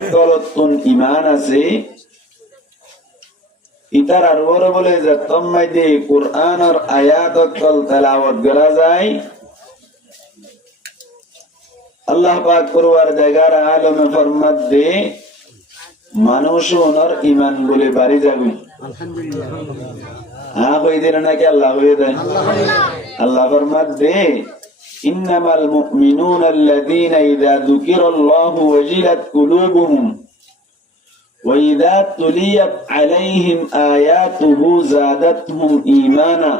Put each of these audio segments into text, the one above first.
কলতুন ইমান আছে ইতার আর বড় বলে যে তম্মাই দিয়ে কোরআনের আয়াত কল তেলাওয়াত করা যায় আল্লাহ পাক করবার দেগার আলমে ফরমাত দে মানুষ ওনার ইমান বলে বাড়ি যাবে হ্যাঁ হয়ে দিল নাকি আল্লাহ হয়ে দেয় আল্লাহ ফরমাত দে ইন্নামাল মুমিনুনা আল্লাযীনা ইযা যুকিরাল্লাহু ওয়াজিলাত কুলুবুহুম ওয়া ইযা তুলিয়াত আলাইহিম আয়াতুহু যাদাতহুম ঈমানা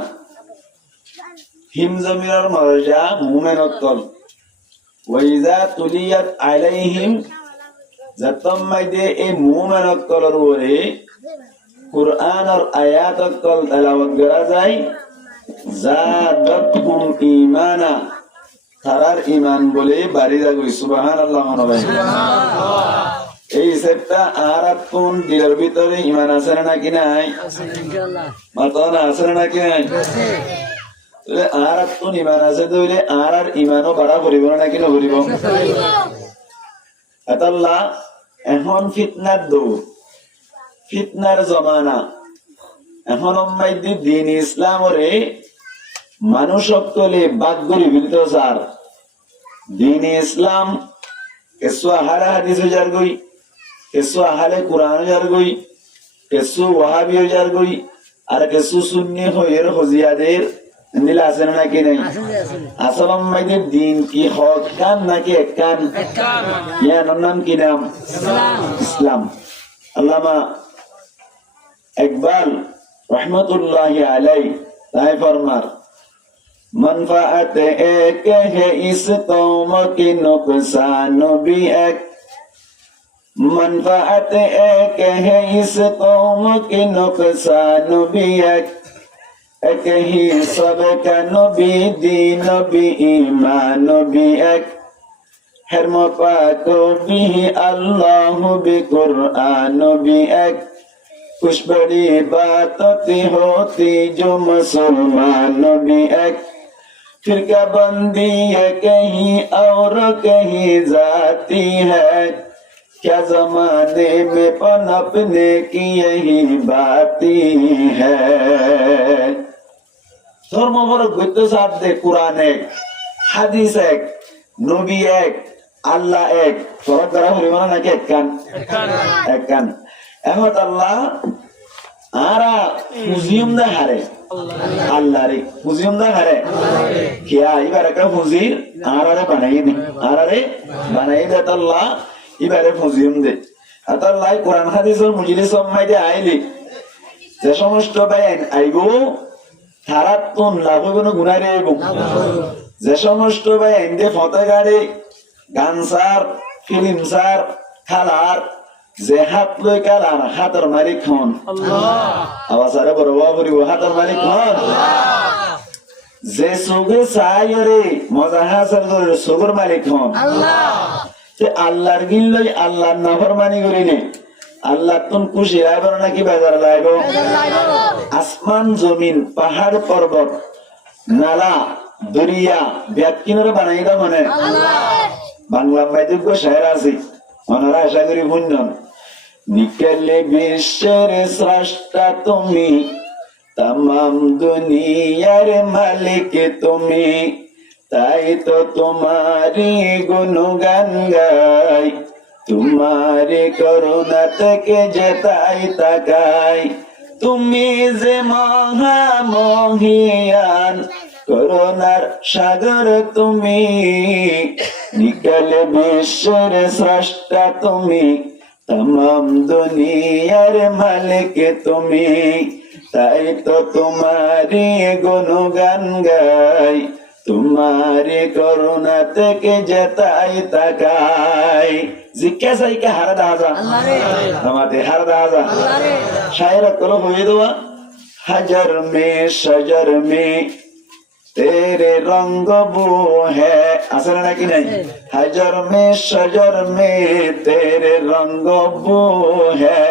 হিম জমিরার মারজা মুমিনত কল ওয়া ইযা তুলিয়াত আলাইহিম যতমাইদে এই মুমিনত কলর ওরে কুরআনের আয়াত কল তেলাওয়াত করা যায় যাদাতহুম ঈমানা তারার ঈমান বলে বাড়ি যাবে সুবহানাল্লাহ সুবহানাল্লাহ এই সেটটা আরাতুন দিলের ভিতরে ঈমান আছে নাকি নাই আছে ইনশাআল্লাহ মাতানা আছে নাকি নাই আছে আরাতুন ঈমান আছে দইলে আর ঈমানও বাড়া করিব নাকি না করিব আল্লাহ এখন ফিতনার দৌর ফিতনার জমানা এখন অম্মাইদি দিন ইসলামরে মানুষ সকলে বাদ করি বিলিত স্যার দিন ইসলাম কেসু আহারে হাদিস হজার গই কেসু আহারে কোরআন হজার গই কেসু ওয়াহাবি হজার গই আর কেসু সুন্নি হইয়ের হজিয়াদের নিলে আছেন নাকি নাই আসল অম্মাইদের দিন কি হক কান নাকি এক কান ইয়ার নাম কি নাম ইসলাম আল্লামা इकबाल रहमतुल्लाहि अलैहि ताए फरमार मनफाअत एक है इस कौम की नुकसान भी एक मनफाअत एक है इस कौम की नुकसान भी एक ही सब का नबी दीन भी ईमान भी एक हर पाको भी अल्लाह भी कुरान भी एक कुछ बड़ी बात होती जो मुसलमान भी एक फिरका बंदी है कहीं और कहीं जाती है क्या जमाने में पनपने की यही बाती है धर्म वर्ग गुत्त साथ दे कुरान एक हादीस एक नबी एक अल्लाह एक फरक करा हुई माना ना के एक कान এমত আল্লাহ আরা ফুজিয়ম দা হারে আল্লাহ রে ফুজিয়ম দা হারে কিয়া এবারে কা ফুজির আরারে বানাই দে আরারে বানাই দে আল্লাহ এবারে ফুজিয়ম দে আল্লাহ কোরআন হাদিসের মজলিস সম্মাইতে আইলি যে সমস্ত বেন আইবো তারাতুন লাভ কোনো গুনাহ রে আইবো যে সমস্ত বেন দে ফতে গাড়ি গান সার ফিল্ম সার খালার যে হাত লই কালার হাতের মালিক হন আওয়াজে বড় বাবুরি হাতের মালিক হন যে সুগে সায়রে মজা হাসিল করে সুগর মালিক হন তে আল্লাহর গিল্লই আল্লাহর নাফরমানি করিনে আল্লাহ তুন খুশি আইবো নাকি বেজার লাইবো আসমান জমিন পাহাড় পর্বত নালা দরিয়া ব্যাকিনরে বানাই দাও মানে বাংলা মাইদুক শায়ের আছে ওনারা আশা করি বুঝলেন নিকলে বিশ্বের স্রষ্টা তুমি तमाम दुनियार मालिक তুমি তাই তো তোমারি গুণগান গাই তোমারি করুণা থেকে যেতাই তাকাই তুমি যে মহামহিয়ান করুণার সাগর তুমি নিকলে বিশ্বের স্রষ্টা তুমি तमाम दुनियार मालिक তুমি তাই তো তোমারি গুণগান গাই তোমারি করুণা থেকে যেতাই তাকাই জিজ্ঞাসা কে হারা দাজা আমাদের হারা দাজা শায়ের কলম হয়ে দেওয়া হাজার মে শজর মে तेरे रंग वो है असर ना कि नहीं हजर में शजर में तेरे रंग वो है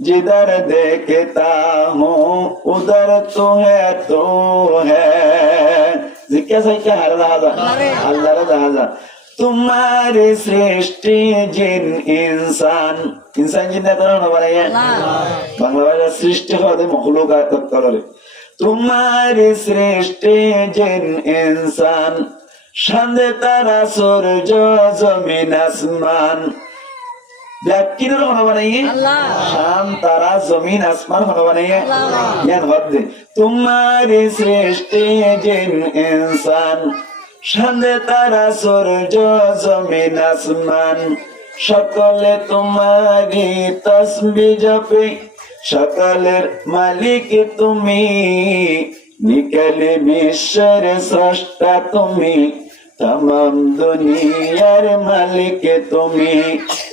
जिधर देखता हूँ उधर तो है जिक्र सही क्या हर दादा अल्लाह रा दादा तुम्हारी सृष्टि जिन इंसान इंसान जिन्ना तो ना बनाया बांग्ला सृष्टि होते मखलूकात करे तुम्हारी सृष्टि जिन इंसान शांदे तारा सूरज जमीन आसमान व्याख्या होना बनाइए शाम तारा जमीन आसमान होना बनाइए यान वद्दे तुम्हारी सृष्टि जिन इंसान शांदे तारा सूरज जमीन आसमान सकले तुम्हारी तस्बीह जपे सकलेर मालिक तुमी निकले विश्वर स्रष्टा तुमी तमाम दुनियार मालिक तुमी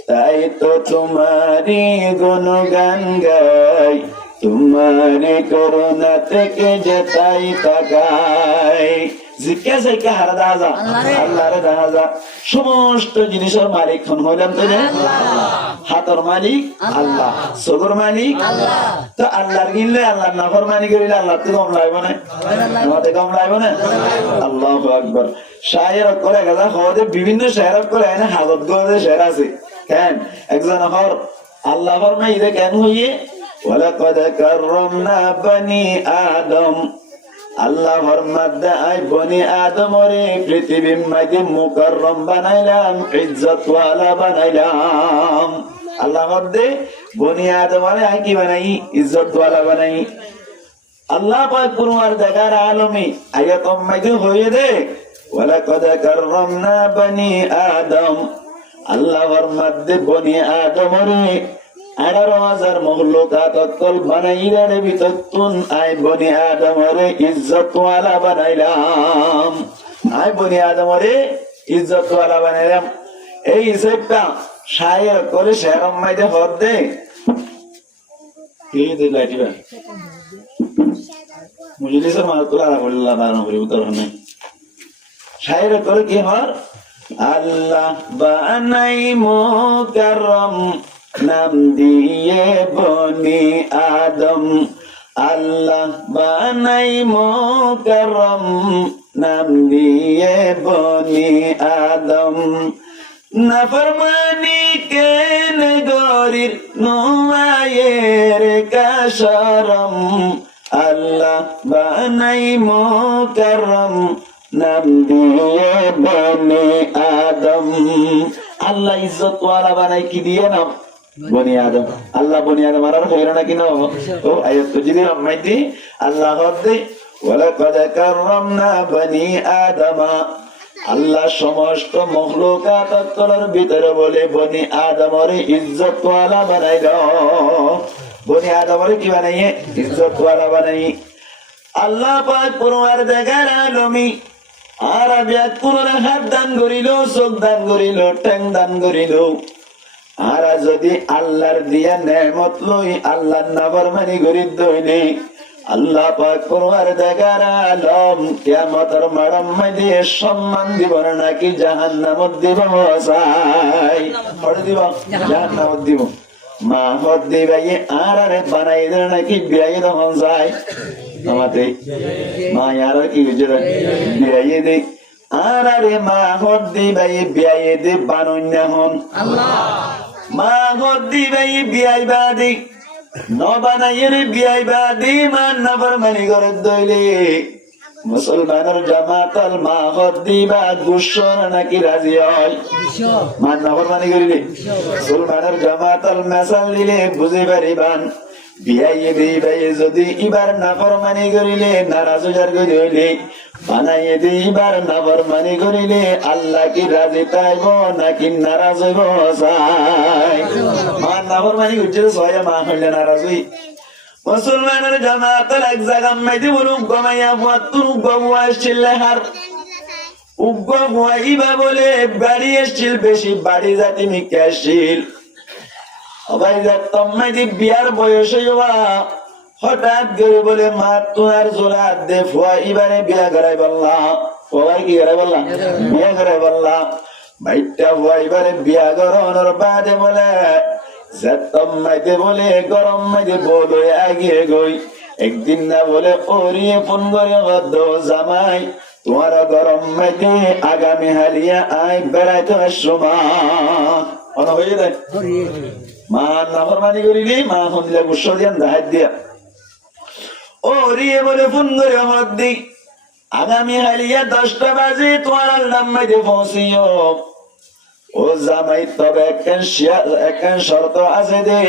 ताई तो तुम्हारी गुणगान गाय तुम्हारी करुणा থেকে যেতাই তাকাই জিজ্ঞাসা থেকে হারা দাজা আল্লাহরে দাজা সমস্ত জিনিসের মালিক কোন হইলাম তো হাতের মালিক আল্লাহ সদর মালিক আল্লাহ তো আল্লাহর গিলে আল্লাহর নাফরমানি করিলে আল্লাহ তো কম লাগবে না আমাদের কম লাগবে না আল্লাহু আকবার শায়ের করে গাদা হওয়াতে বিভিন্ন শায়ের করে না হাজত গদে শায়ের আছে কেন একজন হর আল্লাহ ফরমাই এটা কেন হইয়ে ওয়ালাকাদ কাররামনা বনি আদম আল্লাহ ফরমাদা আই বনি আদম রে পৃথিবীর মাঝে মুকাররম বানাইলাম ইজ্জত ওয়ালা বানাইলাম আল্লাহ মধ্যে বনি আদম রে আই কি বানাই ইজ্জত ওয়ালা বানাই আল্লাহ পাক কুরআন দেখার আলমে আয়াতম মাঝে হয়ে দে ওয়ালাকাদ কাররামনা বনি আদম আল্লাহ ফরমাদে বনি আদম রে 18,000 মখলুকাত অকল বানাইলাম বিততুন আই বনি আদম রে ইজ্জত ওয়ালা বানাইলাম আই বনি আদম রে ইজ্জত ওয়ালা বানাইলাম এই হিসাবটা শায়ের করে শেরম মাইদে হদ দে কি দে লাইটিবা মুজলিসের মাতুলা রাখুল্লাহ বানানো করে উত্তর নাই শায়ের করে কি হর আল্লাহ বানাই মুকাররম নাম দিয়ে বনি আদম আল্লাহ বানাই মুকাররম নাম দিয়ে বনি আদম নাফরমানি কেন গরির নোয়ায়ের কাশরম আল্লাহ বানাই মুকাররম নাম দিয়ে বনি আদম আল্লাহ ইজ্জত ওয়ালা বানাই কি দিয়ে নাম বনি আদম আল্লাহ বনি আদম আর হইল না কিনা ও আয়াত তো যদি আমাইতি আল্লাহ হদে ওয়ালাকাদ কাররামনা বনি আদম আল্লাহ সমস্ত মখলুকাত তলর ভিতরে বলে বনি আদমরে ইজ্জত ওয়ালা বানাই দাও বনি আদমরে কি বানাইয়ে ইজ্জত ওয়ালা বানাই আল্লাহ পাক কুরআন দেখার আলমি আর ব্যাকুলরা হাত দান করিল চোখ দান করিল ঠ্যাং দান করিল আর যদি আল্লাহর দিয়া নেমত লই আল্লাহর নাফরমানি করি দইলে আল্লাহ পাক কুরআন দেখার আলম কিয়ামতের মাড়ম মাঝে সম্মান দিব নাকি জাহান্নামত দিব চাই পড়ে দিব জাহান্নামত দিব মা হদ দিবাই আর বানাই দে নাকি বিয়াই দহন যায় আমাদের মা আর কি বিয়াই দে আর মা হদ দিবাই বিয়াই দে বানুন্যা হন মা হদ দিবাই বিয়াই বাদি নবানাইয়ের বিয়াই বাদি মান নাফরমানি করে দইলে মুসলমানের জামাতাল মা হদ দিবা গুসর নাকি রাজি হয় মান নাফরমানি করিলে মুসলমানের জামাতাল মেসাল দিলে বুঝে পারিবান বিয়াই দিবাই যদি ইবার নাফরমানি করিলে নারাজ হইলে বানাইয়ে দিবার নাফরমানি করিলে আল্লাহ কি রাজি তাইব নাকি নারাজ হইব চাই মান নাফরমানি করছে ছয় মা হইলে নারাজ হই মুসলমানের জামাতাল এক জায়গা মাইতে বলুন গমাইয়া ফুয়াত্তুর গমুয়া এসছিল হার উগ্র ফুয়াইবা বলে বাড়ি এসছিল বেশি বাড়ি জাতি মিকে আসছিল সবাই যাতাম মাইতে বিয়ার বয়সে হওয়া হঠাৎ করে বলে মা তোমার জোড়া দে ফুয়াইবারে বিয়া করাই বললাম সবাই কি করাই বললাম বিয়া করাই বললাম ভাইটা ফুয়াইবারে বিয়া করানোর বাদে বলে যাতাম মাইতে বলে গরম মাইতে বলে আগিয়ে গই একদিন না বলে ওরিয়ে ফোন করে জামাই তোমার গরম মেঘে আগামী হালিয়া আই বেড়াইতে সময় অন হয়ে যায় মা নাফরমানি করিলি মা হন্দিলা গুসল দিয়ান দাহাত দিয়া ও রিয়ে বলে ফোন করে আমার দি আগামী হালিয়া 10টা বাজে তোমার আল্লাহ মেঘে পৌঁছিও ও জামাই তবে একখান শর্ত আছে দে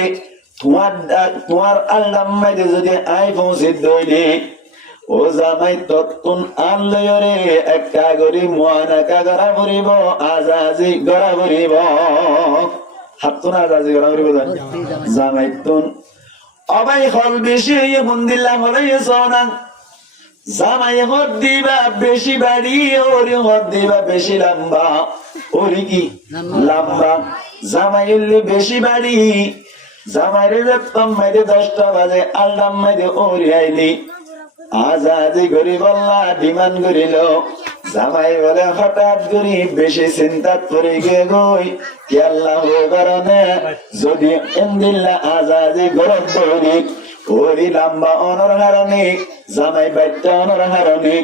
তোমার আল্লাহ মেঘে যদি আই পৌঁছে দইলে ও জামাই তত্তুন আল্লয়রে একা গরি মোয়ানাকা গড়া ভরিব আজাজি গড়া ভরিব হাতুন আজাজি গড়া ভরিব জামাই তুন অবাই হল বেশি হইয়ে মন্দিল্লা হলাইয়ে সোনা জামাই হদ দিবা বেশি বাড়ি ওরি হদ দিবা বেশি লম্বা ওরি কি লম্বা জামাই বেশি বাড়ি জামাইরে যত্তম মাইরে 10টা বাজে আল্লাহ মাইরে ওরি আইলি আজাদি গরি বললা ডিমান্ড করিল জামাই বলে হঠাৎ করি বেশি চিন্তা করে গে গই কি আল্লাহ কারণে যদি এন্দিল্লা আজাদি গরব ধরি ওরি লম্বা অনর হারণে জামাই বাচ্চা অনর হারণে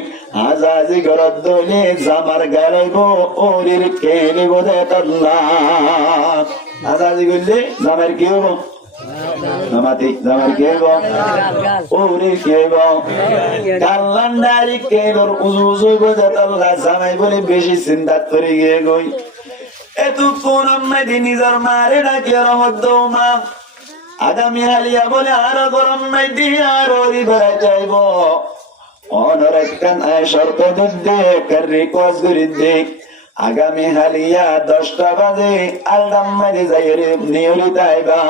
আজাদি গরব ধরি জামার গাড়াইব ওরির কে নিব দেখাল্লা আজাদি করলে জামাইর কি হবো Namati zaman kebo, uri kebo, kalandari kelor uzuzu bodatallah zamai bole beshi sindat kori goi. Etu konam medini zar mare na kero hodoma. Agami halia bole aro goram medi aro ribara jaibo. Honor ekkan ay sharto dudde karri kwas guridde. Agami halia 10টা বাজে আল্লাহ মedi যাইরে newly Taiba.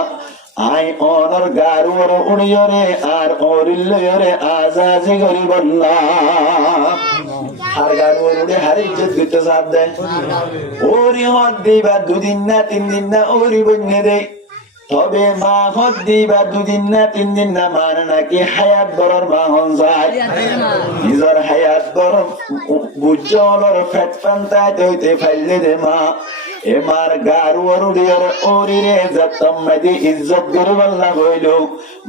I অনর গারুর উড়িয়রে আর ওরিল্লয়রে আজাজি গরি বল্লা আর গারুর উড়ে হার ইজ্জত দিতে সাথ দেয় ওরি হদ দিবা 2 দিন না 3 দিন না ওরি বন্যে দেয় তবে মা হদ দিবা 2 দিন না 3 দিন না মান নাকি হায়াত বরর মা হন যায় নিজের হায়াত বর বুঝলর ফেট পান্তায় হইতে ফাইলে দে মা এমার গারুর উড়িয়র ওরিরে যতম মেদি ইজ্জত গরবল্লা হইলো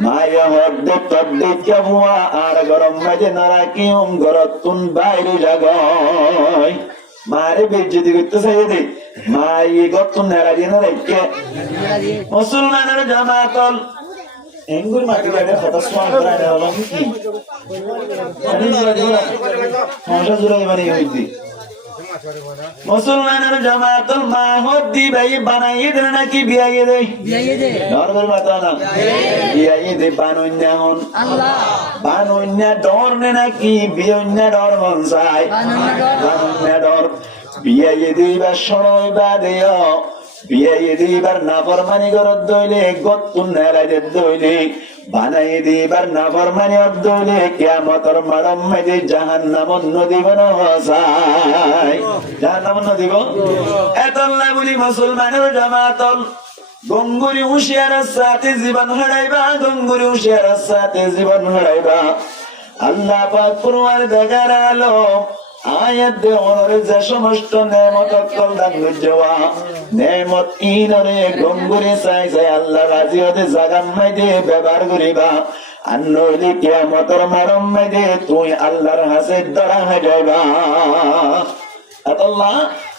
মায়া হদ তদ্দে কেবুয়া আর গরম মেদি নারাকিউম গরতুন বাইরে জাগয় মারে বেজ্জতি করতে চাইদে মাই গতুন নারাজি না রেখে মুসলমানের জামাতল এঙ্গুর মাটি গাড়ে কথা সোয়াল করায় না হলো কি আমি জোরা মজা জোরা মানে হইছি মুসলমানের জামাতল মা হদ দিবাই বানাইয়ে দেন নাকি বিয়াইয়ে দেয় নরমাল মাতা না বিয়াইয়ে দে বানন্যা হন আল্লাহ বানন্যা ডর নে নাকি বিয়ন্যা ডর হন যায় বানন্যা ডর বিয়াইয়ে দিবা সময় বাদেও বিয়াইয়ে দিবার নাফরমানি করত দইলে গতুন নারাজে দইলে বানাই দিবার নাফরমানি অত দইলে কিয়ামতের মারম মেদে জাহান্নাম নদী বনো যায় জাহান্নাম নদী গো এতল্লা বলি মুসলমানের জামাতল গঙ্গুরি হুশিয়ারের সাথে জীবন হারাইবা গঙ্গুরি হুশিয়ারের সাথে জীবন হারাইবা আল্লাহ পাক কুরআন দেখার আলো আয়াত দে ওরে যে সমস্ত নেমত অকল দান গজওয়া নেমত ইনরে গঙ্গুরে চাই চাই আল্লাহ রাজি হতে জাগান মাইদে ব্যবহার করিবা আন্নলি কিয়ামতের মারম মাইদে তুই আল্লাহর হাসে দড়া হয়ে যাইবা আল্লাহ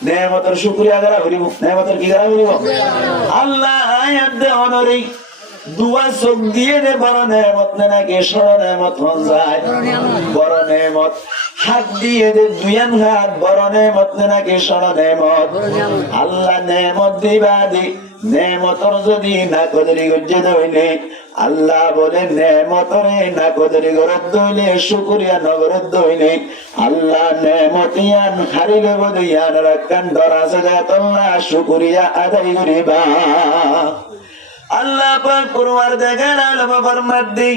নেমতের শুকরিয়া করা করিব নেমতের কি করা করিব আল্লাহ আয়াত দে ওরে দুয়া চোখ দিয়ে দে বড় নেমত নাকি সর নেমত হন যায় বড় নেমত হাত দিয়ে দে দুয়ান হাত বড় নেমত নাকি সর নেমত আল্লাহ নেমত দিবা দি নেমতর যদি না কদরি গজ্জে দইলে আল্লাহ বলে নেমতরে না কদরি গরত দইলে শুকরিয়া নগরত দইলে আল্লাহ নেমতিয়ান হারিলে বদিয়ান রাখান দরাসে যাতল্লাহ শুকরিয়া আদায় করিবা আল্লাহ পাক কুরআন দেখার আলম ফরমাদ্দি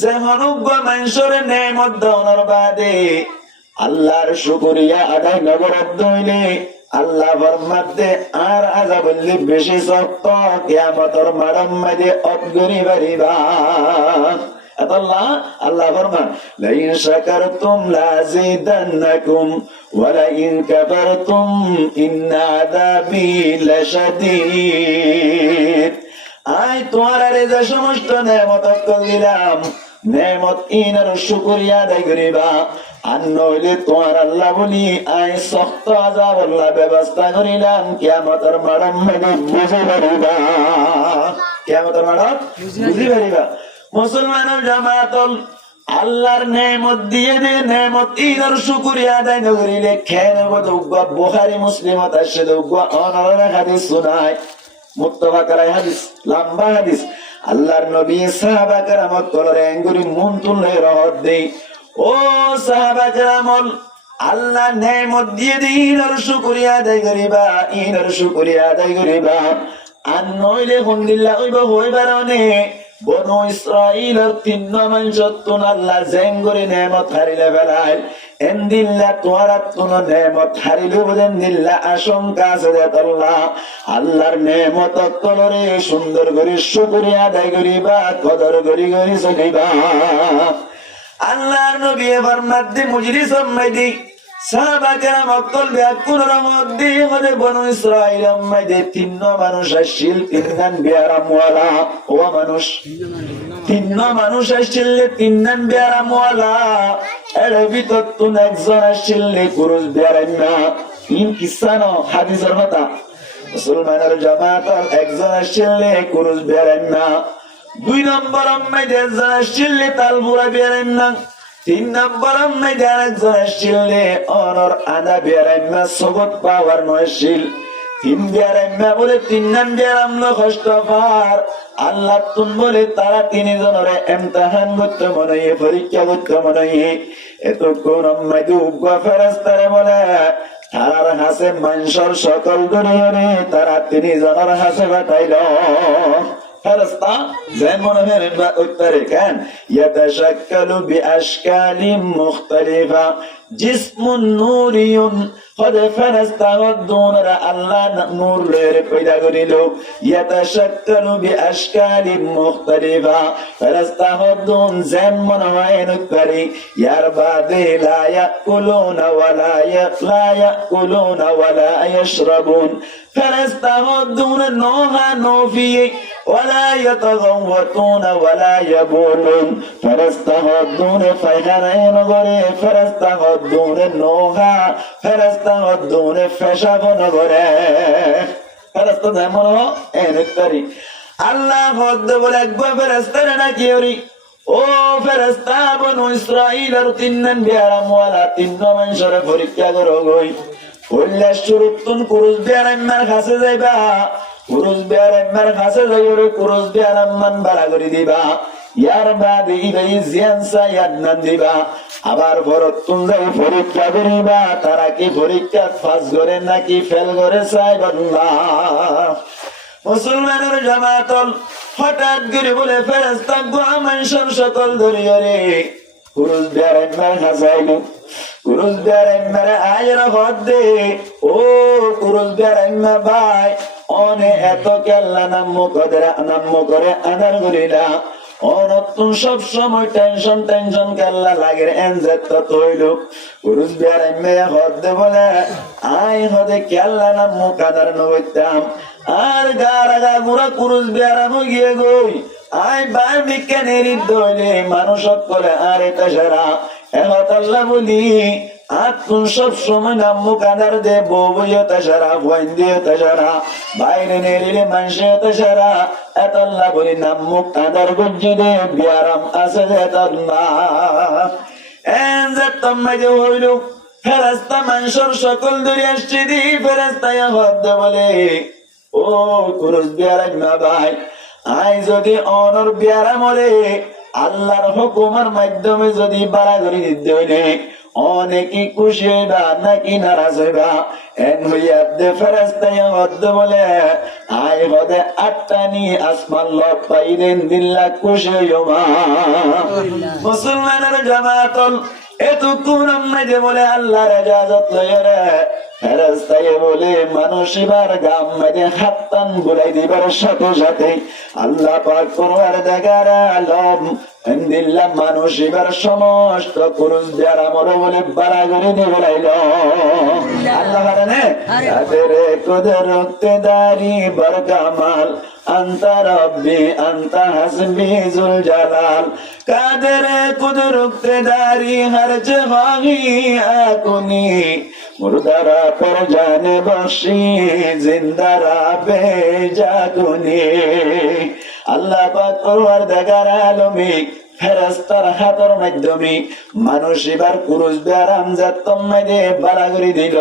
যে মনুগ্য মানুষের নেমত দওয়ার বাদে আল্লাহর শুকরিয়া আদায় নগরত দইলে আল্লাহ ফরমাদ্দে আর আযাবুল বেশি সক্ত কিয়ামতের মারম মধ্যে অগরি বারিবা আল্লাহ ফরমান লাইন শাকারতুম লাযিদান্নাকুম ওয়া লাইন কাফারতুম ইন্না আযাবি লাশাদীদ আই তোমার যে সমস্ত নেমত দিলাম নেমত ইনার শুকরিয়া আদায় করিবা আর নইলে তোমার আল্লাহ বলি আই শক্ত আযাব আল্লাহ ব্যবস্থা করিলাম কিয়ামতের মাঠে বুঝে পারিবা কিয়ামতের মাঠে বুঝে পারিবা মুসলমানের জামাতল আল্লাহর নেমত দিয়ে দিয়ে নেমত ইনার শুকরিয়া আদায় করিলে খেয়ে দুগ্গা বুখারী মুসলিমত আসে দুগ্গা অনর হাদিস শোনায় মুত্তাফা করায় হাদিস লম্বা হাদিস আল্লাহর নবী সাহাবা কেরামত কলরে আঙ্গুরি মন তুলে রহত দেই ও সাহাবা কেরামল আল্লাহ নেমত দিয়ে দিয়ে ইনার শুকরিয়া আদায় করিবা ইনার শুকরিয়া আদায় করিবা আর নইলে হুন্দিল্লাহ হইবার অনেক বনু ইসরাইলের 3 মানজতুন আল্লাহ জেঙ্গরি নেমত হারিলে বেলায় এন্দিল্লা তোয়ারা তুন নেমত হারিলে বলেন দিল্লা আশঙ্কা আছে আল্লাহ আল্লাহর নেমত কলরে সুন্দর করে শুকরিয়া আদায় করিবা কদর করি করি চলিবা আল্লাহর নবী এবার মাদ্দে মুজরিস মাইদি সাহাবা কেরাম অকল ব্যাকুল রহমত দিয়ে হলে বনু ইসরাইল মাইদে 3 মানুষ আসছিল 3 বিয়ারামওয়ালা ও মানুষ 3 মানুষ আসছিল 3 বিয়ারামওয়ালা এর ভিতর তুন একজন আসছিল পুরুষ বিয়ারাম্মা তিন কিসানো হাদিসের কথা মুসলমানের জামাতের একজন আসছিল পুরুষ বিয়ারাম্মা 2 নম্বর মাইদে একজন আসছিল তালবুরা বিয়ারাম্মা 3 নম্বর মাইদে আরেকজন আসছিল অনর আদা বিয়ারাম্মা সবত পাওয়ার নয়শীল 3 বিয়ারাম্মা বলে 3 নাম বিয়ারামলো কষ্ট পার আল্লাহ তুন বলে তারা 3 জনের ইমতিহান করতে মনে পরীক্ষা করতে মনে এত কোন মাইদে উগ্র ফেরেশতারে বলে তার হাসে মানুষের সকল দুনিয়ারে তারা 3 জনের হাসে পাঠাইল ফেরেশতা যেমন হেরেবা উত্তরে কেন ইয়াতাশাক্কালু বিআশকালিন মুখতালিফা জিসমুন নূরিয়ুন খদে ফেরেশতা হদুনরা আল্লাহ নূর লেরে পয়দা করিল ইয়াতাশাক্কালু বিআশকালিন মুখতালিফা ফেরেশতা হদুন যেমন হয় উত্তরে ইয়ার বাদে লা ইয়াকুলুনা ওয়ালা ইয়াকুলুনা ওয়ালা ইয়াশরাবুন ফেরেশতা হদুন নোহা নোফি ولا يتغوطون ولا يبولون فرستغضون فيهنين غري فرستغضون النوغا فرستغضون فشافون غري فرستغضون انكتري الله خد بلقوا فرستنا كيوري ও ফেরেশতা বনু ইসরাইলের 3 বিয়ারাম ওয়ালা 3 মানুষের পরীক্ষা করো গই কল্লা শুরুতুন কুরুজ বিয়ারামের কাছে যাইবা কুরুজ বিয়ারামের কাছে যাইরে কুরুজ বিয়ারামান বালা করে দিবা ইয়ার বাদে ইবাই জিয়ানসা ইয়াদনান দিবা আবার ফরতুন যাই পরীক্ষা করিবা তারা কি পরীক্ষা পাস করে নাকি ফেল করে চাইবাল্লাহ মুসলমানের জামাতল হঠাৎ করে বলে ফেরেশতা গো মানুষের সকল ধরিয়রে কুরুজ বিয়ারামের হাসাইলো কুরুজ বিয়ারামের আয়রা হদে ও কুরুজ বিয়ারামা ভাই অনে এত কেল্লা নাম করে আদার করিলা অনতুন সব সময় টেনশন কেল্লা লাগে এনজেট তো তৈল কুরুজ বিয়ারামে হদে বলে আই হদে কেল্লা নাম আদার নইতাম আর গারা গুড়া কুরুজ বিয়ারাম গিয়ে গই আই বাই বিজ্ঞানের দইলে মানুষ করে আর এটা সারা আল্লাহ বলি আতুন সব সময় নাম কাদার দে বউয়তা সারা বইন দিয়তা সারা বাইরে নেরিলে মানুষতা সারা এত আল্লাহ বলি নাম কাদার গজ্জি দে বিয়ারাম আছে আল্লাহ এন যে তোমরা যে হইল ফেরেশতা মানুষের সকল ধরে আসছে দি ফেরেশতা হদ বলে ও কুরুজ বিয়ারাম ভাই আই যদি অনর বিয়ারাম হলে আল্লাহর হুকুমের মাধ্যমে যদি বাড়া করে দিতে হইলে অনেকই খুশি হইবা নাকি নারাজ হইবা এন হইয়া দে ফেরেশতা হদ বলে আই হদে আটটানি আসমান লক পাইলেন দিল্লা খুশি হইবা মুসলমানের জামাতল এতক্ষণ আমরা যে বলে আল্লাহর ইজাজত লইরে ফেরেশতায়ে বলে মানুষিবার গাম মধ্যে হাততান বুলাই দিবার সাথে সাথে আল্লাহ পাক কোরআন দেখার আলম এন্দিল্লা মানুষিবার সমস্ত কুরুজ যারা মরে বলে বাড়া করে দিয়ে বলাইলো আল্লাহ জানে তাদের কুদরতে দারি বরকামাল আনতা রব্বি আনতা হাসবি জুল জালাল কাদের কুদরত দারি হর জওয়াহি আকুনি মুর্দারা পর জানে বসি জিন্দারা বেজাগুনি আল্লাহ পাক পরওয়ারদিগার আলমিক ফেরেশতার হাতের মাধ্যমে মানুষ এবার পুরুষ ব্যারাম জাতম মাঝে বাড়াগড়ি দিল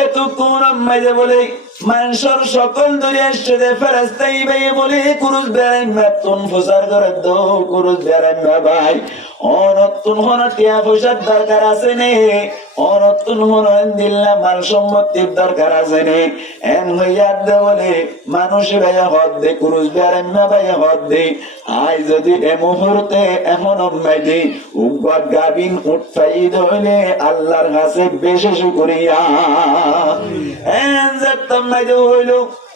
এতক্ষণ মাঝে বলে মানুষের সকল দুনিয়া এসে ফেরেশতাই ভাই বলে পুরুষ ব্যারাম মাতুন ফুসার করে দো পুরুষ ব্যারাম ভাই অনতুন হন টিয়া পয়সার দরকার আছে নে অনতুন হন দিল্লা মাল সম্পত্তির দরকার আছে নে এন হইয়া দে বলে মানুষ ভাইয়া হদ দে পুরুষ ব্যারাম ভাইয়া হদ দে আই যদি এ মুহূর্তে এমন মাইদি উগত গাবিন উঠফাই দইলে আল্লাহর কাছে বেশি শুকরিয়া এন যতম মাইদি হইল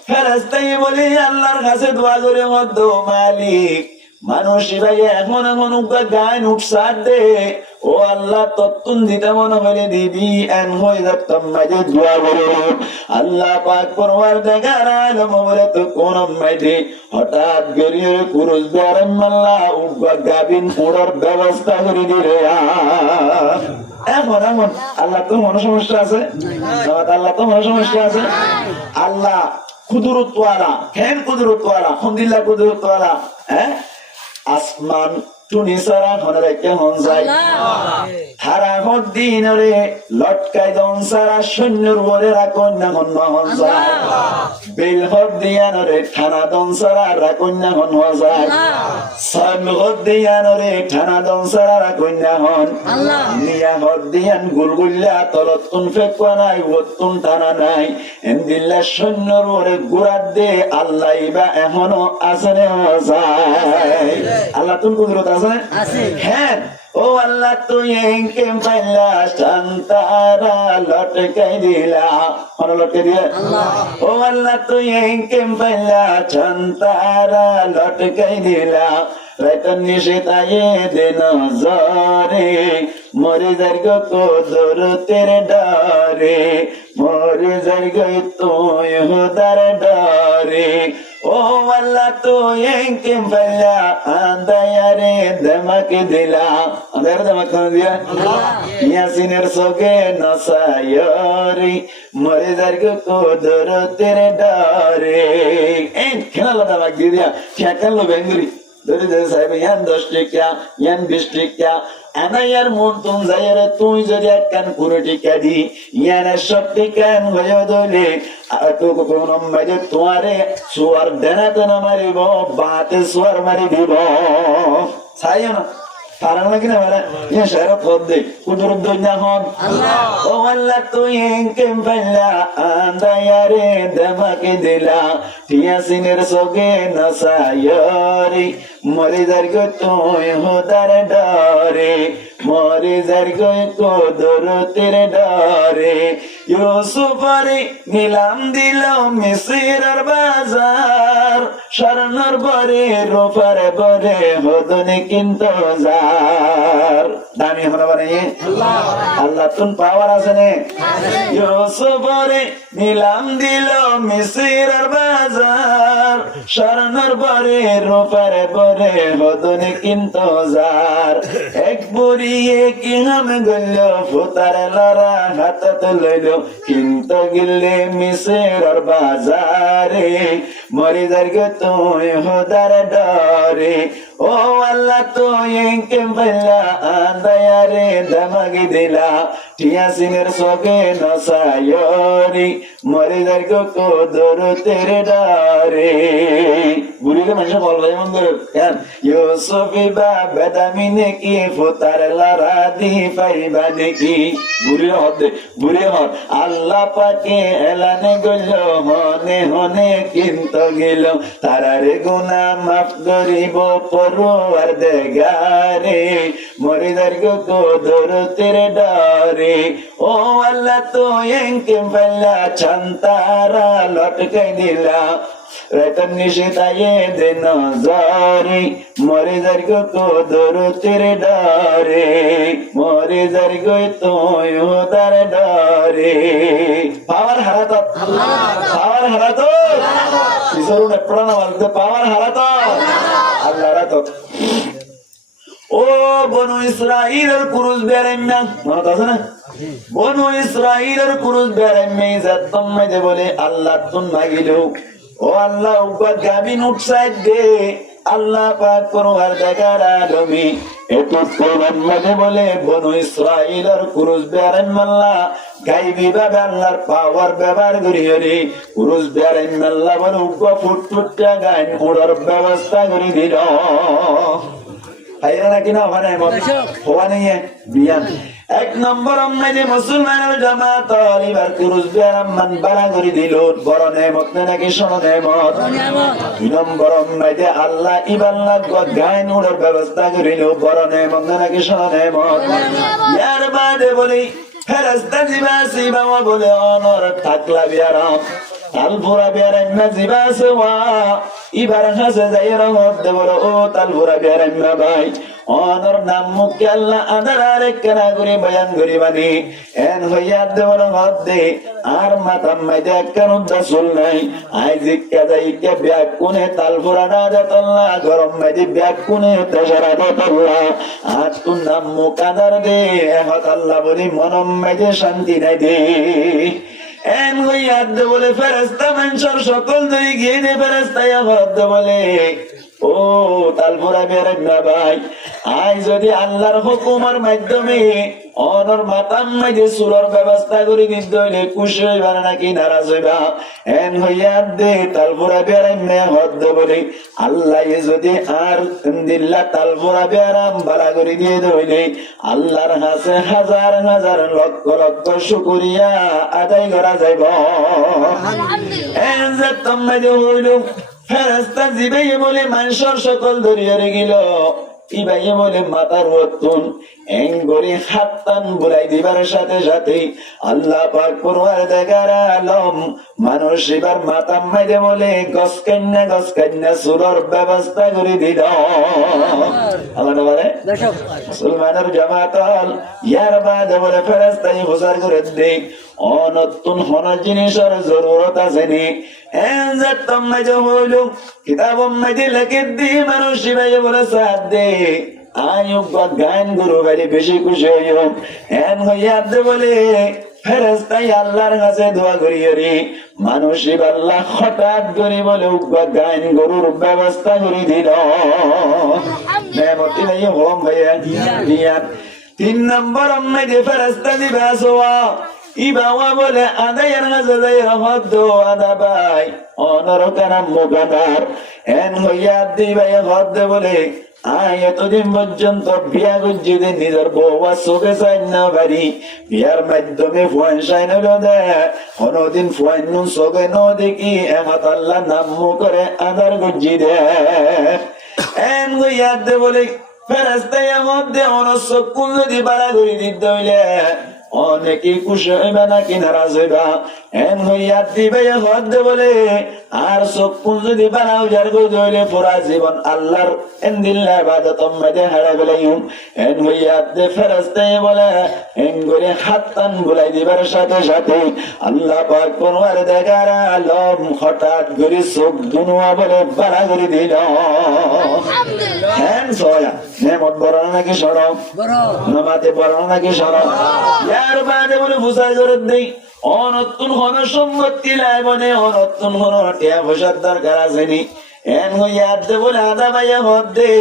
ফেরেশতাই বলে আল্লাহর কাছে দোয়া করে মদ্দ মালিক মানুষ ভাইয়া এখন এমন উগত গান উঠসার দে ও আল্লাহ তত্তুন দিতে মনে হইলে দিদি এন হয়ে যতম মাইদি দোয়া করে আল্লাহ পাক পরওয়ারদিগার আলম বলে তো কোন মাইদি হঠাৎ গরিয়ে পুরুষ ব্যারাম আল্লাহ উগত গাবিন উড়ার ব্যবস্থা করে দিলে এখন এমন আল্লাহ তো মনে সমস্যা আছে আল্লাহ তো মনে সমস্যা আছে আল্লাহ কুদরতওয়ালা কেন কুদরতওয়ালা আলহামদুলিল্লাহ কুদরতওয়ালা আসমান টুনি সারা হনরে কেমন যায় হারা দিন রে লটকাই দন সারা সৈন্যর বলে রাকন্যা হন হন যায় বেল হদ দিয়ান রে থানা দন সারা রাকন্যা হন যায় সাল হদ দিয়ান রে থানা দন সারা রাকন্যা হন নিয়া হদ দিয়ান গুলগুল্লা তলতুন ফেকওয়া নাই ওতুন থানা নাই এন্দিল্লা সৈন্যর বলে গুরাত দে আল্লাহ ইবা এখনো আছে রে যায় আল্লাহ তুন কুদরত আছে হ্যাঁ ও আল্লাহ তুই একে পাইলা শান্তারা লটকাই দিলা লটকে দিয়ে ও আল্লাহ তুই একে পাইলা শান্তারা লটকাই দিলা রাইতন নিশিতায়ে দিন জরে মরে যার্গ কোদর তেরে ডরে মরে যার্গ তুই হুদার ডরে ও আল্লাহ তুই একে পাইলা আন্দায়ারে দমাকে দিলা আন্দায়ারে দমাক দিয়া ইয়াসিনের সগে নসায়রি মরে যার্গ কোদর তেরে ডরে এই খেলা দমাক দিয়া খেকালো বেঙ্গুরি ধরে ধরে সাহেব ইয়ান 10 টাকা ইয়ান 20 টাকা আনায়ার মন তুম যাইরে তুই যদি এক কান পুরো টিকা দি ইয়ান 100 টাকা হয়ে দলে তো কোন মাঝে তোমারে সুয়ার দেনাতে না মারিব বাতে সুয়ার মারি দিব চাইও না কারণ নাকি না মানে ইয়া শরত হদে কুদরত দুনিয়া হন ও আল্লাহ তুই একে পাইলা আন্দায়ারে দমাকে দিলা টিয়াসিনের সগে নসায়রি মরে যার্গ তুই হুদার ডরে মরে যার্গ কোদরতের ডরে ইউসুফরে নিলাম দিল মিসরের বাজার স্বর্ণর বরে রূপার বরে হদনে কিন্তু যার দামি হলো মানে আল্লাহ তুন পাওয়ার আছে নে ইউসুফরে নিলাম দিল মিসরের বাজার স্বর্ণর বরে রূপার বরে হদনে কিন্তু যার এক বুড়িয়ে কি হাম গল ফুতার লড়া হাতত লইল কিন্তু গিলে মিসরের বাজারে মরে যার্গ তুই হুদার ডরে ও আল্লাহ তুই একে পাইলা আন্দায়ারে দমাকে দিলা টিয়াসিনের সগে নসায়রি মরে যার্গ কোদরতের ডরে বুড়িলে মানুষ বলবে এমন করে ইউসুফি বা বেদামিনে কি ফুতার লড়া দি পাইবা দেখি বুড়ির হদে বুড়ি হদ আল্লাহ পাকে এলানে গেল হনে হনে কিন্তু গেল তারারে গুনাহ মাফ করিব পরওয়ারদিগারে মরে যার্গ কোদরতের ডরে ও আল্লাহ তুই একে পাইলা ছান্তারা লটকাই দিলা রাতন নিশিতায়ে দিন জারি মরে যার গো তোর তেরে ডারে মরে যার গো তোয় তার ডারে পাওয়ার হারাত পাওয়ার হারাত কিশোর নে প্রাণ মারতে পাওয়ার হারাত আল্লাহ রাত ও বনু ইসরাইলের কুরুজ বেরেন্না মনে আছে না বনু ইসরাইলের কুরুজ বেরেন্না জাতম মাঝে বলে আল্লাহ তুন মাগিলো ও আল্লাহ উপাদ গাবিন উঠসাইড দে আল্লাহ পাক পরওয়ার দেখার আলমী এত কোরআন মাঝে বলে বনু ইসরাইলের কুরুজ বেরেন্না আল্লাহ গাইবি ভাবে আল্লাহর পাওয়ার ব্যবহার করিয়ে রে কুরুজ বেরেন্না আল্লাহ বলে উগ্র ফুটফুটটা গান ওড়ার ব্যবস্থা করে দিল এক নম্বর মুসলমানের জামাত এবার কুরুজ বেরাম্মান বাড়া করে দিল বড় নেমত নাকি শোনো নেমত 2 নম্বর আল্লাহ ইবাল্লাহ গায়ন উড়ার ব্যবস্থা করিল বড় নেমত নাকি শোনো নেমত ইয়ার বাদে বলি ফেরেশতা জিবাসি বাবা বলে অনর থাকলা বিয়ারাম তালপুরা বেরেন্না জিবাসে ওয়া ইবার হাসে যাই রহমত দে বলো ও তালপুরা বেরেন্না ভাই অনর নাম মুখে আল্লাহ আদার আরেক কেনা করে বয়ান করি বানি এন হইয়া দে বলো হদ দে আর মাতাম মাইদে কেন দাসুল নাই আই জিক্কা যাই কে ব্যাগ কোনে তালপুরা না দেতল্লা গরম মাইদে ব্যাগ কোনে তেসারা দেতল্লা আর তুর নাম মুখ আদার দে হত আল্লাহ বলি মনম মাইদে শান্তি নাই দে এন হইয়া দে বলে ফেরেশতা মানুষের সকল ধরে গিয়ে দে ফেরেশতায়া হদ বলে ও তালপুরা বেরেন্না ভাই আই যদি আল্লাহর হুকুমের মাধ্যমে অনর মাতাম মাঝে সুরর ব্যবস্থা করে দিতে হইলে খুশি হইবার নাকি নারাজ হইবা এন হইয়া দে তালপুরা বেরেন্না হদ বলে আল্লাহ যদি আর দিল্লা তালপুরা বেরাম বালা করে দিয়ে হইলে আল্লাহর কাছে হাজার হাজার লক্ষ লক্ষ শুকরিয়া আদায় করা যাইব এন যে তোমরা যে হইল ফেরেশতা জিবাইয়ে বলে মানুষের সকল ধরিয়া গেল ইবাইয়ে বলে মাতার রতন এঙ্গরি হাততান বুলাই দিবার সাথে সাথে আল্লাহ পাক পরওয়ার দেখার আলম মানুষ এবার মাতাম মাইদে বলে গস কান্না সুরর ব্যবস্থা করে দিল আল্লাহ বলে মুসলমানের জামাত ইয়ার বাদে বলে ফেরেশতাই হুজার করে দে অনতুন হন জিনিসের জরুরত আছে নি এন যে তোমরা যে হইল কিতাব মাইদে লিখে দি মানুষ ইবাইয়ে বলে সাথ দে আয়ুব গান গুরু বাড়ি বেশি খুশি হইও এন হইয়া দে বলে ফেরেশতাই আল্লাহর কাছে দোয়া করিও রে মানুষ আল্লাহ হঠাৎ করে বলে গান গরুর ব্যবস্থা করে দিল নেমতি নাই হোম ভাইয়া দিয়া 3 নম্বর আমাদের ফেরেশতা দিবে আসোয়া ইবাওয়া বলে আদায়ের কাছে যাই রহমত দো আদা ভাই অনর কারাম মুকাদার এন হইয়া দিবাই হদ বলে আয় এতদিন পর্যন্ত বিয়া গুজিতে নিজের বউয়া চোখে চাই না পারি বিয়ার মাধ্যমে ফুয়ান চাই নল দে কোনদিন ফুয়ান নু চোখে ন দেখি এমত আল্লাহ নাম করে আদার গুজি দে এন হইয়া দে বলে ফেরেশতাই মধ্যে অনর চক্ষু যদি বাড়া করে দিতে হইলে অনেকে খুশি হইবা নাকি নারাজ হইবা এন হইয়া দিবে হদ বলে আর চক্ষু যদি বানাও যার হইলে পুরা জীবন আল্লাহর এন দিল্লা ইবাদত মধ্যে হারা গেলাইম এন হইয়া দে ফেরেশতাই বলে এন করে হাততান বুলাই দিবার সাথে সাথে আল্লাহ পাক পরওয়ার দেখার আলম হঠাৎ করে চোখ দুনুয়া বলে বাড়া করে দিল হ্যাঁ সয়া নেমত বড় নাকি সরব বড় নমাতে বড় নাকি সরব ইয়ার বাদে বলে বুঝাই জোরে দেই অনতুন হন সম্পত্তি লাই বনে অনতুন হন টিয়া পয়সার দরকার আছে নি এন হইয়া দে বলে আদা ভাইয়া হদে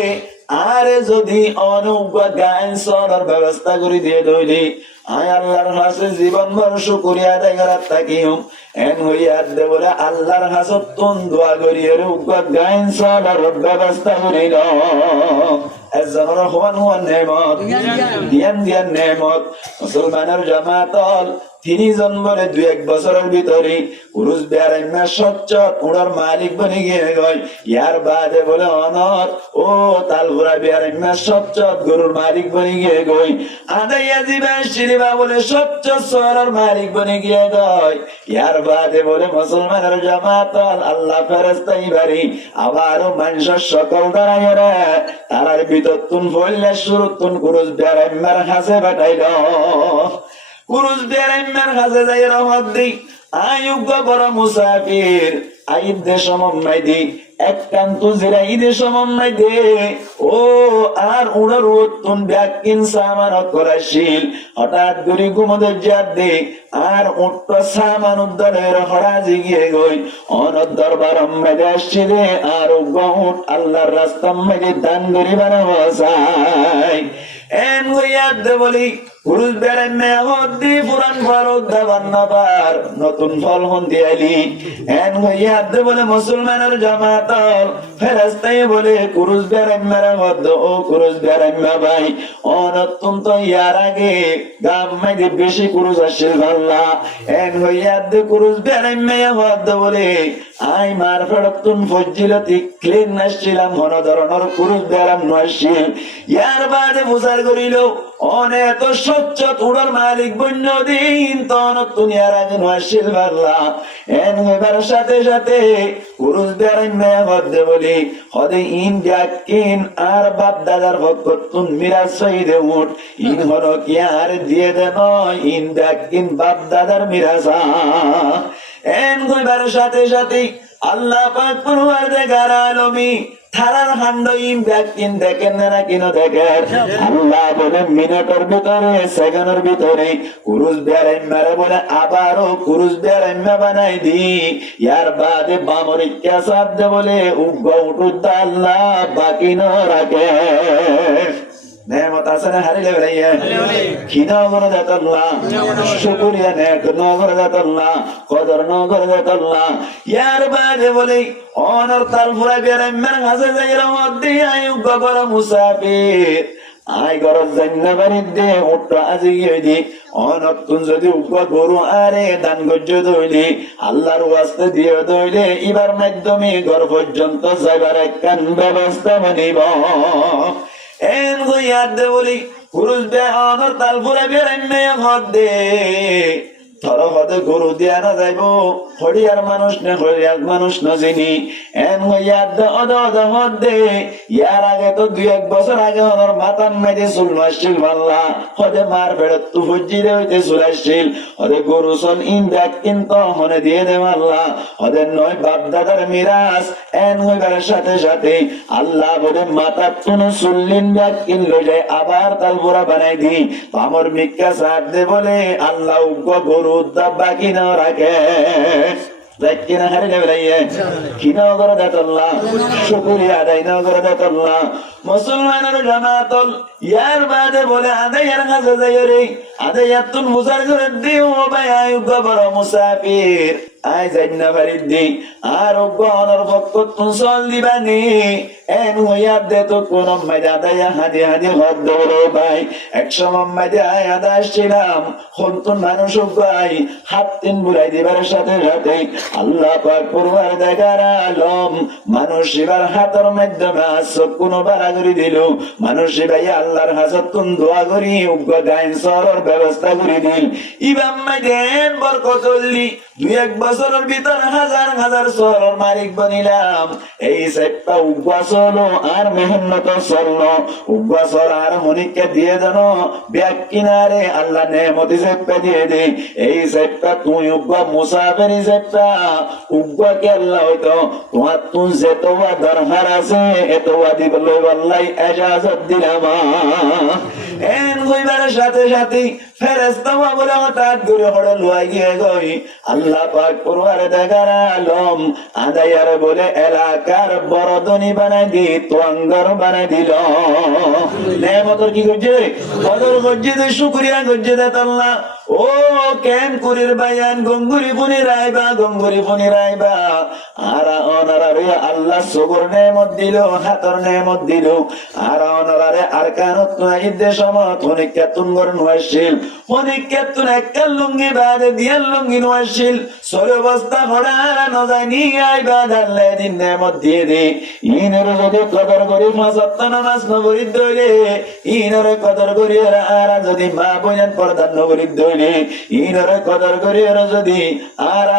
আরে যদি অনুজ্ঞা গান সরার ব্যবস্থা করে দিয়ে দইলি আয় আল্লাহর কাছে জীবন ভর শুকরিয়া আদায় করার থাকিও এন হইয়া দে বলে আল্লাহর কাছে তুন দোয়া করিয়ে উজ্ঞা গান সরার ব্যবস্থা করিল এজনের হওয়ান হওয়ান নেমত দিয়ান নেমত মুসলমানের জামাতল তিনজন বলে 2-1 বছরের ভিতরে কুরুজ বেয়ারাইমা সচ্চত উড়ার মালিক বনে গিয়ে গয়। ইয়ার বাদে বলে অনর ও তালপুরা বেয়ারাইমা সচ্চত গরুর মালিক বনে গিয়ে গয়। আদাইয়া দিবা শিরিবা বলে সচ্চত সরার মালিক বনে গিয়ে গয়। ইয়ার বাদে বলে মুসলমানের জামাত আল্লাহ ফেরেশতা ইবারি আবারও মানুষের সকল দাঁড়াইয়া রে তারার ভিতর তুন বললে শুরুতুন কুরুজ বেয়ারাইমার হাসে বাটাইল। কুরুজ বেয়ারাইমার হাসে যাই রহমত দি আয়ুগ বড় মুসাফির আইদ দেশমাই দি একান্ত জিরাই দেশমাই দে ও আর উড়ার উত্তুন ব্যাকিন সামান করাশীল হঠাৎ করে ঘুমোদের জাত দে আর উঠত সামান উদ্দলের হরাজি গিয়ে গই অনদ দরবার মেদে আসছে রে আর উঠ আল্লাহর রাস্তা মেদে দান করি বানাবো চাই এন হইয়াদ দে বলি কুরুজ বেড়াইমে হদ্দি পুরান ফারুক দাবান নাবার নতুন ফল হন্দি আইলি এন হইয়াদ দে বলে মুসলমানের জামাতল ফেরেশতাই বলে কুরুজ বেড়াইমের হদ্দ ও কুরুজ বেড়াইমা ভাই অনতুন তো ইয়ার আগে গাম মাইদে বেশি কুরুজ আসিল ভাল্লা এন হইয়াদ দে কুরুজ বেড়াইমে হদ্দ বলে আই মার ফেরতুন ফজিলতি ক্লিন নাসছিলাম হন ধরনের কুরুজ বেড়াম নয়শিল ইয়ার বাদে বুঝার করিল অনে তো সচ্চত উড়ার মালিক বন্য দিন তন দুনিয়ার আগে নয়শিল ভাল্লা এন হইবার সাথে সাথে কুরুজ বেড়াইমে হদ্দে বলি হদে ইন ডাকিন আর বাপ দাদার ভক্ততুন মিরাজ সইদে উঠ ইন হলো কি আর দিয়ে দে নয় ইন ডাকিন বাপ দাদার মিরাজা এন হইবার সাথে সাথে আল্লাহ পাক পরওয়ারদিগার আলমী থারার হান্ড ইন ডাকিন দেখেন না কিনো দেখেন আল্লাহ বলে মিনিটের ভিতরে সেকেন্ডের ভিতরে কুরুজ বেড়াইমারে বলে আবারও কুরুজ বেড়াইমা বানাই দি ইয়ার বাদে বামরিকা সাধ্য বলে উগ্র উঠুদ আল্লাহ বাকি ন রাখে নেমত আসনে হারিলে বেড়াইয়া খিনা করে দেতল্লাহ শুকুরিয়া নেক নগরে দেতল্লাহ কদর নগরে দেতল্লাহ ইয়ার বাদে বলে অনর তালপুরা বেড়াইমার হাসে যাই রহমত দি আয়ুগ বড় মুসাফির আই গরজ জান্নাবারিদ দে উঠো আজি গিয়ে দি অনতুন যদি উগ্র গরু আরে দান গজ্জ দইলে আল্লাহর ওয়াস্তে দিয়ে দইলে এবার মাধ্যমে ঘর পর্যন্ত যাইবার একখান ব্যবস্থা বানিব এন হইয়াদ দে বলি কুরুজ বে অনর তালপুরা বেড়াইমে হদ্দে ধর হদে গরু দিয়া না যাইব হরিয়ার মানুষ নে হরিয়ার মানুষ না চিনি এন হইয়াদ দে অদ অদ হদ্দে ইয়ার আগে তো 2-1 বছর আগে ওনার মাতান মাইদে চুল মাসছিল ভাল্লা হদে মার ফেরত তু ফজিরে হইতে চুলাইছিল হদে গরু চল ইন দেখ কিন্তু মনে দিয়ে দে ভাল্লা হদে নয় বাপ দাদার মিরাজ এন হইবার সাথে সাথে আল্লাহ বলে মাতা তুনো চুল্লিন দেখ কিনলো যায় আবার তালপুরা বানাই দি পামর মিক্কা সার দে বলে আল্লাহ উগ্র গরু বাকি না রাখে কিনা হারিলে বেড়াইয়ে কিনা করে দেতল্লাহ শুকুরিয়া আদায় না করে দেতল্লাহ মুসলমানের জামাতল ইয়ার বাদে বলে আদাইয়ার কাছে যাই রে আদাইয়াতুন মুসার করে দিও ভাই আয়ুব বড় মুসাফির আই জান্না বারিদি আর অগণর ভক্ততুন চল দিবানি এন হইয়াদ দে তো কোন মাইদা আদাইয়া হাদি হাদি হদ দৌড়ো ভাই একশো মাইদা আয় আদা ছিলাম হন্তুন মানুষ ভাই হাত তিন বুড়াই দিবার সাথে সাথে আল্লাহ পাক পরওয়ারদিগার আলম মানুষ এবার হাতের মাধ্যমে আসব কোন বাড়াগরি দিল মানুষ ভাই আল্লাহর হাজতুন দোয়া করি উগ্র গাইন সরর ব্যবস্থা করে দিল ইবাম মাইদেন বরকতল্লি 2-1 বছরের ভিতর হাজার হাজার সরর মালিক বনিলাম এই সেটটা উগ্র চলো আর মেহনত চললো উগ্র চল আর হনিককে দিয়ে দেন ব্যাগ কিনারে আল্লাহ নেমতি সেটটা দিয়ে দে এই সেটটা তুই উগ্র মুসাফিরি সেটটা উগ্র কে আল্লাহ হইতো তোমার তুই যেতোয়া দরকার আছে এতোয়া দিবল আল্লাহ এজাজত দিলাম এন হইবার সাথে সাথে ফেরেশতা বলে হঠাৎ করে হড়ে লুয়াই গিয়ে গই আল্লাহ পাক পরওয়ারদিগার আলম আদায়ার বলে এলাকার বড় ধনী বানাই দি তোয়াঙ্গর বানাই দিল নেমতর কি করছে কদর করছে শুকরিয়া করছে আল্লাহ ও কেন কুরির বায়ান গঙ্গুরি বুনি রাইবা আর অনারে আল্লাহ সবর নেমত দিল হাতর নেমত দিল আর অনারে আর কানত নাইদে সমত অনেককে তুঙ্গর নয়শিল অনেককে তুন একটা লুঙ্গি বাদে দিয়া লুঙ্গি নয়শিল সরে বস্তা হড়ার নজানি আইবা আল্লাহ দিন নেমত দিয়ে দে ইনের যদি কদর করি ফাঁসত্ত নামাজ নগরীর দইলে ইনরে কদর করি আর যদি মা বইনেন পর্দার নগরীর দইলে ইনরে কদর করি আর যদি আর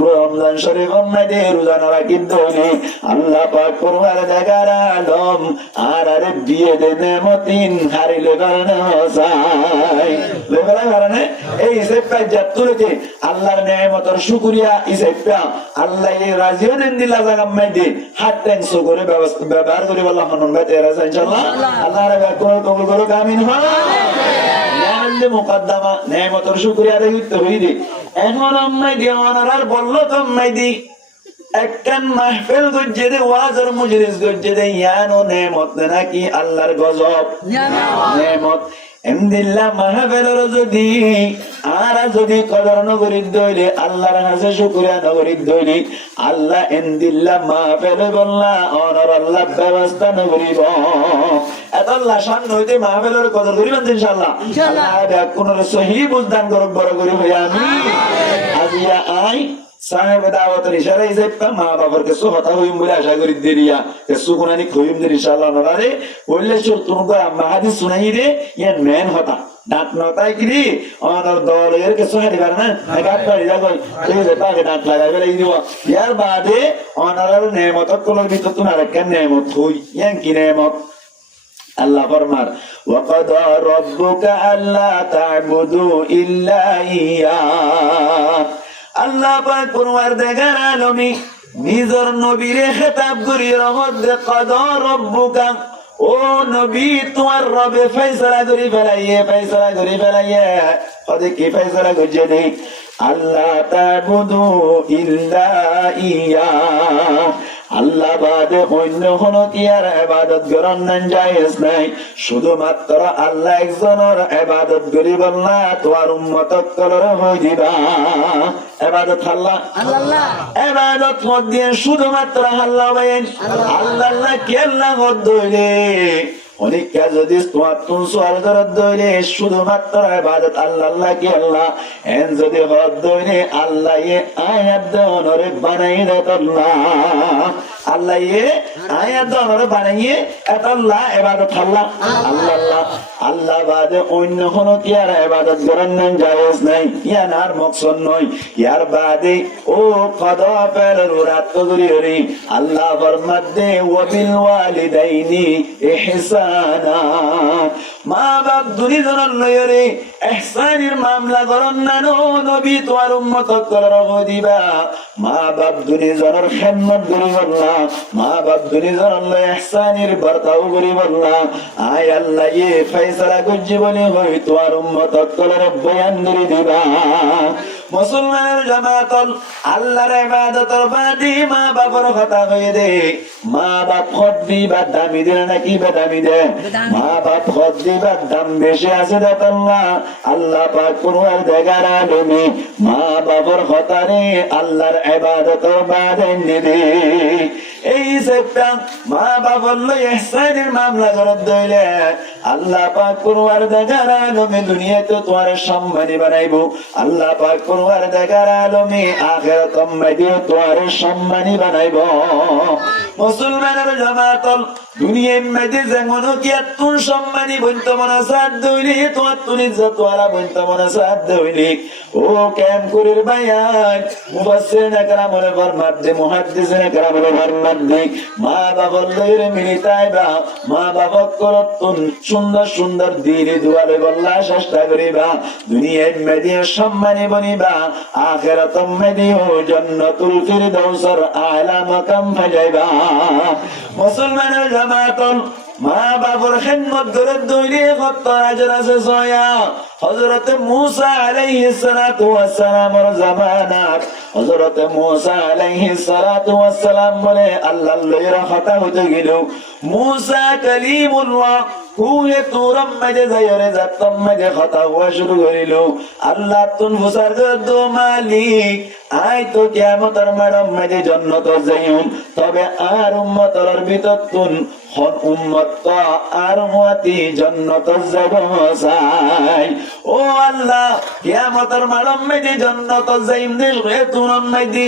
রমজান শরীফ মাইদে রোজা রাখিব দইলে আল্লাহ পাক পরওয়ার দেগার আলম আর আরে বিয়ে দে নেমতিন হারিলে কারণে হসাই লেবেলা কারণে এই হিসেব পাই যাত্তুলেতে আল্লাহর নেমতের শুকরিয়া হিসেব পা আল্লাহ এই রাজিও দিন দিলা জাগাম মাইদে হাত ট্যাংস করে ব্যবহার করে আল্লাহ হনুন ভাই তেরা ইনশাআল্লাহ আল্লাহ রে কবুল করুক আমিন হয় মুকদ্দমা নেমতের শুকরিয়া আদায় করতে হইবে এখন আম্মাই দি ওনার বলল তো আম্মাই দি একখান মাহফিল গজ্জে দে ওয়াজের মজলিস গজ্জে দে ইয়ানো নেমত নাকি আল্লাহর গজব নেমত এমদিল্লাহ মাহফিলের যদি আর যদি কদর নগরীর দইলে আল্লাহর কাছে শুকরিয়া নগরীর দইলে আল্লাহ এমদিল্লাহ মাহফিল বললা অনর আল্লাহ ব্যবস্থা নগরীব এত আল্লাহ সামনে হইতে মাহফিলের কদর করিবেন ইনশাআল্লাহ আল্লাহ কোন সহি বুঝদান করুক বড় করি হই আমি আজিয়া আই সাহেব দাওয়াতের ইশারা ইসেপা মা বাবার কিছু কথা হইম বলে আশা করি দেরিয়া কিছু কোনানি কইম দের ইনশাআল্লাহ নরারে বললে সুর তুমি আম্মা হাদিস শুনাই দে ইয়ান মেন হতা দাঁত নতাই কি অনর দলের কিছু হাদি পারে না গাত পারি যাগো এই যে পাকে দাঁত লাগাইবে লাগি দিব ইয়ার বাদে অনরের নেমত কোলার ভিতর তুমি আরেকটা নেমত হই ইয়ান কি নেমত আল্লাহ ফরমার ওয়াকাদা রাব্বুকা আল্লা তা'বুদু ইল্লা ইয়া আল্লাহ পাক পরওয়ারদিগার আলমী নিজের নবীরে খেতাব করি রহমত দে কাদা রাব্বুকা ও নবী তোমার রবে ফয়সালা করি ফেলাইয়ে ওদে কি ফয়সালা করছে দে আল্লাহ তা'বুদু ইল্লা ইয়া আল্লাহ বাদে অন্য কোন কি আর ইবাদত করার না জায়েজ নাই শুধুমাত্র আল্লাহ একজনের ইবাদত করি বললা তোমার উম্মত কলর হই দিবা ইবাদত আল্লাহ ইবাদত মধ্যে শুধুমাত্র আল্লাহ বাইন আল্লাহ কে আল্লাহ দইলে অনেকটা যদি তোমার তুন সোয়াল করার দইলে শুধুমাত্র ইবাদত আল্লাহ কি আল্লাহ এন যদি হদ দইলে আল্লাহ এ আয়াত দনরে বানাই দেতল্লাহ আল্লাহ এ আয়াত দনরে বানাইয়ে এতল্লাহ ইবাদত আল্লাহ আল্লাহ বাদে অন্য কোন কি আর ইবাদত করার না জায়েজ নাই ইয়ার আর মকসদ নয় ইয়ার বাদে ও কদা ফেলের রাত করি আল্লাহ ফরমাতে ওয়াবিল ওয়ালিদাইনি ইহসানা মা বাপ দুই জনের লয়রে ইহসানের মামলা করন না নবী তোমার উম্মত কলর দিবা মা বাপ দুই জনের খেদমত করি বললা মা বাপ দুই জনের লয় ইহসানের বর্তাও করি বললা আয় আল্লাহ এ ফয়সালা করছি বলে হই তোমার উম্মত কলর বয়ান করে দিবা মুসলমানের জামাতল আল্লাহর ইবাদতের বাদে মা বাবার কথা হয়ে দে মা বাপ হদ দিবা দামি দে নাকি বেদামি দে মা বাপ হদ দিবা দাম বেশি আছে দেতল্লাহ আল্লাহ পাক পরওয়ারদিগার আলমী মা বাবার কথারে আল্লাহর ইবাদতের বাদে নিদে এই সেটা মা বাবার লয় ইহসানের মামলা করত দইলে আল্লাহ পাক পরওয়ারদিগার আলমী দুনিয়াতে তোমার সম্মানী বানাইবো আল্লাহ পাক পরওয়ারদিগার আলমী আখিরাত মাইদে তোমার সম্মানী বানাইবো মুসলমানের জামাতল দুনিয়ার মাঝে যেমন কি তুন সম্মানী বইতে মনে সাথ দইলি তোমার তুন ইজ্জত ওয়ালা বইতে মনে সাথ দইলি ও কেম করির বায়ান মুফাসসিরিন کرامে ফরমাত দে মুহাদ্দিসিন کرامে ফরমাত দে মা বাবার লইরে মিলিতাইবা মা বাবা করতুন সুন্দর সুন্দর দিলে দুয়ারে বল্লা চেষ্টা করিবা দুনিয়ার মাঝে সম্মানী বনিবা আখিরাত মাঝে জান্নাতুল ফিরদাউসের আলা মাকাম পাইবা মুসলমানের জামাতন মা বাবার খেদমত করে দইলে কত আজর আছে সয়া হযরত মূসা আলাইহিস সালাতু ওয়াস সালামের জামানাত হযরত মূসা আলাইহিস সালাতু ওয়াস সালাম বলে আল্লাহর লইরা কথা হতে গেল মূসা কালিমুল্লাহ কুহে তুরম মাঝে যাইরে যাতম মাঝে কথা হওয়া শুরু করিল আল্লাহ তুন ফুসার দো মালিক আই তো কিয়ামতের ম্যাডাম মাঝে জান্নাত যাইম তবে আর উম্মতর ভিতর তুন হন উম্মত তো আর মতি জান্নাত যাব চাই ও আল্লাহ কিয়ামতের ম্যাডাম মাঝে জান্নাত যাইম দিল হে তুরম মাঝে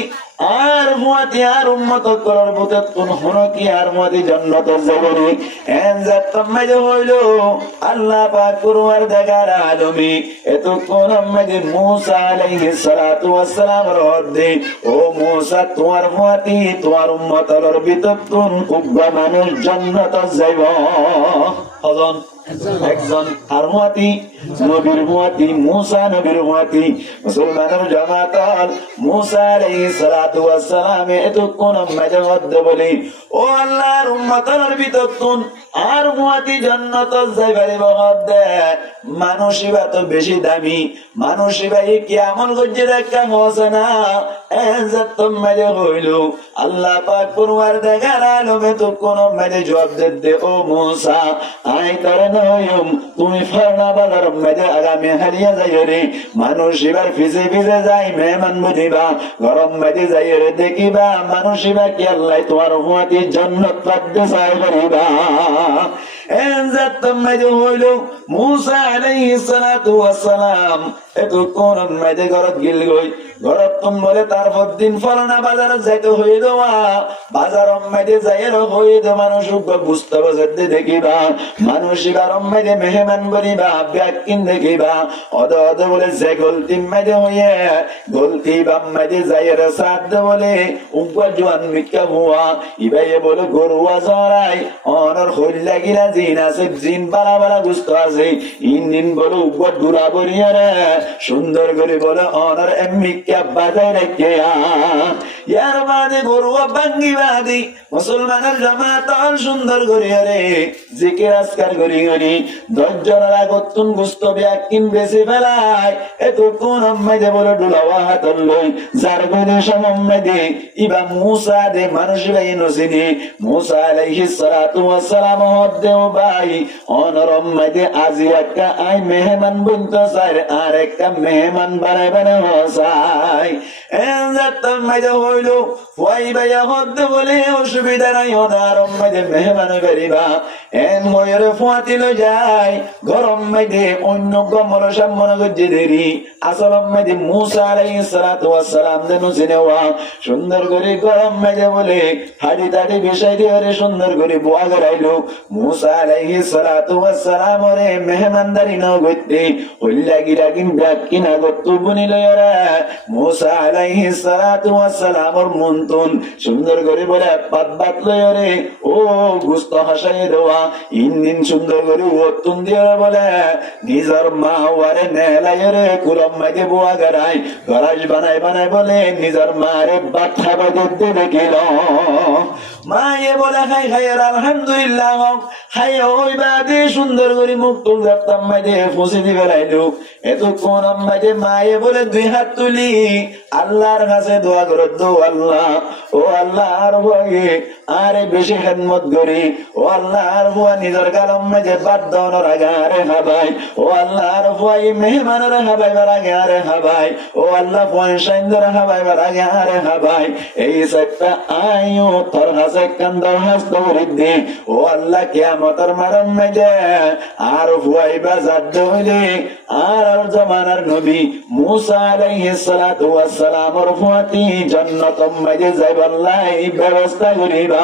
আর মুয়াতি আর উম্মত করার ভিতর তুন হন কি আর মতি জান্নাত যাবনি এন যাতম মাঝে হইল আল্লাহ পাক কুরআন দেখার আলমী এত কোন মাঝে মুসা আলাইহিস সালাতু ওয়াস সালাম রদে ও মুসা তোমার মুয়াতি তোমার উম্মতর ভিতর তুন উগ্র মানুষ জান্নাত যাইব হজন একজন আর মুয়াতি নবীর মুয়াতি মুসা নবীর মুয়াতি মুসলমানের জামাত মুসা আলাইহিস সালাতু ওয়াস সালাম এত কোন মাঝে হদে বলি ও আল্লাহর উম্মতর ভিতর তুন আর মুয়াতি জান্নাত যাইবারে বহদে মানুষই তো বেশি দামি মানুষই ভাই কি আমল করছে দেখা হচ্ছে না এজাতম মাঝে হইল আল্লাহ পাক কুরআন দেখার আলমে তো কোন মাঝে জবাব দে ও মুসা আই তার নয়ম তুমি ফরনা বাজার মাঝে আগামী হারিয়া যাই রে মানুষই বার ফিসে ফিসে যাই মেহমান বুঝিবা গরম মাঝে যাই রে দেখিবা মানুষই বা কি আল্লাহ তোমার হুয়াতি জান্নাত পাদ্দে চাই করিবা এজাতম মাঝে হইল মুসা আলাইহিস সালাতু ওয়াস সালাম এত কোন মাঝে ঘরত গিল গই ঘরত তুম বলে তারপর দিন ফলনা বাজারে যাইতে হয়ে দেওয়া বাজার মাঝে যাইয়ের হয়ে দে মানুষ বুঝতে বুঝতে দেখিবা মানুষ এবার মাঝে মেহমান বলিবা ব্যাকিন দেখিবা অদ অদ বলে যে গলতি মাঝে হয়ে গলতি বাম মাঝে যাইয়ের সাধ্য বলে উগ্র জোয়ান মিকা হুয়া ইবাই বলে গরুয়া জড়াই অনর হইল লাগিরা জিন আছে জিন বালা বালা গুস্ত আছে ইন বলে উগ্র দুরা বলিয়া রে সুন্দর করে বলে অনর এমিকা বাজাই রেখে ইয়ার বাদে গরুয়া ভাঙ্গি বাদি মুসলমানের জামাত সুন্দর করে রে জিকির আজকার করি করি 10 জনের আগতুন গুস্ত ব্যাকিন বেশি ফেলায় এত কোন মাঝে বলে ডুলাওয়া হাতল লই যার গনে সমম্মদে ইবা মুসা দে মানুষ ভাই নসিনি মুসা আলাইহিস সালাতু ওয়াস সালাম হদে ভাই অনরম মাঝে আজি একটা আই মেহমান বন্ত সার আর একটা মেহমান বানাই বানাই হসাই এজাতম মাঝে হইল ওই ভাইয়া হদে বলে অসুবিধা নাই অনারম মাঝে মেহমান করিবা এন হইরে ফুয়াতিল যায় গরম মাঝে অন্য গমল সামনে গজ্জে দেরি আসলম মাঝে মুসা আলাইহিস সালাতু ওয়াস সালাম দেনু সিনেওয়া সুন্দর করে গরম মাঝে বলে হাড়ি তাড়ি বিষয় দিয়ে সুন্দর করে বুয়া গড়াইলো মুসা আলাইহিস সালাতু ওয়াস সালাম রে মেহমানদারি না গইতে হইলা গিরা কিন ব্যাক কিনা গত্তু বুনি লয়রা মুসা আলাইহিস সালাতু ওয়াস সালামর মন্তন সুন্দর করে বলে পাত বাত লয়রে ও গুস্ত হাসাই দেওয়া ইন সুন্দর করে ওতুন দিয়ে বলে নিজর মা ওয়ারে নেলায়রে কুলম মাঝে বুয়া গড়াই গরাজ বানাই বানাই বলে নিজর মারে বাথা বাজতে দেখিল মায়ে বলে হাই হাই আলহামদুলিল্লাহ হাই ওই বাদে সুন্দর করে মুখ তুল যাতাম মাঝে ফুসি দিবে লাইলো এত কোন মাঝে মায়ে বলে 2 হাত তুলি আল্লাহর কাছে দোয়া করো দো আল্লাহ ও আল্লাহর ভয়ে আরে বেশি খেদমত করি ও আল্লাহর ভয় নিজের কালম মাঝে বাদ দাওয়ার আগে আরে হাবাই ও আল্লাহর ভয় মেহমানের হাবাইবার আগে আরে হাবাই ও আল্লাহ পয়সাইন্দর হাবাইবার আগে আরে হাবাই এই একটা আয়ো তোর কাছে কান্দর হাসত বৃদ্ধি ও আল্লাহ কিয়ামতের মারণ মাঝে আর ভয়বা জাদ্দ হইলে আর জামানার নবী মুসা আলাইহিস সালাতু ওয়াস সালামর ফুয়াতি জান্নাতম মাঝে যাইবাল্লাই ব্যবস্থা করিবা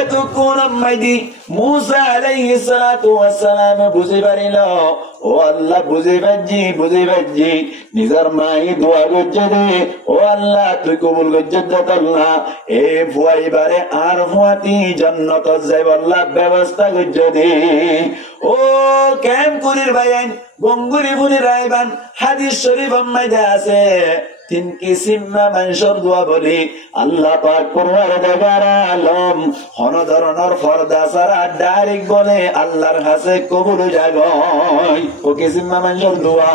এত কোন মাইদি মুসা আলাইহিস সালাতু ওয়াস সালাম বুঝি পারিল ও আল্লাহ বুঝি বাজি নিজের মাই দোয়া করছে রে ও আল্লাহ তুই কবুল করছে আল্লাহ এ ফুয়াইবারে আর ফুয়াতি জান্নাত যাইবাল্লাহ ব্যবস্থা করছে দে ও কেম করির ভাইয়ান গঙ্গুরি বুনি রাইবান হাদিস শরীফ মাঝে আছে 3 কিসিম মানুষের দোয়া বলি আল্লাহ পাক কুরআন দেবার আলম হন ধরনের ফরদা সারা ডাইরেক্ট বলে আল্লাহর কাছে কবুল জাগয় ও কিসিম মানুষের দোয়া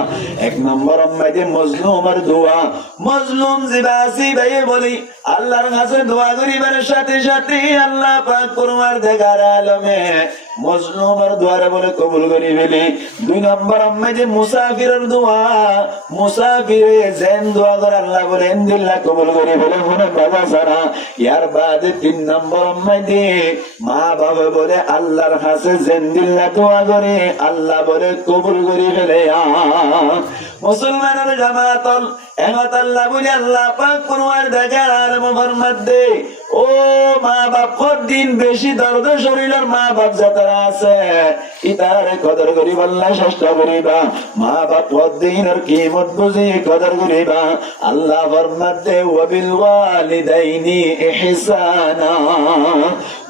1 নম্বর মাঝে মজলুমের দোয়া মজলুম জিবাসি ভাই বলি আল্লাহর কাছে দোয়া করিবার সাথে সাথে আল্লাহ পাক কুরআন দেবার আলমে মজলুমের দুয়ারে বলে কবুল করি ফেলি। 2 নম্বর যে মুসাফিরের দোয়া, মুসাফিরে জেন দোয়া করে আল্লাহ বলে ইনদিল্লাহ কবুল করি ফেলে মনে বাধা ছাড়া। ইয়ার বাদে 3 নম্বর যে মা বাবা বলে আল্লাহর কাছে জেন্দিল্লাহ দোয়া করে আল্লাহ বলে কবুল করি ফেলে। মুসলমানের জামাতল এমত আল্লাহ বলে আল্লাহ পাক কোরআন দেখার আলম ফরমাতে ও মা বাপ দিন বেশি দর্দ শরীরের মা বাপ যারা আছে ইতারে কদর করিবা, আল্লাহ চেষ্টা করিবা। মা বাপ দিনের কিমত বুঝি কদর করিবা। আল্লাহ ফরমাতে ওয়াবিল ওয়ালিদাইনি ইহসানা,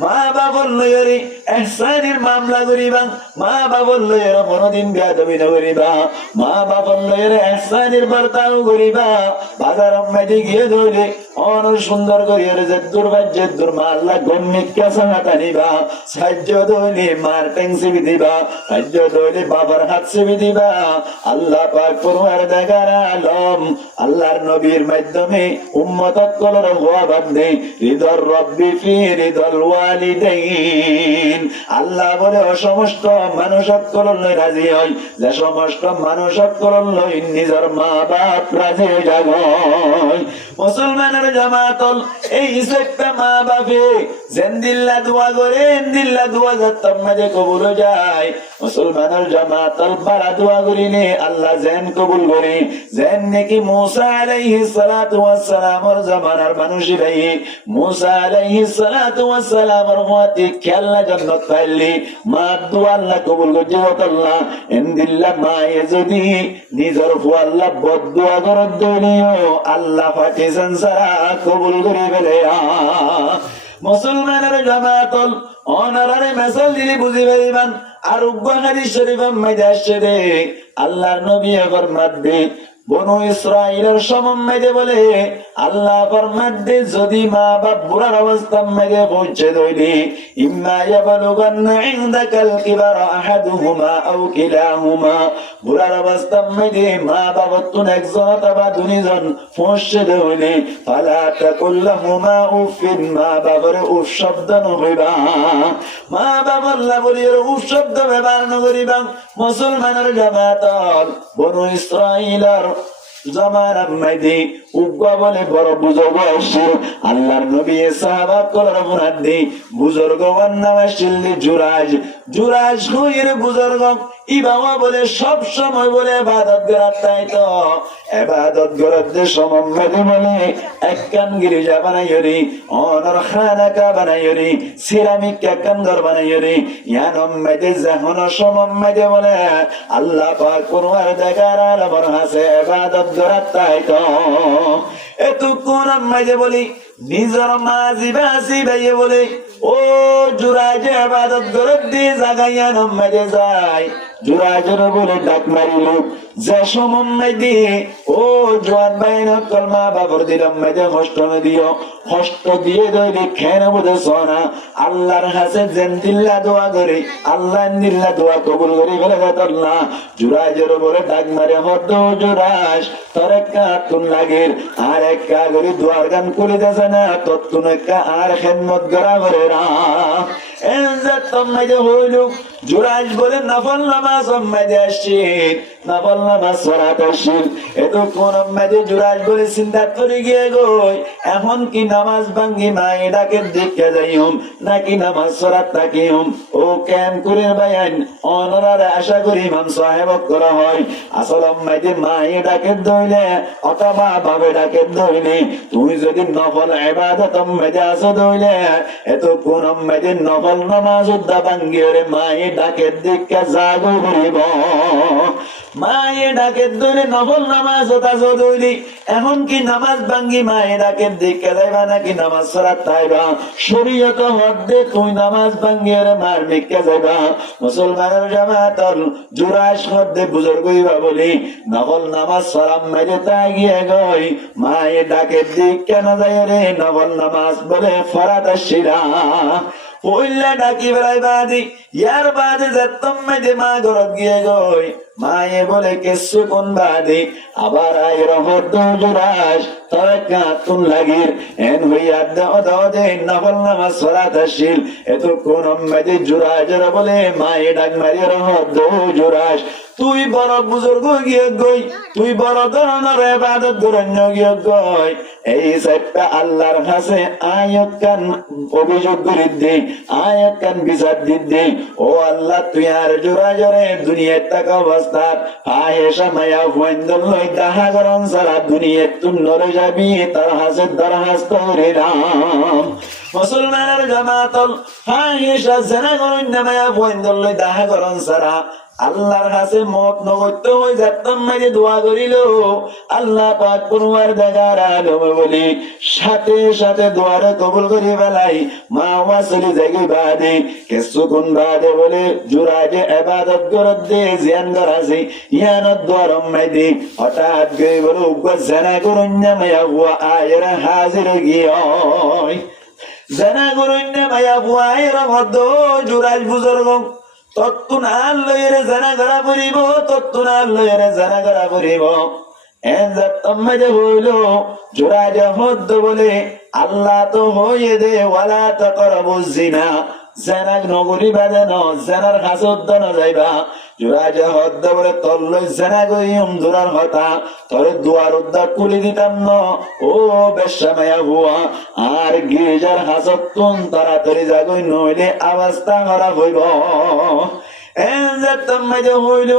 মা বাবার লয়রি ইহসানের মামলা করিবা। মা বাবার লয়রি কোনদিন বেয়াদবি না করিবা। মা বাবার লয়রি ইহসানের বর্তাও করিবা। বাজার মধ্যে গিয়ে ধরে অনেক সুন্দর করিয়া যে দুর্ভাগ্যের দুর্মা আল্লাহ গম্মিক কাছে হাত আনিবা। সাহায্য দইলে মার টেংসি দিবা, সাহায্য দইলে বাবার হাত সেবি দিবা। আল্লাহ পাক কোরআন দেখার আলম আল্লাহর নবীর মাধ্যমে উম্মতক কলর হওয়া বাদে রিদর রব্বি ফি রিদল ওয়ালিদাইন। আল্লাহ বলে সমস্ত মানুষক কলর রাজি হয়, যে সমস্ত মানুষক কলর নিজের মা বাপ রাজি হয়ে যাব। মুসলমানের জামাতল এই একটা মা বাপে জেন্দিল্লা দোয়া করে ইনদিল্লা দোয়া যাত্তম মাঝে কবুল যায়। মুসলমানের জামাতল পারা দোয়া করিনে আল্লাহ জেন কবুল করে। জেন নাকি মুসা আলাইহিস সালাতু ওয়াস সালামের জামানার মানুষই ভাই মুসা আলাইহিস সালাতু ওয়াস সালামের মতে খেলনা জান্নাত পাইলি মা দোয়া আল্লাহ কবুল করছে। আল্লাহ ইনদিল্লা মায়ে যদি নিজের আল্লাহ বদদুয়া করে দিও আল্লাহ পাঠিয়েছেন সারা কবুল করে ফেলে। মুসলমানের জামাতল অনারারে মেসাল দিলি বুঝি পারিবান। আর উগ্রহারি শরীফ মাইদে আসছে রে আল্লাহর নবী ফরমাতে বনু ইসরাইলের সমম্মাইদে বলে আল্লাহ ফরমাতে যদি মা বাপ বুড়ার অবস্থা মেঘে পৌঁছে দইলি ইম্মা ইয়াবলুগান্না ইনদাকাল কিবার আহাদুহুমা আও কিলাহুমা, বুড়ার অবস্থা মেঘে মা বাপ তুন একজন অথবা দুইজন পৌঁছে দইলি ফালা তাকুল্লাহুমা উফিন, মা বাবার উফ শব্দ নকরিবা। মা বাবা আল্লাহ বলির উফ শব্দ ব্যবহার নকরিবা। মুসলমানের জামাতল বনু ইসরাইলের জামানার মাইদি উগ্র বলে বড় বুজুর্গ আসছিল। আল্লাহর নবী সাহাবা কলর মুনাদ্দি বুজুর্গ নাম আসছিল জুরাজ। জুরাজ হইর বুজুর্গ ইবাবা বলে সব সময় বলে ইবাদত করাতাই তো ইবাদত করতে সমম্মে বলে একখান গিরিজা বানাইরি অনর খানাকা বানাইরি সিরামিক একখান ঘর বানাইরি ইয়ানম মেদে যখন সমম্মে বলে আল্লাহ পাক কোরআন দেখার আলমর হাসে ইবাদত করাতাই তো এতু কোন মাঝে বলি নিজের মাঝি বাসি ভাইয়ে বলে ও জুরাজ ইবাদত করে দিয়ে জাগাইয়া নমাজে যায়। জুরাজের বলে ডাক মারিল যে সমম্মাই দিয়ে ও জোয়ান বাইন কলমা বাবর দিলাম মেজে কষ্ট দিও, কষ্ট দিয়ে দইলে খেয়ে বোঝে সোনা আল্লাহর হাসে জেন্দিল্লা দোয়া করে আল্লাহ দিল্লা দোয়া কবুল করে ফেলে না। জুরাজের বলে ডাক মারে হদ জুরাজ তোর একটা তুন লাগের আর একটা করে দোয়ার গান করে দেছে না তত্তুন একটা আর খেদমত করা করে না। জুরাজ বলে নফল নামাজ মেদে আসছেন, নফল নামাজ সরাত আসছেন। এতক্ষণ মেদে জুরাজ বলে চিন্তা করে গিয়ে গই এখন কি নামাজ ভাঙ্গি মাই ডাকে দেখে যাইম নাকি নামাজ সরাত থাকিম ও কেন করে বায়ান অনরার আশা করি ইমাম সাহেব করা হয়। আসল মেদে মাই ডাকে দইলে অথবা ভাবে ডাকে দইলে তুমি যদি নফল ইবাদত মেদে আসো দইলে এতক্ষণ মেদে নফল নামাজ উদ্দা ভাঙ্গি ওরে মাই ডাকে দেখে জাগো করিব। মায়ে ডাকে দইলে নফল নামাজ তাজো দইলি এখন কি নামাজ ভাঙ্গি মায়ে ডাকে দেখে যাইবা নাকি নামাজ সরাত তাইবা শরীয়ত হদ্দে তুই নামাজ ভাঙ্গি ওরে মার মিকে যাইবা। মুসলমানের জামাতল জুরাশ হদ্দে বুজুর্গ হইবা বলি নফল নামাজ সরাম মেরে তাই গিয়ে গই মায়ে ডাকে দেখে না যাই রে নফল নামাজ বলে ফরাত আসিরা ওইলা ডাকি বেড়াই বাদি ইয়ার বাদে যাত্তম মেদে মা ঘরত গিয়ে গই মায়ে বলে কিছুক্ষণ বাদে আবার আয়ের হদ্দ জুরাজ তবে কাতুন লাগির এন হইয়া দে নফল নামাজ সালাত আসিল এতক্ষণ মেদে জুরাজের বলে মায়ে ডাক মারিয়ে হদ্দ জুরাজ তুই বড় বুজুর্গ গিয়ে গই, তুই বড় ধরনের ইবাদত গুরন্য গিয়ে গই। এই সাইটটা আল্লাহর কাছে আয়াত কান অভিযোগ করে দে, আয়াত কান বিচার দিতে। ও আল্লাহ তুই আর জোড়া জোরে দুনিয়ার টাকা অবস্থা আয়েশা মায়া ওয়াইন্দল লই দাহা গরম সারা দুনিয়ার তুই নরে যাবি তার হাসে দরখাস্ত করে রাম মুসলমানের জামাতল আয়েশা জানা গরম মায়া ওয়াইন্দল লই দাহা গরম সারা আল্লাহর কাছে মত নগত্য হয়ে যাতাম মাঝে দোয়া করিল আল্লাহ পাক পরওয়ার দেখার আলম বলি সাথে সাথে দোয়ারে কবুল করি বেলাই মা ওয়াসলি জায়গা বাদে কিছুক্ষণ বাদে বলে জুরাজে ইবাদত করত দে জিয়ান করাছি ইয়ানত দোয়ারম মাইদি হঠাৎ গই বলে উগ্র জানা করুন্না মায়া হুয়া আয়ের হাজির গিয়ে জানা করুন্না মায়া হুয়া আয়ের হদ জুরাজ বুজুর্গ তত্তুন আল্লাহের জানা করা করিব, তত্তুন আল্লাহের জানা করা করিব। এমজে হইল জোরাজ হদ্দ বলে আল্লাহ তো হইয়ে দে ওয়ালা তাকরাবুজ জিনা জানাক নগরী বাজান জানার হাসদ ন যাইবা জোরাজ হদ্দ বলে তল্লই জানা গইম জোরার হতা তোরে দুয়ার উদ্ধার খুলে দিতাম ন ও বেশামায়া হুয়া আর গির্জার হাসদ তুন তাড়াতাড়ি জাগই নইলে অবস্থা খারাপ হইব। হইল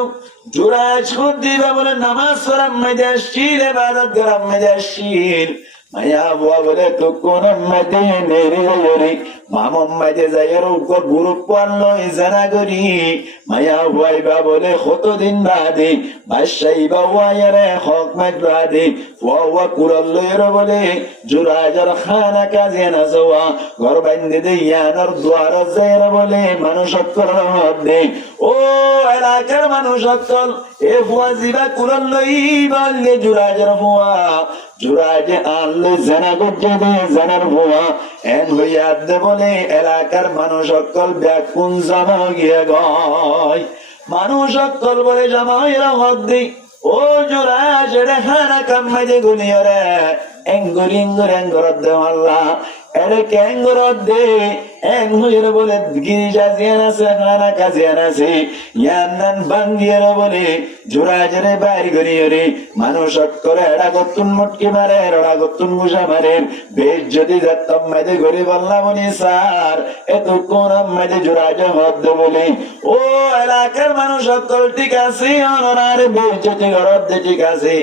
জোরাজ দিবা বলে নামাজ পড়াম মেজে আসছিল ইবাদত করাম মেজে আসছিল মায়া বুয়া বলে তো কোন মেজে নেরি যাইরি মামম মেজে যাইয়ের উপর গুরুত্ব আনলই জানা করি মায়া বুয়াইবা বলে কতদিন বাদে বাদশাইবা ওয়াইরে হক মেজ বাদে ওয়া কুরাল্লইর বলে জোরাজের খানা কাজে না যাওয়া ঘর বান্ধে দে ইয়ানোর দ্বার যাইর বলে মানুষ করার দে ও এলাকার মানুষ সকল এ বুয়া জিবা কুরাল্লই বললে জোরাজের বুয়া জোরাজে আনলে জানা গজ্জে দে জানার বুয়া এন হইয়া দে বলে এলাকার মানুষ সকল ব্যাকুন জামা গিয়ে গয় মানুষ সকল বলে জামাইরা হদ্দি ও জোরাজ রে খানা কামাইতে গুনিয়রে এঙ্গুরিঙ্গুর এঙ্গুর দে আল্লাহ এরে কেঙ্গুর দে এন হইরে বলে গিরিজা জিয়ান আছে খানা কাজিয়ান আছে ইয়ান্নান বাঙ্গিয়ার বলে জোরাজরে বাইরে গুনিয়রে মানুষ করে এড়া গতুন মুটকি মারে এড়া গতুন গুসা মারে বেশ যদি যাতাম মাইদে গরি বললাম উনি স্যার এত কোন মাইদে জোরাজ হদ্দ বলে ও এলাকার মানুষ সকল ঠিক আছে অনরারে বেশ যদি গরদ দে ঠিক আছে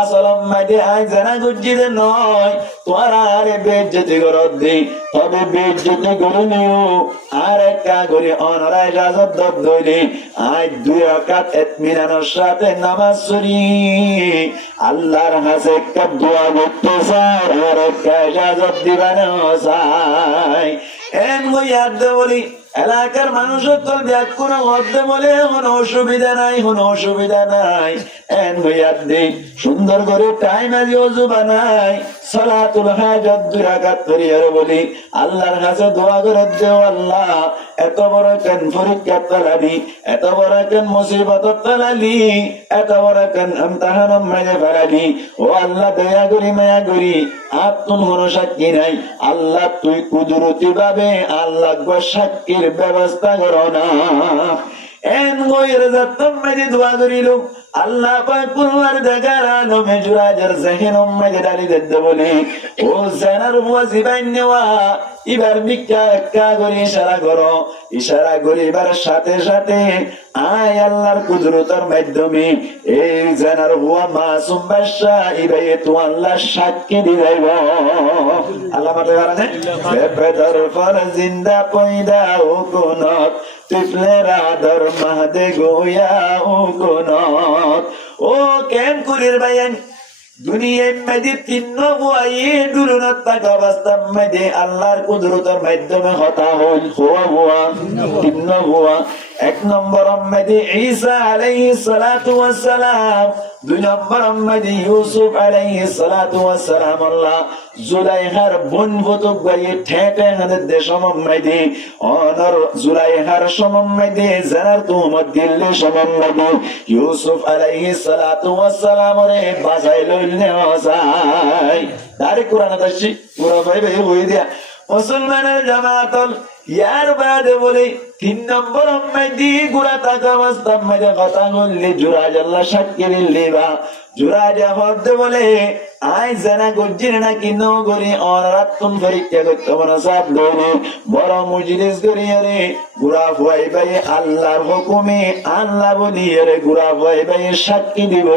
আসল মাইদে আই জানা গুজ্জিদে নয় তোমার আরে বেশ যদি গরদ দে তবে বেশ যদি গরু নিও আর একটা গরি অনরায় রাজত দব দইলে আজ 2 রাকাত ইতমিনানের সাথে নামাজ পড়ি আল্লাহর কাছে একটা দোয়া করতে চাই আর একটা ইজাজত দিবানো চাই এন হইয়াদ বলি এলাকার মানুষ সকল ব্যাকুণ হদ্দে বলে কোনো অসুবিধা নাই কোনো অসুবিধা নাই এন হইয়াদ দে সুন্দর করে টাইম আজি ওযু বানাই সালাতুল হাজাত 2 রাকাত করিয়ার বলি আল্লাহর কাছে দোয়া করে দেও আল্লাহ এত বড় কেন পরীক্ষা তালালি এত বড় কেন মুসিবত তালালি এত বড় কেন ইমতিহান মেজে ফেরালি ও আল্লাহ দয়া করি মায়া করি আপন কোনো সাক্ষী নাই আল্লাহ তুই কুদরতি ভাবে আল্লাহ গো সাক্ষীর ব্যবস্থা করো না এন গইরে যাতাম মেজে দোয়া করিল আল্লাহ পাক পরওয়ার দেখার আলমে জুরাজের জহিন মেজে ডালি দে বলে ও জানার ওয়াজিবাইন নেওয়া এবার ভিক্ষা একটা করে ইশারা করো ইশারা করিবার সাথে সাথে আয় আল্লাহর কুদরতের মাধ্যমে এই জানার হুয়া মাসুম বাদশা ইবাই তো আল্লাহ সাক্ষী দিবাইব আল্লাহ মাতে পারে বেদর ফর জিন্দা পয়দা ও কোনত তিফলেরা দর মাহদে গোয়া ও কোনত ও কেন কুরির বাইন দুনিয়ার মধ্যে 3 নবুয়ায়ে দুরুনত থাকা অবস্থার মধ্যে আল্লাহর কুদরতের মাধ্যমে হতা হল হওয়া 3 নবুয়া 1 নম্বর মধ্যে ঈসা আলাইহিস সালাতু ওয়াস সালাম 2 নম্বর উম্মতি ইউসুফ আলাইহিস সালাতু ওয়াস সালাম আল্লাহ জুলাইহার বোন ফটক গায়ে ঠেটে হাতে দেশমম্মাইদি অনর জুলাইহার সমম্মাইদি জানার তুমত দিল্লি সমম্মাইদি ইউসুফ আলাইহিস সালাতু ওয়াস সালাম রে বাজাই লইলে ওসাই তারে কোরআন দাসি পুরো ভাই ভাই হই দিয়া মুসলমানের জামাতল ইয়ার বাদে বলে 3 নম্বর উম্মতি গুরা টাকা বাস্তাম মেরে কথা বললি জুরাজ আল্লাহ সাক্ষী দিল্লিবা জুরাজ হতে বলে আই জানা গজ্জির না কিনো গরি অনরাতন পরীক্ষা করতে মনে সাথ দৌড়ে বড় মুজলিস করি রে গুরা ভাই ভাই আল্লাহর হুকুমে আল্লাহ বলি রে গুরা ভাই ভাই সাক্ষী দিব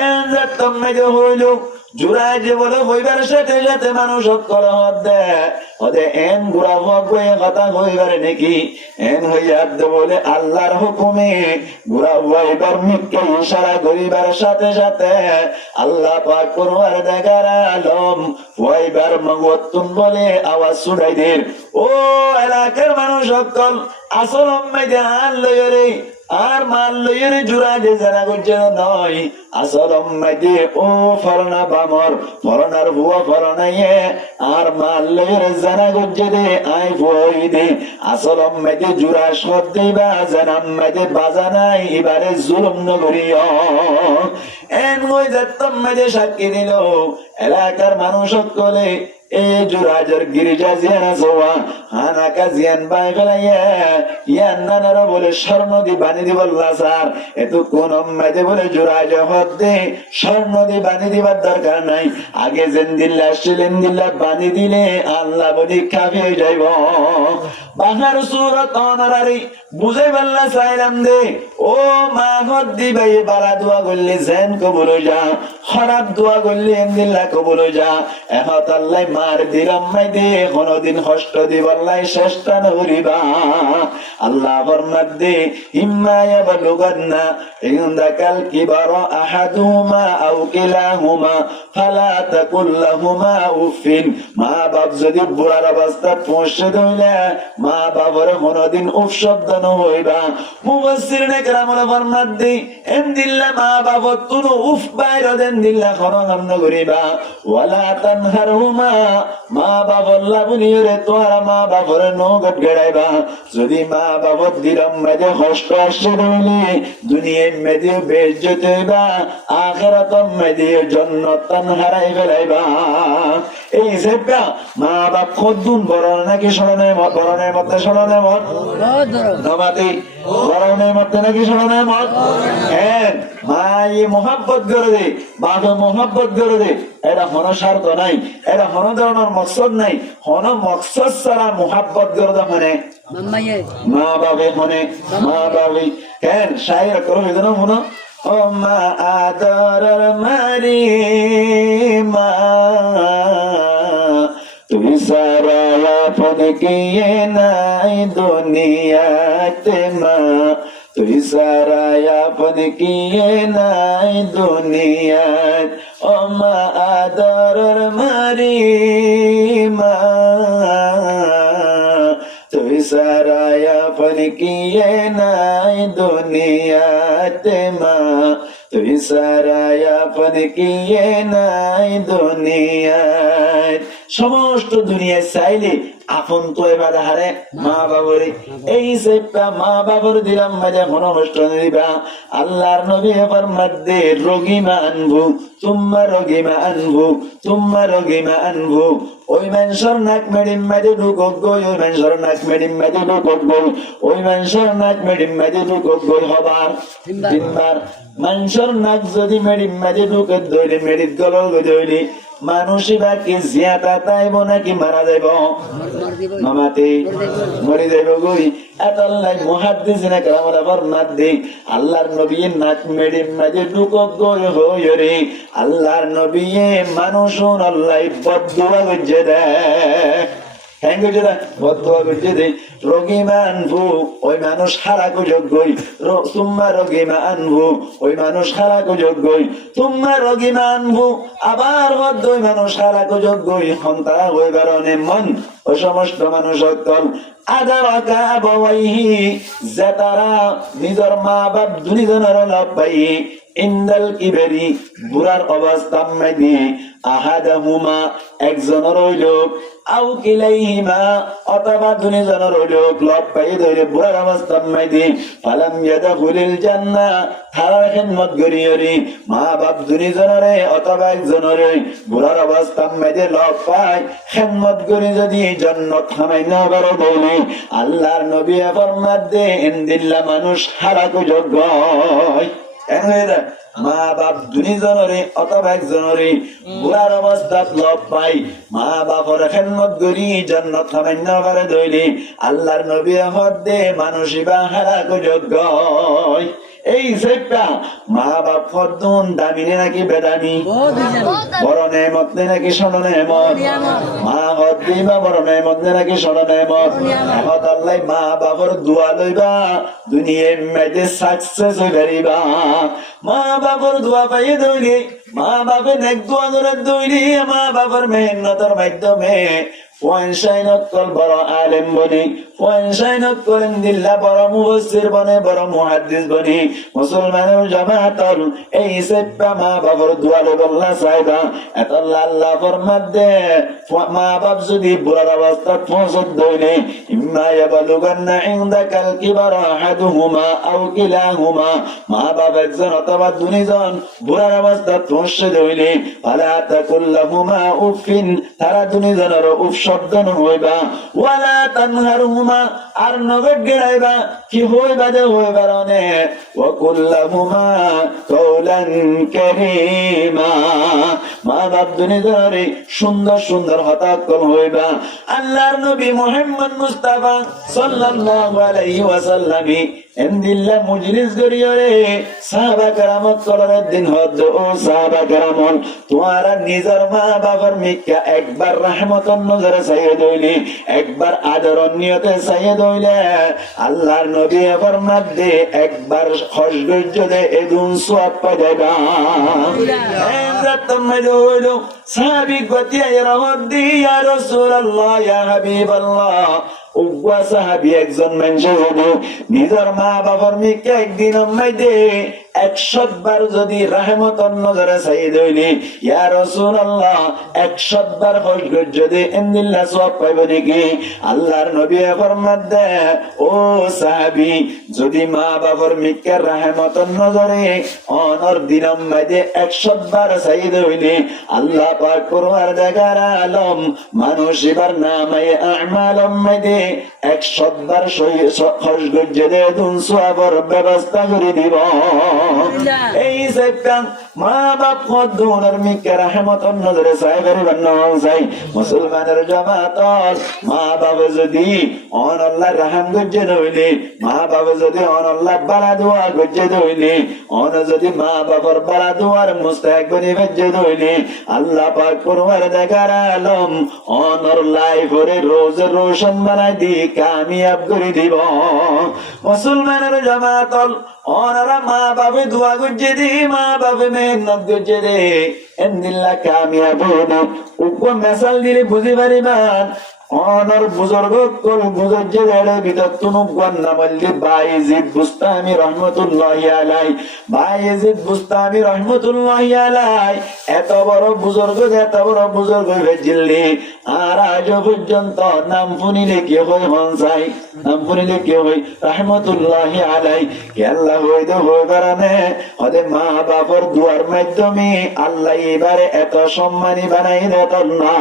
এন রাতম মেরে হইল জুরাজ বলে হইবার সাথে সাথে মানুষ করে হদে এন গুড়া হয়ে কথা হইবার নাকি এন হইয়াদ বলে আল্লাহর হুকুমে গুড়া হইবার মুখকে ইশারা করিবার সাথে সাথে আল্লাহ পাক করবার দেখার আলম হইবার মগতুন বলে আওয়াজ শুনাই দিন ও এলাকার মানুষ সকল আসল মেজান লইরে আর মাল লইরে জুরাজে জানা করছে নয় আসল মেজে ও ফরনা বামর ফরনার হুয়া ফরনাইয়ে আর মাল লইরে জানা করছে দে আই বই দে আসল মেজে জুরা সদ দিবা জানাম মেজে বাজানাই এবারে জুলুম নগরিয় এন ওই যাত্তম মেজে সাক্ষী দিল এলাকার মানুষ সকলে এ জুরাজের গিরিজা জিয়ানা সোয়া হানাকা জিয়ান বাই ফেলাইয়া ইয়ান নানারা বলে স্বর্ণ দি বানি দিব স্যার এত কোন মেজে বলে জুরাজ হতে স্বর্ণ দি বানি দিবার দরকার নাই আগে যেন দিল্লা আসছিলেন দিল্লা বানি দিলে আল্লাহ বলি খাবি হয়ে যাইব বাহার সুরত অনারারি বুঝে বললা চাইলাম দে ও মা হদ দি ভাই বালা দোয়া করলে যেন কবুল যা খারাপ দোয়া করলে দিল্লা কবুল যা এহত আল্লাহ মার দিলাম মাই দে কোনদিন হষ্ট দিবাল্লাই চেষ্টা নকরিবা আল্লাহ ফরমাত দে ইম্মা ইয়াবলুগান্না ইনদাকাল কিবারা আহাদুহুমা আও কিলাহুমা ফালা তাকুল লাহুমা উফিন মা বাপ যদি বুড়ার অবস্থা পৌঁছে দইলে মা বাবার কোনদিন উফ শব্দ ন হইবা মুফাসসিরিনে কেরামরা ফরমাত দে এন দিল্লা মা বাপ তুনো উফ বাইরে দেন দিল্লা খরম ন করিবা ওয়ালা তানহারহুমা মা বাবার লাবনিরে তোরা মা বাবার নগদ গড়াইবা যদি মা বাবার দিলাম মেজে কষ্ট আসছে রইলে দুনিয়ায় মেজে বেইজ্জত হইবা আখিরাত মেজে জান্নাত হারাই ফেলাইবা এই সেবা মা বাপ কদ্দুন বড় নাকি শরণের মধ্যে শরণের মত নমাতি বড়নের মধ্যে নাকি শরণের মত হ্যাঁ মা এই মোহাব্বত করে দে বাবা মোহাব্বত করে দে এটা হন স্বার্থ নাই এটা হন ধরনের মকসদ নাই হন মকসদ ছাড়া মোহাব্বত করে দে মানে মা বাবে হনে মা বাবে কেন শায়ের করো এদের মনে ও মা আদর মারি মা তুমি সারা আপন কিয়ে নাই দুনিয়াতে মা তুই সারা আপন কিয়ে নাই দুনিয়াত ও মা আদর মারি মা তুই সারা আপন কিয়ে নাই দুনিয়াতে মা তুই সারা আপন কিয়ে নাই দুনিয়াত সমস্ত দুনিয়ায় চাইলে আপন তো এবার হারে মা বাবরে এই সেটা মা বাবর দিলাম মাঝে মনোনষ্ট দিবা আল্লাহর নবী ফরমাত দে রোগীমা আনবু তুম্মা রোগীমা আনবু তুম্মা রোগীমা আনবু ওই মানুষের নাক মেডিম মাঝে ঢুকক গই ওই মানুষের নাক মেডিম মাঝে ঢুকক গই ওই মানুষের নাক মেডিম মাঝে ঢুকক গই হবার তিনবার মানুষের নাক যদি মেডিম মাঝে ঢুকে ধরে মেডিত গল ধরে মানুষই বাকি জিয়াটা তাইব নাকি মারা যাইব মামাতে মরে যাইব গই এতলাই মুহাদ্দিস না কালামরা ফরমাত দে আল্লাহর নবী নাক মেডিম মাঝে ঢুকক গই হইরে আল্লাহর নবী মানুষুন আল্লাহ বদদুয়া গজে দে হ্যাঁ গজে দে বদদুয়া গজে দে রোগীমা আনবু ওই মানুষ হারাক যোগ্যই তুম্মা রোগীমা আনবু ওই মানুষ হারাক যোগ্যই তুম্মা রোগীমা আনবু আবার হদ ওই মানুষ হারাক যোগ্যই হন্তা হইবার মন ও সমস্ত মানুষ সকল আদারাকা আবাওয়াইহি যে তারা নিজের মা বাপ দুইজনের লাভ পাই ইন্দাল কিবেরি বুড়ার অবস্থা মাইদি আহাদাহুমা একজনের হইল আউ কিলাইহিমা অথবা দুইজনের হইল লব পাই ধরে বুড়ার অবস্থা মাইদি ফালাম ইয়াদখুলিল জান্নাহ তারা খিদমত করিয়রি মা বাপ দুইজনরে অথবা একজনরে বুড়ার অবস্থা মাইদি লব পাই খিদমত করি যদি জান্নাত খানাই না বড় বলে আল্লাহর নবী ফরমাত দে ইনদিল্লা মানুষ হারাকো যোগ্য মা বাপ দুইজনরে অথবা একজনরে বুড়ার অবস্থাত লব পাই মা বাপর খেদমত করি জান্নাত খামান্য করে দইলি আল্লাহর নবী হদ দে মানুষই বা হারাকো যোগ্য এই সেটা মা বাপ ফরদুন দামি নাকি বেদামি বড় নেমত নাকি ছোট নেমত মা হদ দিবা বড় নেমত নাকি ছোট নেমত এমত আল্লাহ মা বাপর দোয়া লইবা দুনিয়ার মধ্যে সাকসেস হই পারিবা মা বাপর দোয়া পাইয়ে দইলি মা বাপে নেক দোয়া করে দইলি মা বাপর মেহনতের মাধ্যমে পয়সাইনত কল বড় আলেম বনি পয়সাইনত করেন দিল্লা বড় মুফাসসির বনে বড় মুহাদ্দিস বনি মুসলমানের জামাতল এই সেপ্পা মা বাবার দোয়া বল্লা সাইবা এত আল্লাহ ফরমাত দে মা বাপ যদি বুড়ার অবস্থা পৌঁছত দইলে ইম্মা ইয়াবলুগান্না ইনদাকাল কিবার আহাদুহুমা আও কিলাহুমা মা বাপ একজন অথবা দুইজন বুড়ার অবস্থা পৌঁছে দইলে ফালা তাকুল্লাহুমা উফিন তারা দুইজনের উফ শব্দ হইবা ওয়ালা তানহারহুমা আর নগদ গড়াইবা কি হইবা দে হইবার নে ওয়া কুল্লাহুমা কওলান কারীমা মা বাপ দুনিয়ারে সুন্দর সুন্দর হঠাৎ কম হইবা আল্লাহর নবী মুহাম্মদ মুস্তাফা সাল্লাল্লাহু আলাইহি ওয়াসাল্লাম এন্দিল্লা মজলিস করিয়রে সাহাবা কেরামত করার দিন হদ ও সাহাবা কেরামত তোমারা নিজের মা বাবার মিকা একবার রহমতের নজরে চাইয়ে দইলি একবার আদরের নিয়তে চাইয়ে দইলে আল্লাহর নবী ফরমাত দে একবার খুশগজ্জ দে এদুন সওয়াব পাইবা হযরত মজু হইলো সাহাবী গতিয়া রহমত দি ইয়া রাসূলুল্লাহ ইয়া হাবিবাল্লাহ উগ্র সাহাবী একজন মানুষ হলো নিজের মা বাবার মিকে একদিন মাইদে 100 বার যদি রহমতের নজরে চাই দইলি ইয়া রাসূলুল্লাহ 100 বার খুশগজ্জ যদি ইনদিল্লাহ সওয়াব পাইব নাকি আল্লাহর নবী ফরমাত দে ও সাহাবী যদি মা বাবার মিকে রহমতের নজরে অনর দিন মাইদে 100 বার চাই দইলি আল্লাহ পাক পরওয়ারদিগার আলম মানুষ এবার নামে আমাল মাইদে 100 বার খুশগজ্জ দে দুন সওয়াবের ব্যবস্থা করে দিব এই সেপ্টাম মা বাপ খদুনের মিকে রহমতের নজরে চাইবেন চাই মুসলমানের জামাতর মা বাপ যদি অন আল্লাহ রহম গজ্জে দইলে মা বাপ যদি অন আল্লাহ বালা দোয়া গজ্জে দইলে অন যদি মা বাপর বালা দোয়ার মুস্তাহিক বনি গজ্জে দইলে আল্লাহ পাক পরওয়ারদিগার আলম অনর লাইফরে রোজ রোশন বানাই দি কামিয়াব করে দিব মুসলমানের জামাতল অনরা মা বাপে দোয়া গজ্জে দি মা বাপে মেহনত গজ্জে দে এন্দিল্লা কামিয়াব হবো উপ মেসাল দিলে বুঝি পারিবান অনর বুজুর্গ কল বুজুর্গে দেড়ে ভিতর তুনু গন্না বললি বায়েজিদ বুস্তামি রহমতুল্লাহি আলাইহি বায়েজিদ বুস্তামি রহমতুল্লাহি আলাইহি এত বড় বুজুর্গ হয়েছিলি আর আজ পর্যন্ত নাম শুনিলে কি হয় হনসাই নাম শুনিলে কি হয় রহমতুল্লাহি আলাইহি কে আল্লাহ হইতে হই কারণে ওদের মা বাপর দুয়ার মাধ্যমে আল্লাহ এবারে এত সম্মানী বানাই দিতেন না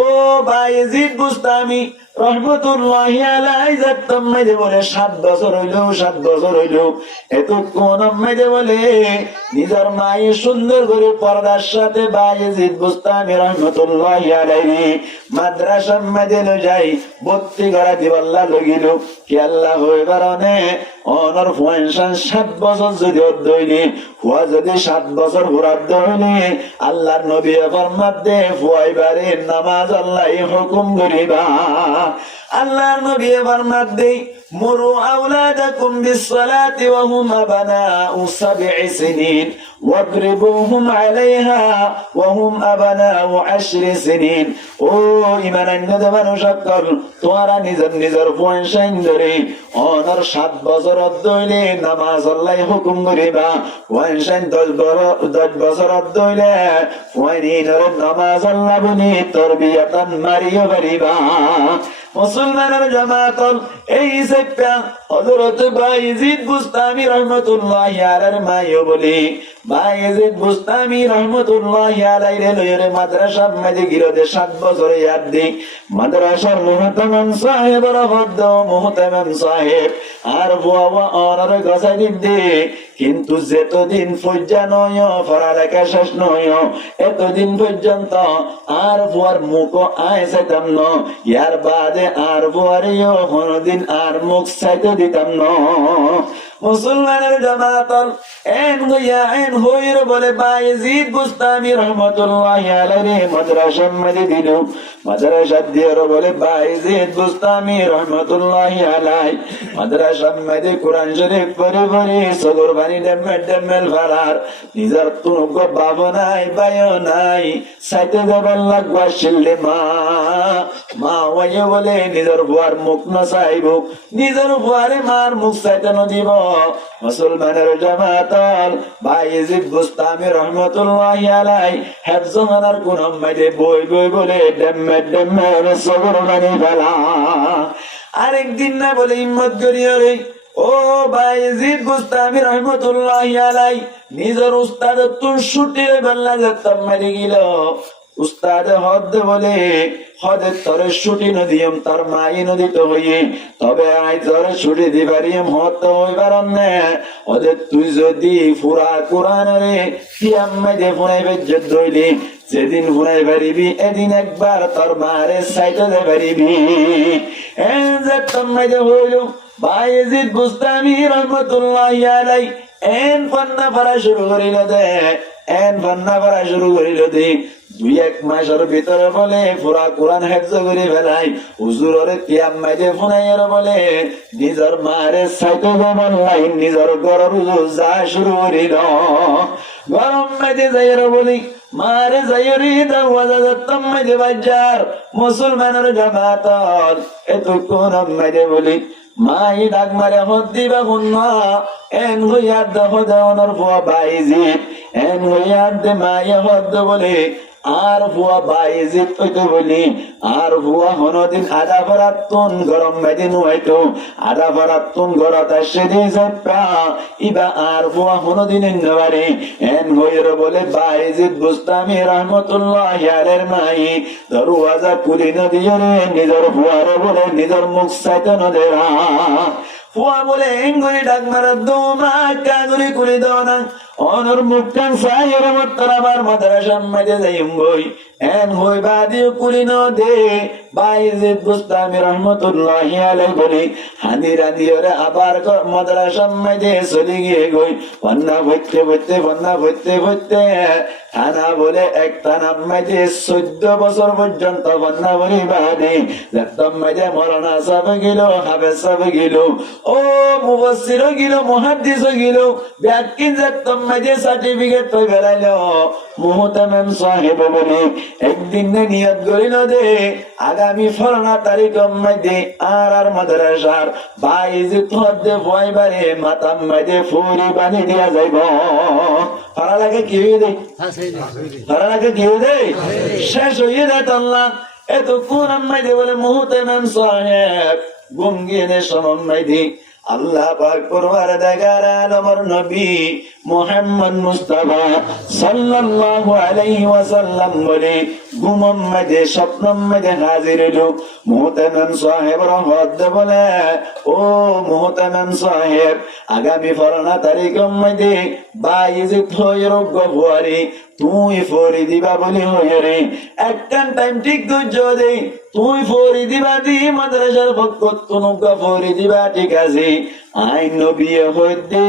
ও বায়েজিদ বুস্তামি রহমতুল্লাহি আলাইহি যাত্তম মাইদে বলে 7 বছর হইল এত কোন মাইদে বলে নিজের মায়ের সুন্দর করে পর্দার সাথে বায়েজিদ বুস্তামি রহমতুল্লাহি আলাইহি মাদ্রাসা মাইদে লই যাই ভর্তি করা দিবাল্লাহ লগিল কি আল্লাহ হই কারণে অনর ফুয়ানশান 7 বছর যদি দইনি ফুয়া যদি 7 বছর ঘুরাত দইনি আল্লাহর নবী ফরমাত দে ফুয়াইবারে নামাজ আল্লাহ হুকুম করিবা আল্লাহ নবী ফরমাত দেই মুরু আওলাদাকুম বিসসালাতি ওয়া হুম আবনাউ 7 সিনিন ওয়াদরিবুহুম আলাইহা ওয়া হুম আবনাউ 10 সিনিন। ও ঈমানন্দ মানুষ সকল, তোমরা নিজের নিজের পয়সাইন ধরে অনর 7 বছর দইলে নামাজ আল্লাহ হুকুম করিবা, পয়সাইন 10 বছর দইলে পয়নিনর নামাজ আল্লাহ বনি তরবিয়াতান মারিয়া করিবা। মুসলমানের জামাত এই সেপ্পা হযরত বায়েজিদ বুস্তামি রাহমাতুল্লাহি আলাইহির মাইও বলি বায়েজিদ বুস্তামি রাহমাতুল্লাহি আলাইহি লয়রে মাদ্রাসা মধ্যে গিরদে 7 বছর ইয়াদ দি মাদ্রাসার মুহতামিম সাহেব রহদ্দ মুহতামিম সাহেব আর বুয়া অনার গসাই দিতে, কিন্তু যতদিন পর্যন্ত পড়ালেখা শেষ নয় এতদিন পর্যন্ত আর বুয়ার মুখ আইসাইতাম ন, ইয়ার বাদে আর বুয়ারিও কোনদিন আর মুখ চাইতে দিতাম ন। মুসলমানের জামাতল এন গয়া এন হইর বলে বায়েজিদ বুস্তামি রাহমাতুল্লাহি আলাইহি মাদ্রাসা মধ্যে দিল, মাদ্রাসা দিয়ে বলে বায়েজিদ বুস্তামি রাহমাতুল্লাহি আলাইহি মাদ্রাসা মধ্যে কোরআন শরীফ পড়ে পড়ে সদর বাণী ডেমেল ফারার নিজের তুনক বাবা নাই বায়ো নাই সাইতে যাবার লাগবা শিল্লে মা ওয়ে বলে নিজের বুয়ার মুখ না চাইব, নিজের বুয়ারে মার মুখ চাইতে ন দিব। মুসলমানের জামাতল বায়েজিদ বুস্তামি রাহমাতুল্লাহি আলাইহি হেফজমানার কোন মাইদে বই বই বলে ডেমেল সদর বাণী ফেলা। আরেকদিন না বলে হিম্মত করিও রে ও বায়েজিদ বুস্তামি রাহমাতুল্লাহি আলাইহি নিজের উস্তাদ তুন ছুটি বেলা যেতাম মারি গেল, উস্তাদ হদ বলে হদের তরে ছুটি নদিয়ম তার মাই নদীত হইয়ে, তবে আই তরে ছুটি দিবারিয়ম হত হইবার না ওদের তুই যদি পুরা কোরআন রে কিয়াম মাইদে ফোনাই বেজ্জত দইলি, যেদিন ফোনাই পারিবি এদিন একবার তোর মারে সাইতে দে পারিবি। এন যেতাম মাইদে হইল বায়েজিদ বুস্তামি রাহমাতুল্লাহি আলাইহি এন ফান্না পড়া শুরু করিল দে, এন ফান্না পড়া শুরু করিল দে। 2-1 মাসের ভিতরে বলে পুরা কোরআন হেফজ করে ফেলাই, হুজুরের কিয়াম মাইদে ফোনাইয়ের বলে নিজের মারে সাইতে জমান লাইন নিজের গরর যা শুরু করিল। গরম মাইদে যাইয়ের বলি মারে যাইরি দরওয়াজা দত্তম মাইদে বাজার মুসলমানের জামাতল এত কোন মাইদে বলি মাই ডাক মারে হদ দিবা গুন্না এন হইয়াদ দহদাওনার ফুয়া বায়েজিদ এন হইয়াদ মাই হদ বলে আর ফুয়া বায়েজিদ হইতো বলি আর ফুয়া হনদিন আদা ভরাতুন গরম মেদিন হইতো আদা ভরাতুন গরত আসে দিয়েছা ইবা আর ফুয়া হনদিন নবারে এন হইর বলে বায়েজিদ বুস্তামি রাহমাতুল্লাহি আলাইহির মাই দরওয়াজা খুলি নদিয়ে নিজের ফুয়ারে বলে নিজের মুখ চাইতে নদেরা ফুয়া বলে এঙ্গুরি ডাক মারা দোমা কাগুরি কুলি দোনা অনর মুক্তান সাইর মত্তর আবার মাদ্রাসা মধ্যে যাইম গই এন হই বাদিও কুলি ন দে বায়েজিদ বুস্তামি রাহমাতুল্লাহি আলাইহি বলে হাদিরা দিওরে আবার মাদ্রাসা মধ্যে চলে গিয়ে গই বন্না ভরতে থানা বলে এক থানা মধ্যে 14 বছর পর্যন্ত বন্না ভরি বাদে একদম মধ্যে মরনা সব গেল হাবে সব গেল ও মুফাসসির গেল মুহাদ্দিস গেল ব্যাকিন একদম মধ্যে সার্টিফিকেট পাই বেরাইল মুহতামিম সাহেব বলে একদিন নিয়ত করিল দে আগামী 14 তারিখ মধ্যে আর মাদ্রাসার বায়েজিদ হদে বইবারে মাতাম মধ্যে ফুরি বানি দিয়া যাইব ফারালাকে কি হই দে ফারালাকে কি হই দে শেষ হই দে আল্লাহ এত কোন মধ্যে বলে মুহতামিম সাহেব গুমগিনে সমম মধ্যে আল্লাহ পাক পরওয়ারদিগার আলমের নবী মুহাম্মদ মুস্তাফা সাল্লাল্লাহু আলাইহি ওয়াসাল্লাম বলে ঘুমম মধ্যে স্বপ্নম মধ্যে হাজির হলো মুহতামিম সাহেব রহমত বলে ও মুহতামিম সাহেব আগামী 14 তারিখের মধ্যে বায়েজিদ হইর গফুয়ারি তুই ফরি দিবা বলি হইরে একটা টাইম ঠিক যদি তুই ফরি দিবা দি মাদ্রাসার পক্ষ কোনো গফুরি দিবা ঠিক আছে আইন নবী হইতে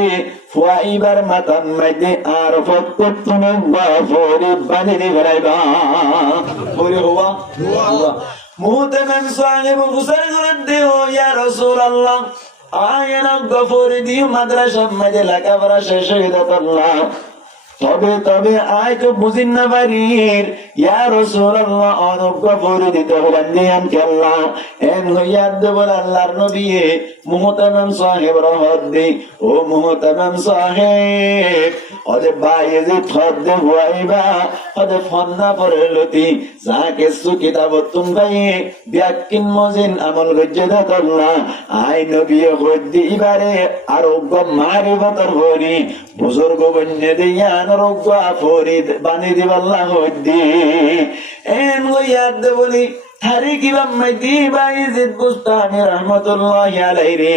ফুয়াইবার মাতাম মধ্যে আর পক্ষ তুমি গফুরি বানি দিবাইবা ফরি হওয়া মুহতামিম সাহেব হুসাইন করে ও ইয়া রাসূলুল্লাহ আয়না গফরে দিও মাদ্রাসা মাঝে লেখাপড়া শেষ হয়ে আল্লাহ তবে আয় তো বুঝিন না বাড়ির ইয়া রাসূলুল্লাহ অনুজ্ঞ করে দিতে হলেন নিয়াম আল্লাহ এন হইয়াদ বল আল্লাহর নবী মুহতামিম সাহেব রহমতি ও মুহতামিম সাহেব ওদের বাইরে ফদে হইবা ওদের ফন্না পরে লতি যাকে সু কিতাবতুন ভাই ব্যাকিন মজিন আমল গজ্জা আল্লাহ আয় নবী হদ্দি ইবারে আর উগ্র মারিবতর হরি বুজুর্গ বন্যে দিয়া রোগ ফরিদ বানি দিবাল্লাহ হদ্দি এন ইয়াদ বলি হারি কিবাম মাইতি বাইজিদ বুস্তামি রাহমাতুল্লাহি আলাইহি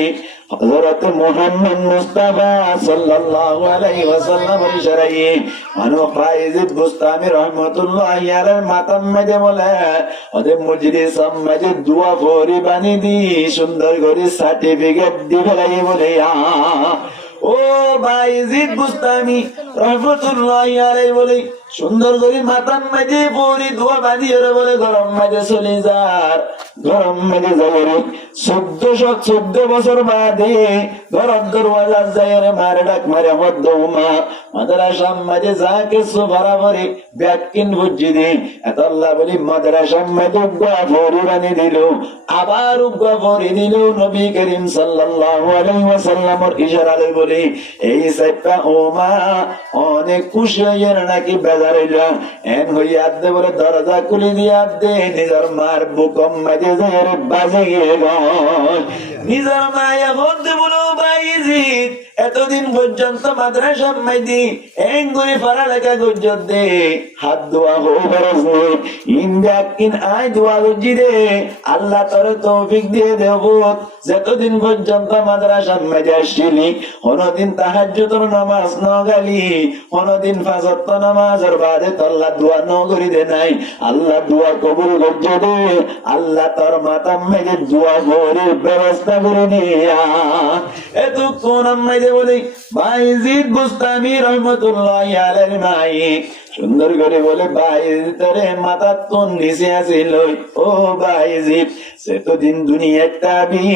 হযরত মুহাম্মদ মুস্তাফা সাল্লাল্লাহু আলাইহি ওয়াসাল্লাম ইশারায়ে মানো বাইজিদ বুস্তামি রাহমাতুল্লাহি আলাইহি মাতাম মাঝে বলে ওদের মজলিস মাঝে দোয়া ফরি বানি দি সুন্দর করে সার্টিফিকেট দি ফেলাই বলে ও বাইজিদ বুস্তামি রহমাতুল্লাহি আলাইহি বলে সুন্দর করে মাতাম মাঝে পরি দোয়া বাঁধিয়ে বলে গরম মাঝে চলে যার গরম মাঝে যাবে 14 বছর বাদে গরম দরওয়াজা যায় মারে ডাক মারে মদ্দমা মাদ্রাসা মাঝে যাকে সুবরাবরি ব্যাকিন বুঝি দে এত আল্লাহ বলি মাদ্রাসা মাঝে দোয়া ফরি বানিয়ে দিল আবার দোয়া ফরি দিল নবী করিম সাল্লাল্লাহু আলাইহি ওয়াসাল্লামের ইশারায় বলে এই সাইপা ওমা অনেক খুশি হয়ে নাকি বেজারিলা এন হইয়া দে বলে দরজা খুলে দিয়া দে নিজের মার বুকম মাঝে যায় বাজে গেল নিজের মায়া বলতে বলো বাইজিদ এতদিন পর্যন্ত মাদ্রাসা মাইদি এঙ্গুরি পড়ালেখা গুজর দে হাত দোয়া হোবরস ইনদাকিন আই দোয়া গুজি দে আল্লাহ তোর তৌফিক দিয়ে দেব যতদিন পর্যন্ত মাদ্রাসা মাইদি আসছিলি কোনদিন তাহাজ্জুদের নামাজ ন গালি কোনদিন পাঁচ ওয়াক্ত নামাজের বাদে আল্লাহ দোয়া ন করি দে নাই আল্লাহ দোয়া কবুল করছে দে আল্লাহ তোর মাতা মাইদি দোয়া করে ব্যবস্থা করে নিয়া এত কোন মাইদি বলে বাইজিদ বুস্তামি রহমাতুল্লাহি আলাইহি মাই সুন্দর করে বলে বাইজিদ তোরে মাথা তোর নিচে আসিল ও বাইজিদ সেতদিন দুনিয়া তাবি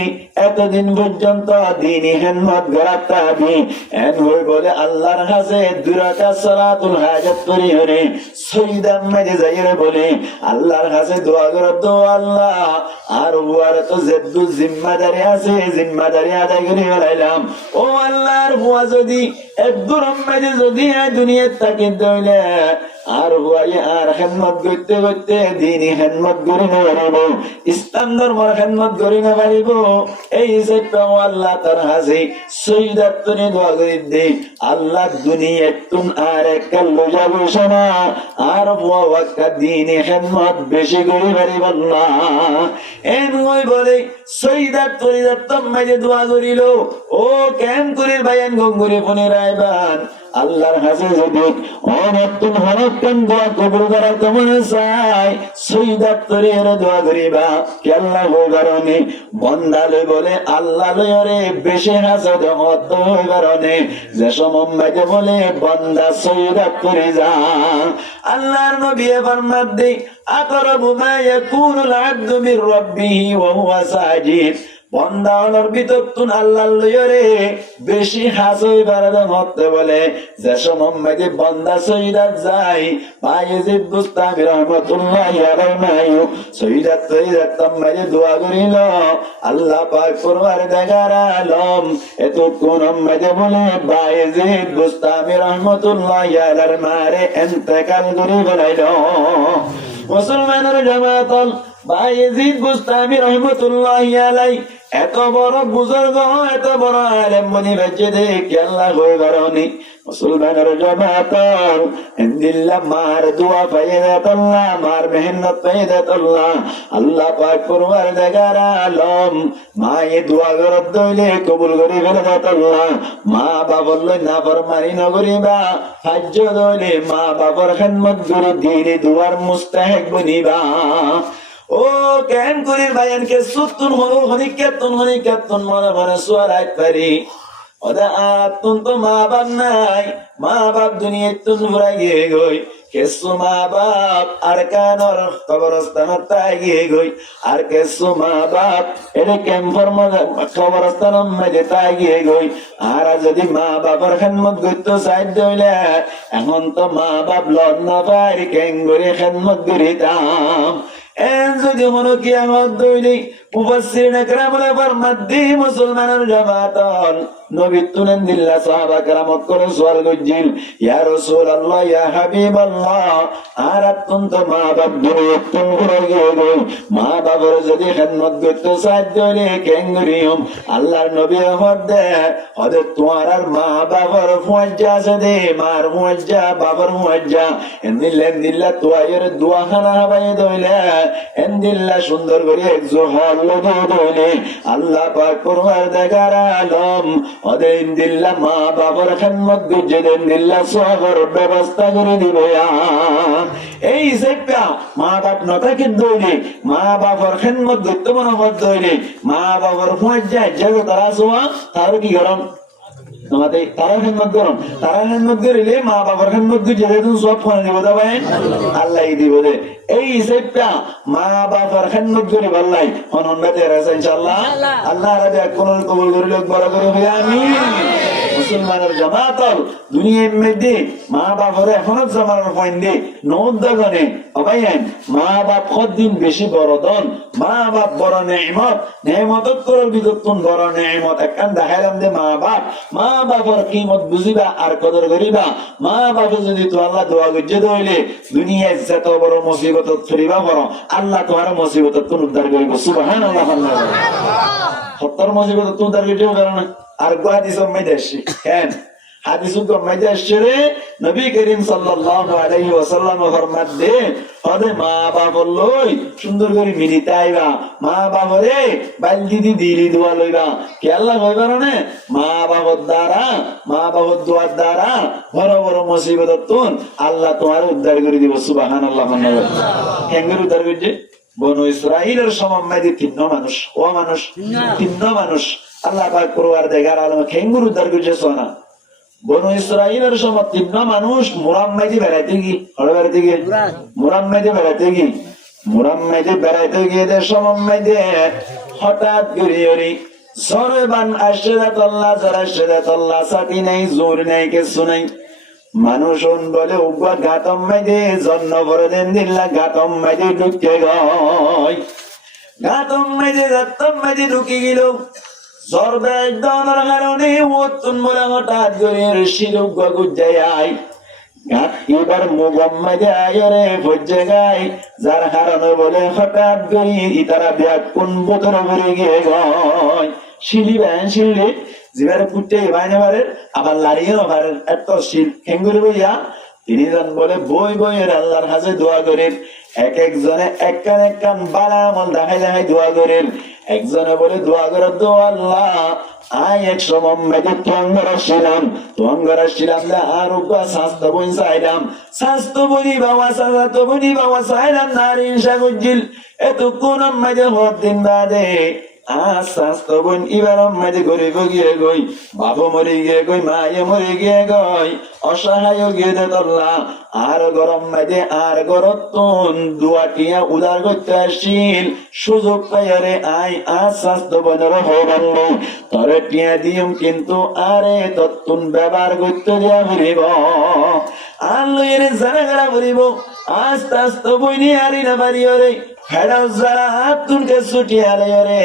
এতদিন পর্যন্ত দিনই হিম্মত গড়া তাবি এন হই বলে আল্লাহর কাছে দুরাকাত সালাতুল হাজাত করি হরে সৈয়দাম মাঝে যাইরে বলে আল্লাহর কাছে দোয়া করে তো আল্লাহ আর বুয়ার তো যেদু জিম্মাদারি আছে জিম্মাদারি আদায় করে ফেলাইলাম ও আল্লাহর বুয়া যদি একদম মাঝে যদি দুনিয়ার তাকে দইলে আর বুয়াই আর হিম্মত করতে করতে দিনই হিম্মত করি না পারিব ইসলাম ধর্মের হিম্মত করি না পারিব এই যে আল্লাহ তার হাসি সৈয়দাতনে দোয়া করে দে আল্লাহ দুনিয়া তুন আর একল যাবো শোনা আর বুয়া ওয়াক্কা দিনই হিম্মত বেশি করি পারিব না এন ওই বলে সৈয়দাতনে দত্তম মাঝে দোয়া করিল ও কেন করে বায়ান গঙ্গুরে ফোনে রায়বান আল্লাহর কাছে যদি অনতুন হরকন দোয়া কবুল করা কেমন চাই সৈয়দাতরে দোয়া করিবা কি আল্লাহ কারণে বন্দালে বলে আল্লাহ লয়রে বেশি হাসদ হত কারণে যে সমম্মাকে বলে বন্দা সৈয়দাতরে যা আল্লাহর নবী ফরমাত দে আকরাবু মা ইয়াকুনুল আবদু মির রাব্বিহি ওয়া হুয়া সাজিদ বন্দা হলোর ভিতর তুন আল্লাহ লয়রে বেশি হাসই বারাদ হতে বলে যে সমম্মাকে বন্দা সৈয়দাত যায় বাইজিদ বুস্তামি রহমাতুল্লাহি আলাইহি সৈয়দাত তাম্মাজে দোয়া করিল আল্লাহ পাক পরবার দেখার আলম এত কোন মাঝে বলে বাইজিদ বুস্তামি রহমাতুল্লাহি আলাইহি মারে ইন্তেকাল করে ফেলাইল মুসলমানের জামাতল বাইজিদ বুস্তামি রহমাতুল্লাহি আলাইহি এত বড় বুজুর্গ এত বড় আলেম বনি বেঁচে দেখি আল্লাহ হয়ে কারণে মুসলমানের জামাতল ইনদিল্লাহ মার দোয়া ফায়দাতুল্লাহ মার মেহনত ফায়দাতুল্লাহ আল্লাহ পাক পরবার দেখার আলম মায়ে দোয়া করত দইলে কবুল করি ফায়দাতুল্লাহ মা বাবার লই না ফরমানি ন করিবা হজ্জ দইলে মা বাবার খিদমত করে দিনে দুয়ার মুস্তাহিক বনিবা ও কেন করির বায়ানকে সুতুন হলো হনিকেতন মনে মনে সুয়ারাত পারি ওদা আতুন তো মা বাপ নাই, মা বাপ দুনিয়া তুন ফুরাই গিয়ে গই, কেসু মা বাপ আর কানর কবরস্থানত তাই গিয়ে গই, আর কেসু মা বাপ এটা ক্যাম্পর কবরস্থানের মধ্যে তাই গিয়ে গই। আর যদি মা বাবার খেদমত করতে চাইতে হইলে এখন তো মা বাপ লন না পাই কেঙ্গুরি খেদমত করিতাম। এন যদি মনে কি আমার দৈনিক মুফাসসিরিনে কেরামে ফরমাদ্দি মুসলমানের জামাতন নবী তুলেন দিল্লা সাহাবা কেরামত করে সওয়াল করছেন, ইয়া রাসূলুল্লাহ ইয়া হাবিবাল্লাহ, আর অত্যন্ত মা বাপ দুনিয়া তুম করে গই, মা বাবার যদি খেদমত করতে সাহায্য হলে কেঙ্গুরিয়ম আল্লাহর নবী হদে তোমার আর মা বাবার মুআজ্জা আছে দে, মার মুআজ্জা বাবার মুআজ্জা দিল্লা তোয়ায়ের দোয়াখানা হাবাই দইলে দিল্লা সুন্দর করে জোহর দইলে আল্লাহ পাক পরওয়ারদিগার আলম ওদে দিল্লা মা বাবার খেদমত গুজে দেন দিল্লা সবর ব্যবস্থা করে দিবে। এই সেপা মা বাপ নতাকে দইলে মা বাবার খেদমত করতে মনে দইলে মা বাবার মুআজ্জা জায়গা তারা সোয়া তার কি গরম তোমাদের তারা খেদমত করুন, তারা খেদমত করিলে মা বাবার খেদমত গুজে দেন সব ফোনে দিব দেবেন আল্লাহ দিব দে। এই সেপটা মা বাবার খেদমত করে ভাল্লাই হনন বেতে আছে ইনশাআল্লাহ। আল্লাহ রাবে কোন কবুল করে লোক বড় করে হই আমিন। মুসলমানের জামাতল দুনিয়ার মধ্যে মা বাবার এখনো জামানোর পয়েন্ট দে নৌদ্দাগনে অবাইন মা বাপ কতদিন বেশি বড় দন, মা বাপ বড় নেমত, নেমত করার বিদত্তন বড় নেমত একখান দেখাইলাম যে মা বাবার কিমত বুঝিবা আর কদর করিবা। মা বাপে যদি তো আল্লাহ দোয়া গজ্জে দইলে দুনিয়ায় যত বড় মুসিবত ছড়িবা বড় আল্লাহ তোমার মুসিবত কোন উদ্ধার করিব। সুবহানাল্লাহ। সত্তর মুসিবত তো উদ্ধার করতে পারে না। আর হাদিস মধ্যে আসছে কেন হাদিস মধ্যে আসছে রে নবী করিম সাল্লাল্লাহু আলাইহি ওয়াসাল্লাম ফরমাতে ওদে মা বাপ লই সুন্দর করে মিলিতে আইবা, মা বাপরে বালতি দি দিলি দোয়া লইবা কে আল্লাহ কইবা না মা বাবার দ্বারা মা বাবার দোয়ার দ্বারা বড় বড় মুসিবত তুন আল্লাহ তোমার উদ্ধার করে দিব। সুবহানাল্লাহ। কেঙ্গুর উদ্ধার করছে বনু ইসরাইলের সমমাদি তিন্ন মানুষ ও মানুষ তিন্ন মানুষ আল্লাহ পাক পরওয়ারদিগার আলম কেঙ্গুর উদ্ধার করছে সোনা। বনু ইসরাইলের সময় তিন্ন মানুষ মুরাম্মাইদি বেড়াইতে গিয়ে মুরাম্মাইদি বেড়াইতে গিয়ে সমমাইদে হঠাৎ করি জোরে বান আশরাতাল্লাহ যারা আশরাতাল্লাহ সাথী নাই জোর নাই কিছু নাই মানুষ বলে উগা গাতম মাইদে জন্ম করে দেন দিল্লা গাতম মাইদে ঢুকে গয় গাতম মাইদে গাতম মাইদে ঢুকে গেল জ্বর বেদনার কারণে ওতুন বলে হঠাৎ করে শিলুক গুজাই আই এবার মুগম মাইদে আয়রে ভজ্জে গাই যার কারণে বলে হঠাৎ করে ইতারা ব্যাগ কোন বোতল ভরে গিয়ে গয় শিলি ব্যান শিলি জিবারে পুটে বাইনে বারে আবার লাড়িয়েও বারে এত শিল কেঙ্গুরি বইয়া তিনি জন বলে বই বইয়ের আল্লাহর কাছে দোয়া করেন এক একজনে একখান একখান বালা আমল দেখাই দোয়া করেন। একজনে বলে দোয়া করে দো আল্লাহ আই এক সময় মেয়েকে তোয়াঙ্গর আসছিলাম আর উকা স্বাস্থ্য বই চাইলাম স্বাস্থ্য বলি বাবা সাজাতো বলি বাবা চাইলাম নারী হিংসা করছিল এতক্ষণ মেয়েদের হর দিন বাদে স্বাস্থ্য বোন এবার মেয়েদের গরিব গিয়ে গই বাবু মরে গিয়ে গই মায়ে মরে গিয়ে গই অসহায় গিয়ে দে তল্লা আর গরম মেয়েদে আর গরতুন দুয়াটিয়া উদার করতে আসছিল সুযোগ পাইয়ারে আই আর স্বাস্থ্য বোনের হইবান তরে টিয়া দিম কিন্তু আরে তত্তুন ব্যবহার করতে দেওয়া ভরিব আর লইয়ের জানা ভরিব আস্তে আস্তে বইনি আরি না বাড়ি রে হেডাও যারা তুনকে ছুটি আরে রে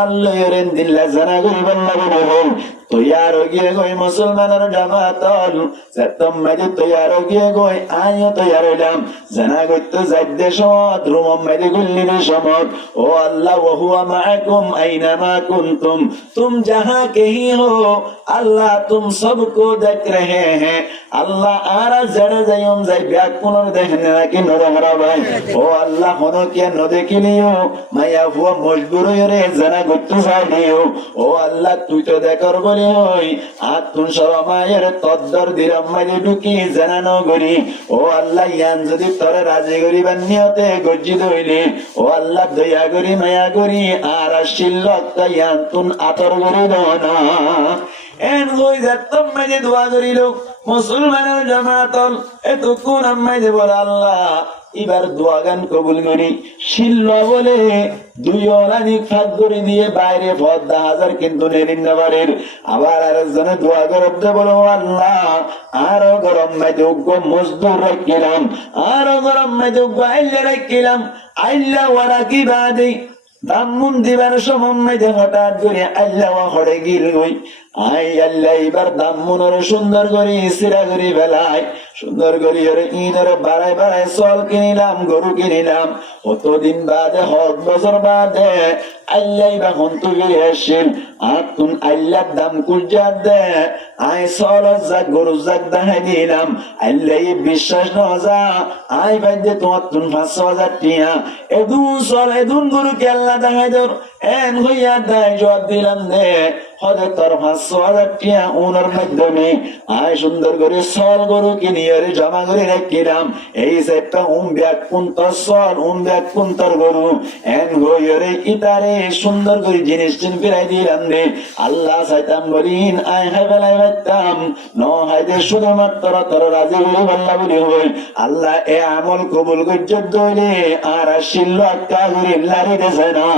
আল্লাহরেন দিল্লা জানা করিবেন না বলুন তৈয়ার গিয়ে গই মুসলমানের জামাতল সেতম মাঝে তৈয়ার গিয়ে গই আইও তৈয়ার হইলাম জানা করতে যাইতে সমত রুমম মাঝে গুল্লির সমত ও আল্লাহ ওয়া হুয়া মাআকুম আইনামা কুনতুম তুম जहां कहीं हो अल्लाह तुम सबको देख रहे हैं अल्लाह आरा जड़ जायम जाय ব্যাকুল দেখেন নাকি নরহরা ভাই ও আল্লাহ হনো কে ন দেখিলিও মায়া হুয়া মজবুর হয়ে জানা করতে চাইলিও ও আল্লাহ তুই তো দেখার বলে হই আর তুন সব মায়ের তদ্দর দিরাম মাঝে ঢুকি জানানো করি ও আল্লাহ ইয়ান যদি তোরে রাজি করিবার নিয়তে গজ্জিত হইলি ও আল্লাহ দয়া করি মায়া করি আর শিল্লক ইয়ান তুন আতর করে দাও না এন হই যাতম মাঝে দোয়া করিল মুসলমানের জামাতল এতক্ষণ আম্মাইতে বলে আল্লাহ এবার দোয়া গান কবুল করি শিল্ল বলে দুই অনানিক ফাঁক করে দিয়ে বাইরে পদ্মা হাজার কিন্তু নেরিন্দাবারের আবার আরেকজনে দোয়া করতে বলো আল্লাহ আরো গরম মাইতে উগ্র মজদুর রাখিলাম আরো গরম মাইতে উগ্র আইল্লা রাখিলাম আইল্লা ওরা কি বাদে ব্রাহ্মণ দিবার সময় হঠাৎ করে আল্লাহ হরে গিল গই আই আল্লাহ এবার ব্রাহ্মণের সুন্দর করে সিরা করি বেলায় সুন্দর করি ঈদের বাড়ায় বাড়ায় চল কিনিলাম গরু কিনিলাম কতদিন বাদে হক বছর বাদে আল্লাহ বা হন্তু ফিরে আসছেন আর তুন আল্লাহ দাম কুজার দে আই চল যাক গরু যাক দেখাই দিলাম আল্লাহ বিশ্বাস ন যা আই বাইদে তোমার তুন 5,000 টিয়া এদুন চল এদুন গরু কে আল্লাহ দেখাই দর এন হইয়া দেয় জবাব দিলাম দে হদে তোর 5,000 টিয়া উনার মাধ্যমে আয় সুন্দর করে চল গরু কিনিয়ে জমা করে রাখিলাম এই সেটা ব্যাগ কুন্তর চল ব্যাগ কুন্তর গরু এন হইরে ইতারে সুন্দর করে জিনিস ফিরাই দিলাম দে আল্লাহ চাইতাম বলিন আয় হাই বেলায় বাইতাম ন হাইদে শুধুমাত্র তোর রাজি হইলে বল্লা বলি হই আল্লাহ এ আমল কবুল গজ্জত দইলে আর আসিল আক্কা ঘুরি লারি দেছে না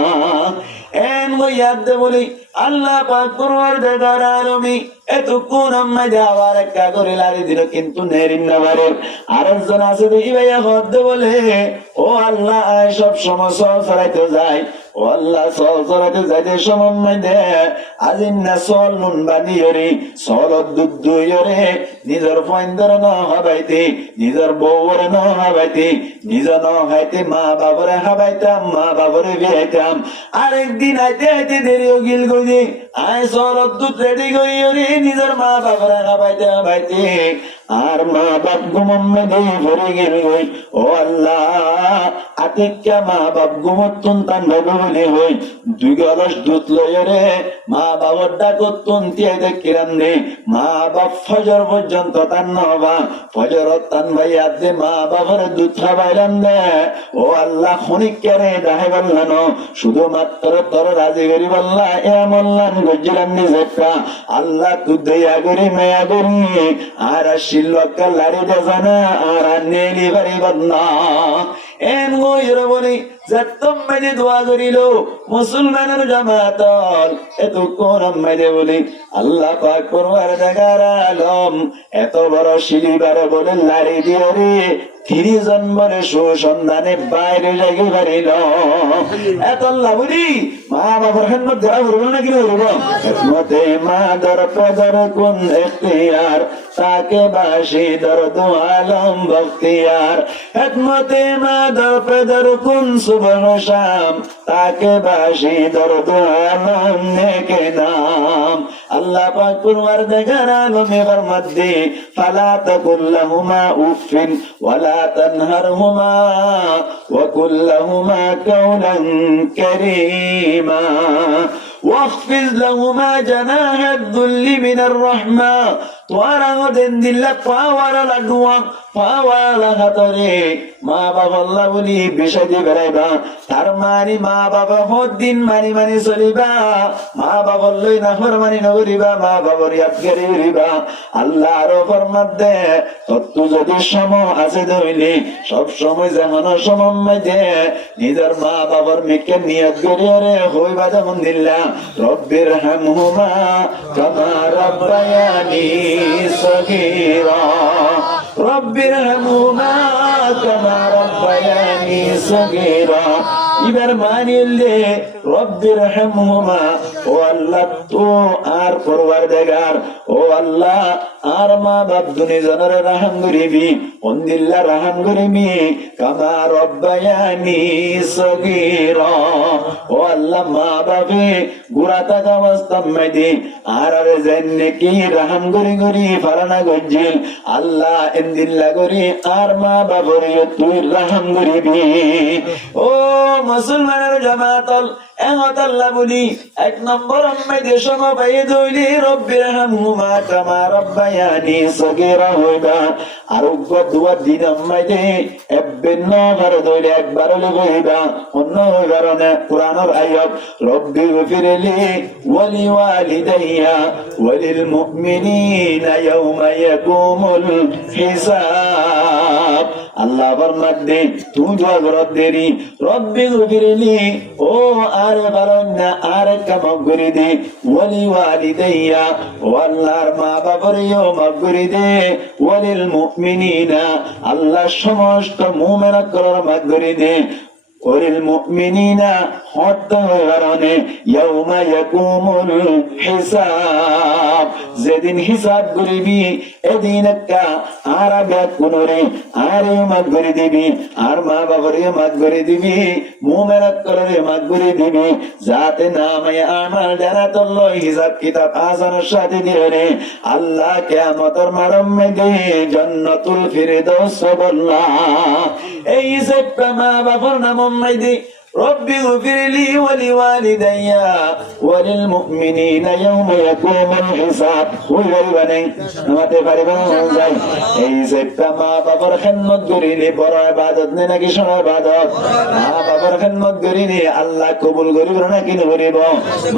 এন হইয়াদ দে বলি আল্লাহ পাক পরওয়ারদিগার আলমী এতক্ষণ আম্মা যাওয়ার একটা করে লারি দিল কিন্তু নেরিন্দাবারের আরেকজন আছে দেখি ভাইয়া হদ্দ বলে ও আল্লাহ সব সময় চল চড়াইতে যায় ও আল্লাহ চল চড়াইতে যাইতে সময় দে আজিন না চল নুন বাদি হরি চল দুধ দুই হরে নিজের পয়েন্টর ন হাবাইতে নিজের বউরে ন হাবাইতে নিজে ন খাইতে মা বাবরে হাবাইতাম মা বাবরে বিয়াইতাম আরেকদিন আইতে আইতে দেরিও গিল গই আয় চল দুধ রেডি করি হরি নিজের মা বাবরে হাবাইতে হাবাইতে আর মা বাপ ঘুমে দিয়ে ভরে গেল ও আল্লাহ আতিক্যা মা বাপ ঘুমতুন তান ভাবে বলে হই 2 গ্লাস দুধ লয় রে মা বাবার ডাকতুন তিয়া দেখিলাম নে মা বাপ ফজর পর্যন্ত তান নবা ফজর তান ভাই আদে মা বাবার দুধ খাবাইলাম নে ও আল্লাহ খনিক করে দাহে বললাম শুধুমাত্র তোর রাজি করি বললা এমন লান গজিলাম নিজেটা আল্লাহ তুই দয়া করি মায়া করি আর শিল্লকা লারি দেখানা আর নেলি বাড়ি বদনা এন গইরে বলি যতম মেনে দোয়া করিল মুসলমানের জামাতল এত কোন মেনে বলি আল্লাহ পাক পরওয়ারদিগার আলম এত বড় শিলিবার বলে লারি দিও রে 30 জন্মের সুসন্ধানে বাইরে যাই পারিল এত লাভরি মা বাবার খেদমত দেওয়া করবো না কি করবো খেদমতে মা দর পেদর কোন এখতিয়ার তাকে বাসি দর্দ আলম বখতিয়ার খেদমতে মা দর পেদর কোন সুবহ শাম তাকে বাসি দর্দ আলম নেকে নাম আল্লাহ পাক পরওয়ারদিগার আলমে ফরমাতে ফালা তাকুল লাহুমা উফিন ওয়ালা تنهرهما وقل لهما قولا كريما واخفض لهما جناح الذل من الرحمة তোয়ারাও দেন দিল্লা পাওয়ারা লাগুয়া পাওয়ারা হাতরে মা বাবা আল্লাহ বলি বিষয় দিয়ে বেড়াইবা তার মানি মা বাবা দিন মানি মানি চলিবা মা বাবা লই না ফরমানি নগরিবা মা বাবার ইয়াদ গেরি করিবা আল্লাহ আরো ফরমাত দে তত্ত্ব যদি সম আছে দইলি সব সময় যেমন সময় দে নিজের মা বাবার মেকে নিয়ত করিয়ারে হইবা যেমন দিল্লা রব্বির হামহুমা কামা রাব্বায়ানি صغيرا رب ارحمهما كما ربياني صغيرا এবার মানিলে রব্বির হামহুমা ও আল্লাহ তো আর পরওয়ারদিগার ও আল্লাহ আর মা বাপ দুনিজনের রহম করিবি অন্দিল্লা রহম করিবি কামা রব্বায়ানি সগীরা ও আল্লাহ মা বাপে গুরাতা অবস্থা মেদি আর আরে জান্নে কি রহম করি করি ফারানা গজিল আল্লাহ এন্দিল্লা করি আর মা বাপরে তুই রহম করিবি ও মুসলমানের জামাতল আল্লাহ বলি 1 নম্বর আম্মা দেশম বাইয়ে দইলি রব্বির হামহুমা কামা রব্বায়ানি সগীরা হইবা আর দোয়া দিন আম্মা দে বিভিন্ন করে দইলে একবার হলে কইবা অন্য কারণে কোরআনের আয়াত রব্বি গফিরলি ওয়ালি ওয়ালিদাইয়া ওয়ালিল মুমিনিনা ইয়াউমা ইয়াকুমুল হিসাব আল্লাহ ফরমাতে তুমি দোয়া করো দেরি রব্বি গফিরলি ও আরে বারনা আরে কামাম করে দে ওয়ালি ওয়ালিদাইয়া ও আল্লাহর মা বাবারও মাফ করে দে ওয়ালিল মুমিনিনা আল্লাহ সমস্ত মুমিনা করার মাফ করে দে ওয়ালিল মুমিনিনা হত্যাকারণে ইয়াউমা ইয়াকুমুল হিসাব যেদিন হিসাব করিবি এদিন একটা আর ব্যাগ কোনরে আর মাফ করে দিবি আর মা বাবারে মাফ করে দিবি মুমিনা করে মাফ করে দিবি যাতে নামে আমার জানাতুল্লাহ হিসাব কিতাব আসানের সাথে দিয়ে আল্লাহ কিয়ামতের মারমে জান্নাতুল ফিরদাউস বল্লা এই হিসাবটা মা বাবার নাম মাইদি রব্বি গফিরলি ওয়ালি ওয়ালিদাইয়া ওয়ালিল মুমিনিনা ইয়াউমা ইয়াকুমুল হিসাব হইবানে আমাতে পারিবা যাই এই যে মা বাবার খিদমত করিলে বড় ইবাদত নে নাকি শোনা ইবাদত মা বাবার খিদমত করিলে আল্লাহ কবুল করিব নাকি নকরিব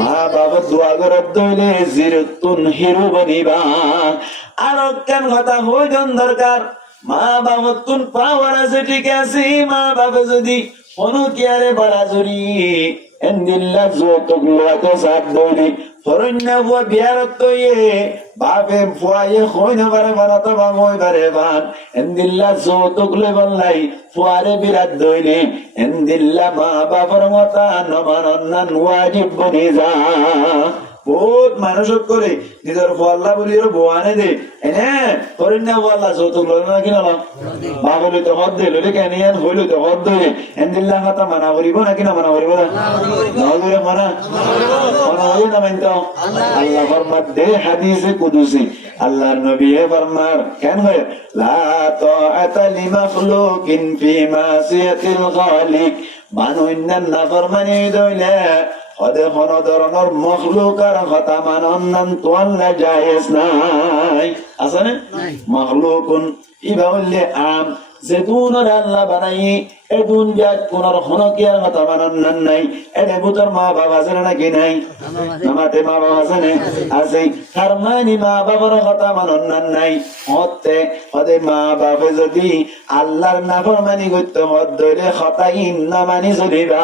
মা বাবার দোয়া করত দইলে জিরতুন হিরু বনিবা আর কেন কথা হইজন দরকার মা বাবার তুন পাওয়ার আছে ঠিক আছে মা বাবা যদি অনুকিয়ারে বারাজুরি এন্দিল্লা যতগুলো সাত দৌড়ি ফরন্না বুয়া বিয়ারত ইয়ে বাপে ফুয়ায়ে হইনা পারে বানাতো বামই পারে বান এন্দিল্লা যতগুলো বললাই ফুয়ারে বিরাট দইলে এন্দিল্লা মা বাবার মতা নমানন্নান ওয়াজিব বনি যা বহুত মানুষ করে নিজের ফল্লা বলি বোয়ানে দে এনে করেন না বল্লা যত না কিনা মা বলি তো হদ দে লইলে কেন হইল তো হদ দে এন্দিল্লা কথা মানা করিব না কিনা মানা করিব না নজরে মানা মানা হইল না মানতো আল্লাহ ফরমাত দে হাদিসে কুদুসি আল্লাহর নবী ফরমার কেন হয় লা তাআতা লিমাখলুকিন ফি মাসিয়াতিল খালিক মানুন্নান নাফরমানি দইলে হদে কোন ধরনের মখলুকার কথা মানন তো আল্লাহ জায়েজ নাই আছে না মখলুকুন ইবা বললে আম যেতুন আল্লাহ বানাই এদুন জাত কোনর হনকিয়ার কথা মানন নাই এনে বুতর মা বাবা জানে নাকি নাই আমাতে মা বাবা জানে আছে ফরমানি মা বাবার কথা মানন নাই হতে হদে মা বাবা যদি আল্লাহর নাফরমানি করতে মত ধরে খতাইন না মানি চলিবা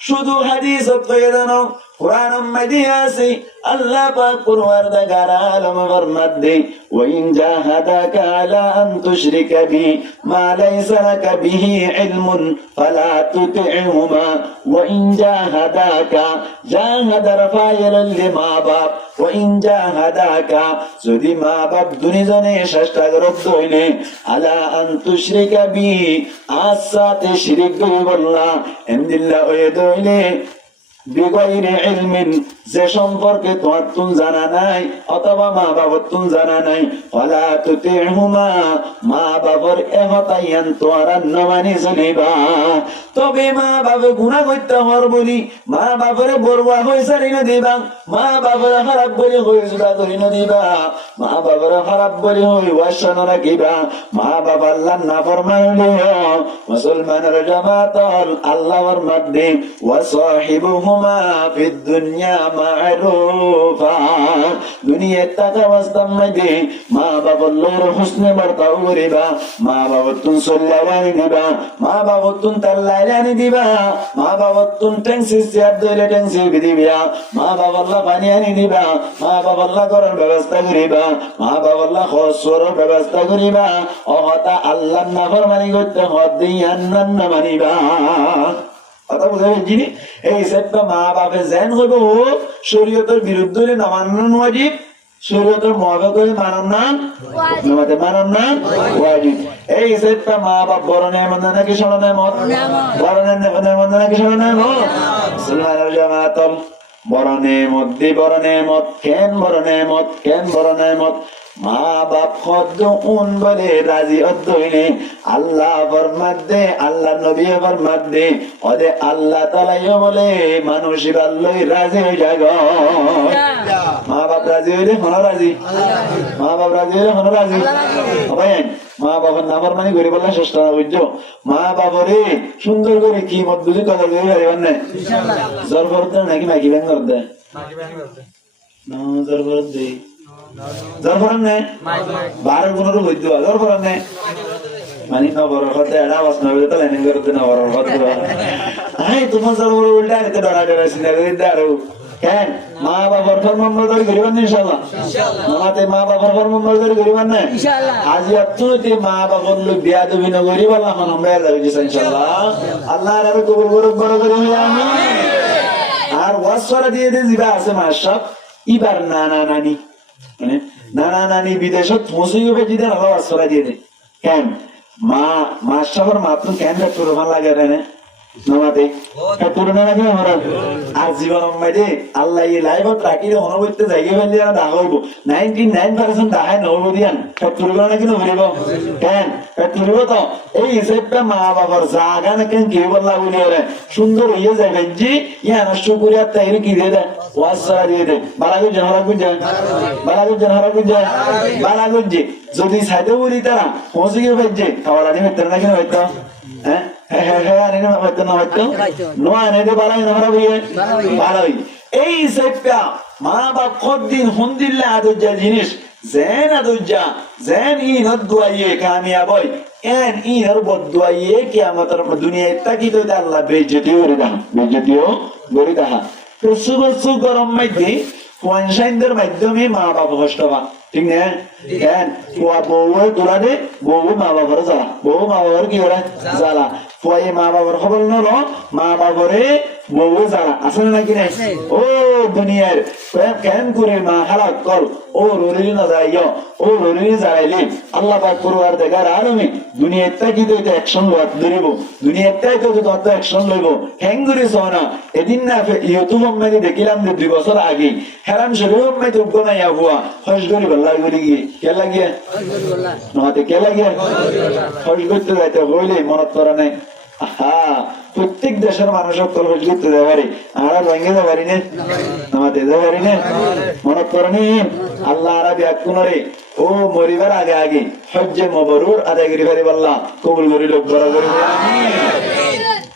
শুধু হাদিস কয়ে জানো কোরআন মাদিয়াসি আল্লাহ পাক পরওয়ারদিগার আলম ফরমাতে ওয়াইন জাহাদাকা আলা আন তুশরিকা বি মা লাইসা লাকা বিহি ইলমুন ফালা তুতি'হুমা ওয়াইন জাহাদাকা জাহাদার ফায়লাল লিমা বাপ ওয়াইন জাহাদাকা যদি মা বাপ দুনিজনে চেষ্টা করত হইলে আলা আন তুশরিকা বি আসাতে শিরক বললা এমদিল্লাহ ওয়ে দইলে বিগয়রে ইলমিন যে সম্পর্কে তোমার তুন জানা নাই অথবা মা বাবার তুন জানা নাই ওয়ালা তুতি'হুমা মা বাবার এহতায়ান তোরা নমানি চলিবা তবে মা বাবা গুনাহ করতে হর বলি মা বাবারে বরওয়া হই সারি না দিবা মা বাবারে খারাপ বলি হই জুড়া করি না দিবা মা বাবারে খারাপ বলি হই ওয়াশনা রাখিবা মা বাবা আল্লাহর নাফরমানি মুসলমানের জামাত আল্লাহর মধ্যে ওয়াসাহিবুহুমা ফিদ দুনিয়া মা'রুফা দুনিয়া টাকা ওয়াস্তাম মধ্যে মা বাবার লোর হুসনে বর্তাও করিবা মা বাবার তুন সল্লাওয়ানি দিবা মা বাবার তুন তাল্লাইলানি দিবা মা বাবার তুন ট্যাক্সি চেয়ার দইলে ট্যাক্সি দিবা মা বাবার লা পানি আনি দিবা মা বাবার লা করার ব্যবস্থা করিবা মা বাবার লা খসরের ব্যবস্থা করিবা অহতা আল্লাহর নাফরমানি করতে হদ দিয়ান না মানিবা কথা বুঝা গেছি এই সেটটা মা বাপে জেন হইব শরীয়তের বিরুদ্ধে না মানানো ওয়াজিব শরীয়তের মুআফাকতে মানান না নামাতে মানান না ওয়াজিব এই সেটটা মা বাপ বড় নেমত নাকি ছোট নেমত বড় নেমত নাকি ছোট নেমত মুসলমানের জামাত বড় নেমত দি বড় নেমত কেন বড় নেমত কেন বড় নেমত মা বাপ খদ্দ উন বলে রাজি অদ্দইলে আল্লাহ ফরমাতে আল্লাহ নবী ফরমাতে ওদে আল্লাহ তাআলা বলে মানুষ বাল্লই রাজি জাগ মা বাপ রাজি রাজি হইলে হনো রাজি, মা বাবা রাজি হইলে হনো রাজি। ভাই মা বাবার নামার মানে গরিব বললে চেষ্টা না বুঝছো, মা বাবারে সুন্দর করে কি মত বুঝি কথা বলি পারিবার না। জ্বর ফরত নাকি মাইকি ব্যাং করে দেয়, জ্বর ফরত দেই, জ্বর ফরত নেই 12-15 বৈদ্য জ্বর ফরত নেই মানে নবরের হতে এটা আওয়াজ না হইলে তো লাইনিং করতে নবরের হতে আই তোমার জ্বর উল্টা আরেকটা ডরা ডরা চিন্তা করে দাঁড়ো কেন মা বাবার ফরমানবরদারি করিবেন না ইনশাআল্লাহ, নামাতে মা বাবার ফরমানবরদারি করিবেন না আজ এতটি মা বাবার লোক বিয়া দেবি না করিব আল্লাহ আমরা যাবে ইনশাআল্লাহ, আল্লাহ আর কবুল করুক বড় করে আমিন। আর ওয়াসওয়ালা দিয়ে দিয়ে জিবা আছে মাশাআল্লাহ ইবার নানা নানি মানে নানা নানি বিদেশত পৌঁছে গিয়ে যদি আল্লাহ ওয়াসওয়ালা দিয়ে দেয় কেন মা মাশাআল্লাহ মাত্র কেন তোর ভালো লাগে রে নামাতে পুরোনো নাকি আমরা আর জীবন মাইদে আল্লাহ এই লাইভত রাখি অনবৈতে জায়গা ফেলে দেখা হইব 99% দেখায় নহব দিয়ান তুলব নাকি নহব কেন তুলব তো এই হিসেবটা মা বাবার জাগা নাকি কি বললা বলি ওরে সুন্দর হইয়া যাবে জি ইয়ান শুকরিয়া তাইরে কি দিয়ে দেয় ওয়াসা দিয়ে দেয় বালাগুজ জানহারা গুজ যায় বালাগুজ জানহারা গুজ যায় বালাগুজ যদি সাইদে বলি তারা পৌঁছে গিয়ে ভাইজে খাওয়ার আনি হইতে নাকি হইতো হ্যাঁ এই মা বাপ কদিন হুন্দিল্লা আদুজা জিনিস জেন আদুজা জেন ইনত দুয়াইয়ে কামিয়াব হয় এন ইনর বদুয়াইয়ে কিয়ামতের দুনিয়ায় তাকি তো আল্লাহ বেইজ্জতিও করে দেখা বেইজ্জতিও করে দেখা তো সুবসু গরম মাইতে পয়সাইন্দের মাধ্যমে মা বাপ কষ্ট পা ঠিক না কেন বউ তোরা দে বউ মা বাবার জ্বালা বউ মা বাবার কি করে জ্বালা পয়ে মা বাবার খবর নল মা বাবারে বউ জ্বালা আসলে নাকি নাই ও দুনিয়ার কেন করে মা হালাক কর ও রুরি না যাইও ও রুরি যাইলে আল্লাহ পাক করবার দেখার আরমে দুনিয়াটা কি তো অ্যাকশন লওয়া ধরিব দুনিয়াটাই তো তত অ্যাকশন লইব হ্যাঙ্গুরি সোনা এদিন না ইউটিউব মেনে দেখিলাম যে 2 বছর আগে হারাম শরীফ মে তো গোনাইয়া হুয়া হজ করি বল্লা করি গিয়ে কে লাগিয়ে নতে কে লাগিয়ে হজ করতে যাইতে হইলে মনত করা নাই প্রত্যেক দেশের মানুষ সকল হজ করতে যাবে পারি আমরা ভেঙে যাবে পারি না আমাদের যাবে পারি না মনত করেনি আল্লাহ আরবি আকুনরে ও মরিবার আগে আগে হজ্জে মবরুর আদায় করি পারি বল্লা কবুল করি লোক বড় করি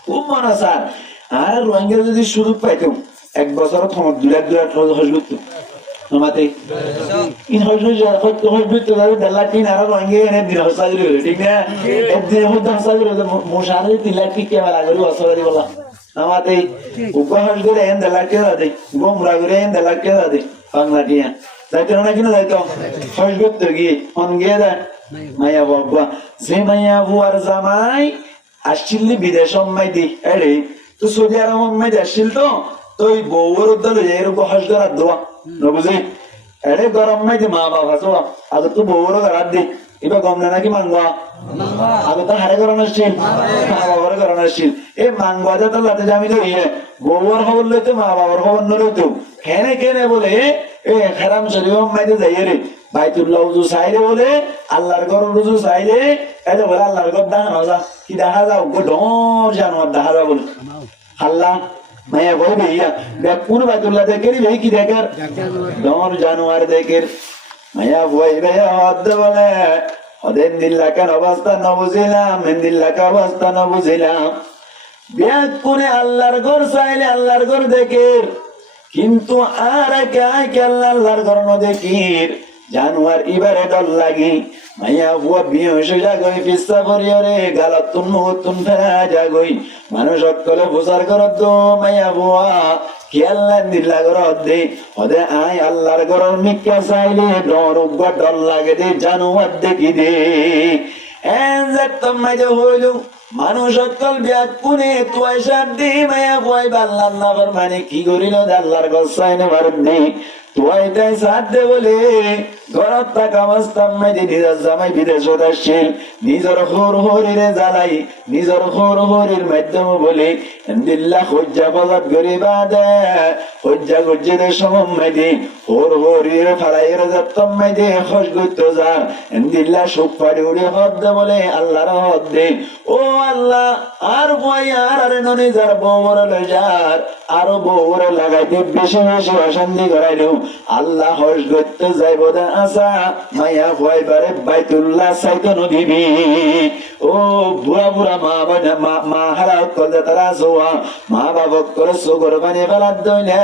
খুব মনে স্যার আর রোহিঙ্গা যদি সুযোগ পাইতো 1 বছর ক্ষমত 2 লাখ হজ করতো আমাতে ইন হজ করতে যাবে দেলাটিন আর রোহিঙ্গা এনে দিন হসাই দিল ঠিক না একদিন মধ্যে হসাই দিল মোশারে 3 লাখ কি কেমন লাগলো হসাই বলা আমাতে উপহাস করে এন দেলাটি দাদে গোমরা করে এন দেলাটি দাদে বাংলাটিয়া যাইতো না কিনা যাইতো হজ করতে গিয়ে অন গিয়ে দা মাইয়া বাবা যে মাইয়া বুয়ার জামাই আসছিল বিদেশ মাইদি এরে তো সৌদি আরব মাইদি আসছিল তো তুই বউর উদ্দল এরকম হজ করার দোয়া নবুঝি এরে গরম মাইদি মা বাবা চো আগে তো বউর করার দি এবার গম না নাকি মাংবা আগে তো হারে করানো আসছিল মা বাবার করানো আসছিল এই মাংবাদে তো লাতে জামি লইয়ে বউর খবর লইতো মা বাবার খবর নলইতো কেনে কেনে বলে এ হারাম শরীফ মাইদি যাইয়ে রে বাইতুল্লাহ উজু চাইলে বলে আল্লাহর ঘর উজু চাইলে এটা বলে আল্লাহর ঘর দেখা না যা কি দেখা যাও ডর জানোয়ার দেখা যাও বলে আল্লাহ মায়া বলবে ইয়া কোন বাইতুল্লাহ দেখে রে কি দেখার ডর জানোয়ার দেখের মায়া বলবে বলে ওদের দিল্লাকার অবস্থা ন বুঝিলাম দিল্লাকার অবস্থা ন বুঝিলাম ব্যাগ কোনে আল্লাহর ঘর চাইলে আল্লাহর ঘর দেখের কিন্তু আর কে আল্লাহর ঘর ন দেখির জানোয়ার ইবারে ডর লাগি মাইয়া বুয়া বিয়ে হয়েছে যাগই পিস্তা করিয়রে গালাতুন মুহুতুন ফেরা যাগই মানুষ সকলে বুঝার করত দো মাইয়া বুয়া কি আল্লাহ দিল্লা করত দে ওদে আই আল্লাহর ঘর মিক্কা চাইলে ডর লাগে দে জানোয়ার দেখি দে এন যেতাম মাইজে হইল মানুষ সকল ব্যাগ কোনে তুয়াইসার দি মাইয়া বুয়াই বাল্লার নাগর মানে কি করিল আল্লাহর ঘর চাইনে ভারত দে তুয়াইটাই সাথ দে বলে ঘরত থাকা অবস্থার মধ্যে নিজের জামাই বিদেশত আসছিল, নিজের হর হরিরে জ্বালাই, নিজের হর হরির মাধ্যমে বলে দিল্লা হজ্জা বজাত গরিবা দে হজ্জা গজ্জিদের সমম্মাইদে হর হরির ফালাইয়ের যত্তম্মাইদে হজ করতে যা দিল্লা সুখ পাড়ি উড়ে হদ দে বলে আল্লাহর হদ দে। ও আল্লাহ, আর ভয় আর ননি যার বউর লজার আরো বউর লাগাইতে বেশি বেশি অশান্তি করাইল। আল্লাহ হজ করতে যাইব দা আসা মায়া ভয় বারে বাইতুল্লাহ সাইতো নদীবি। ও বুড়া বুড়া মা হারা করতে তারা সোয়া মা বাবক করে সুগর বানিয়ে বেলার দইলে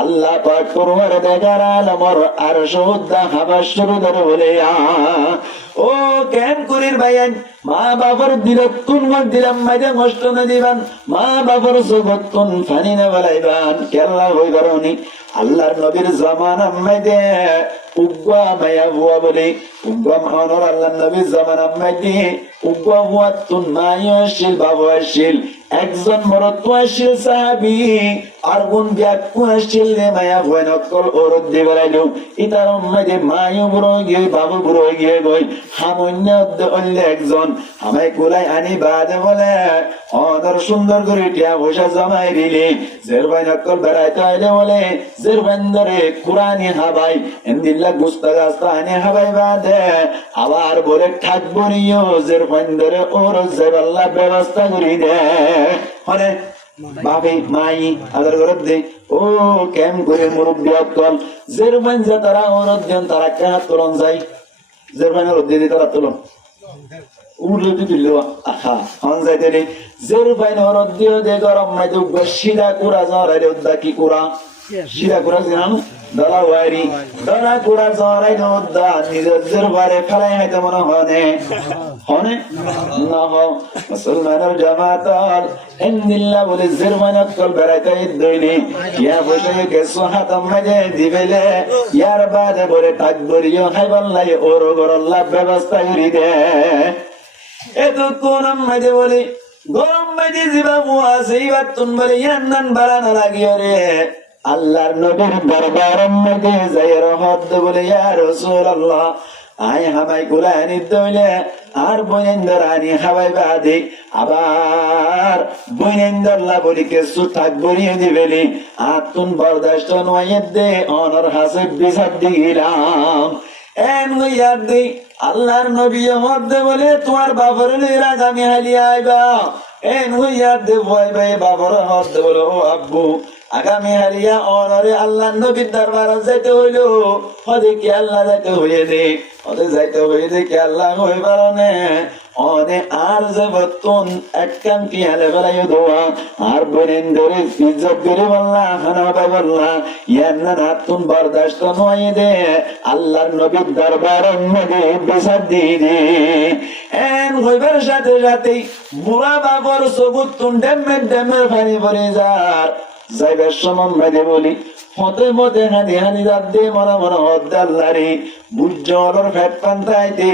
আল্লাহ পাক করবার দেখার আলমর আর সহুদ্দা হাবাস শুরু ধরে বলে ও কেন করির ভাইয়ান মা বাবার দিলতুন মত দিলাম মাঝে কষ্ট না দিবান, মা বাবার জগতুন ফানি না বলাইবান কেল্লা হই বারনি। আল্লাহর নবীর জামানা মাইদে উগ্গা মায়া বুয়া বলে উগ্গা মানর আল্লাহর নবীর জামানা মাইদে উগ্গা বুয়া তুন মাই আসিল বাবু আসিল একজন মরত আসিল সাহাবী আর গুণ ব্যাকু আসিল রে মায়া বুয়া নকল ওরদ দি বলাইলো ইতার মাইদে মায়ও বুড়ো গিয়ে বাবু বুড়ো গিয়ে গই হামন্য অন্য একজন আমায় কুলাই আনি বাদে বলে অনর সুন্দর করে টিয়া বসা জমাই দিলি জের ভাই নকল বেড়াইতে আইলে বলে জের বান্দরে কুরআনি হাবাই এন্দিল্লা গুস্তা গাস্তা আনি হাবাই বাদে আবার বলে থাকবো নিও জের বান্দরে ওর জেবাল্লা ব্যবস্থা করি দে মানে বাবি মাই আদর করে দে। ও কেম করে মুরব্বী অকল জের বান্দা তারা ওর দেন তারা কাহাত করন যায় জের বান্দর দিদি তারা তুলন উড়ে দিল আখা হন যাইতে রে জের বান্দর দিও দে গরম নাই তো শিরা কুরা জরাইলে উদ্দা কি কুরা শিরা কুরা জানো দলা ওয়ারি দলা কুরা জরাই নদা নিজের বারে ফেলাই হয়তো মনে হনে হনে না হও মুসলমানের জামাতাল ইন্দিল্লাহ বলে জিরমানাত কল বেড়াইতে দইনি ইয়া বসে গেছো হাতম মাঝে দিবেলে ইয়ার বাদে বলে তাকবরিও হাইবাল্লাই ওর গরল্লা ব্যবস্থা করি দে এত কোন মাঝে বলে গরম মাঝে জিবা মুআসি বাতুন বলে ইয়ান্নান বারানা লাগিও রে আল্লাহর নবীর দরবারের মধ্যে যাই রহমত বলে ইয়া রাসূলুল্লাহ আয় হামাই কুলানি দইলে আর বইনেন্দর আনি হাবাই বাদে আবার বইনেন্দরলা বলি কিছু থাক বরিয়ে দিবেলি আতুন বরদাস্ত নয় দে অনর হাসে বিচার দিলাম এন হইয়ার দি আল্লাহর নবী মধ্যে বলে তোমার বাবার রাজ আমি হালিয়ে আইবা এন হইয়ার দে ভয় ভাই বাবার মধ্যে বলে ও আব্বু আগামী হারিয়া অনরে আল্লাহ নবীর দরবারে যাইতে হইল হদে কি আল্লাহ যাইতে হইয়ে দে হদে যাইতে হইয়ে দে কি আল্লাহ হই পারনে অনে আর জবতুন এককাম কি হালে বেলায় দোয়া আর বনেন ধরে ইজ্জত করে বললা খানা বললা ইয়ান্না নাতুন বরদাস্ত নয় দে আল্লাহর নবীর দরবারের মধ্যে বিচার দিয়ে দে এন হইবার সাথে সাথে বুড়া বাবর সবুতুন ডেমের পানি ভরে যার যাইবার সময় মেদে বলি হতে মতে হানি হানি রাত দে মনে মনে হদ্দাল্লারি বুঝর ফেট পান্তাইতে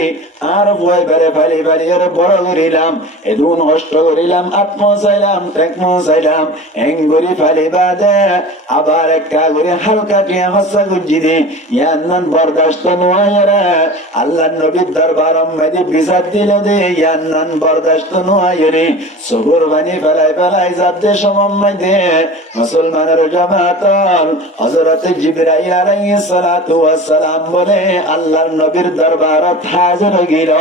আর ভয় বেড়ে ফালি ফালি আর বড় করিলাম এদুন কষ্ট করিলাম আত্ম চাইলাম টেকম চাইলাম এঙ্গুরি ফালি বাদে আবার একটা করে হালকা টিয়া হসা গুজি দে ইয়ান্নান বরদাস্ত নোয়াইরা আল্লাহ নবীর দরবার মেদে বিচার দিল দে ইয়ান্নান বরদাস্ত নোয়াইরে সবুর বানি ফেলাই ফেলাই যাতে সময় দে মুসলমানের জামাতাল হযরত জিবরাইল আলাইহিস সালাতু ওয়াস সালাম বলে আল্লাহর নবীর দরবারত হাজির হইল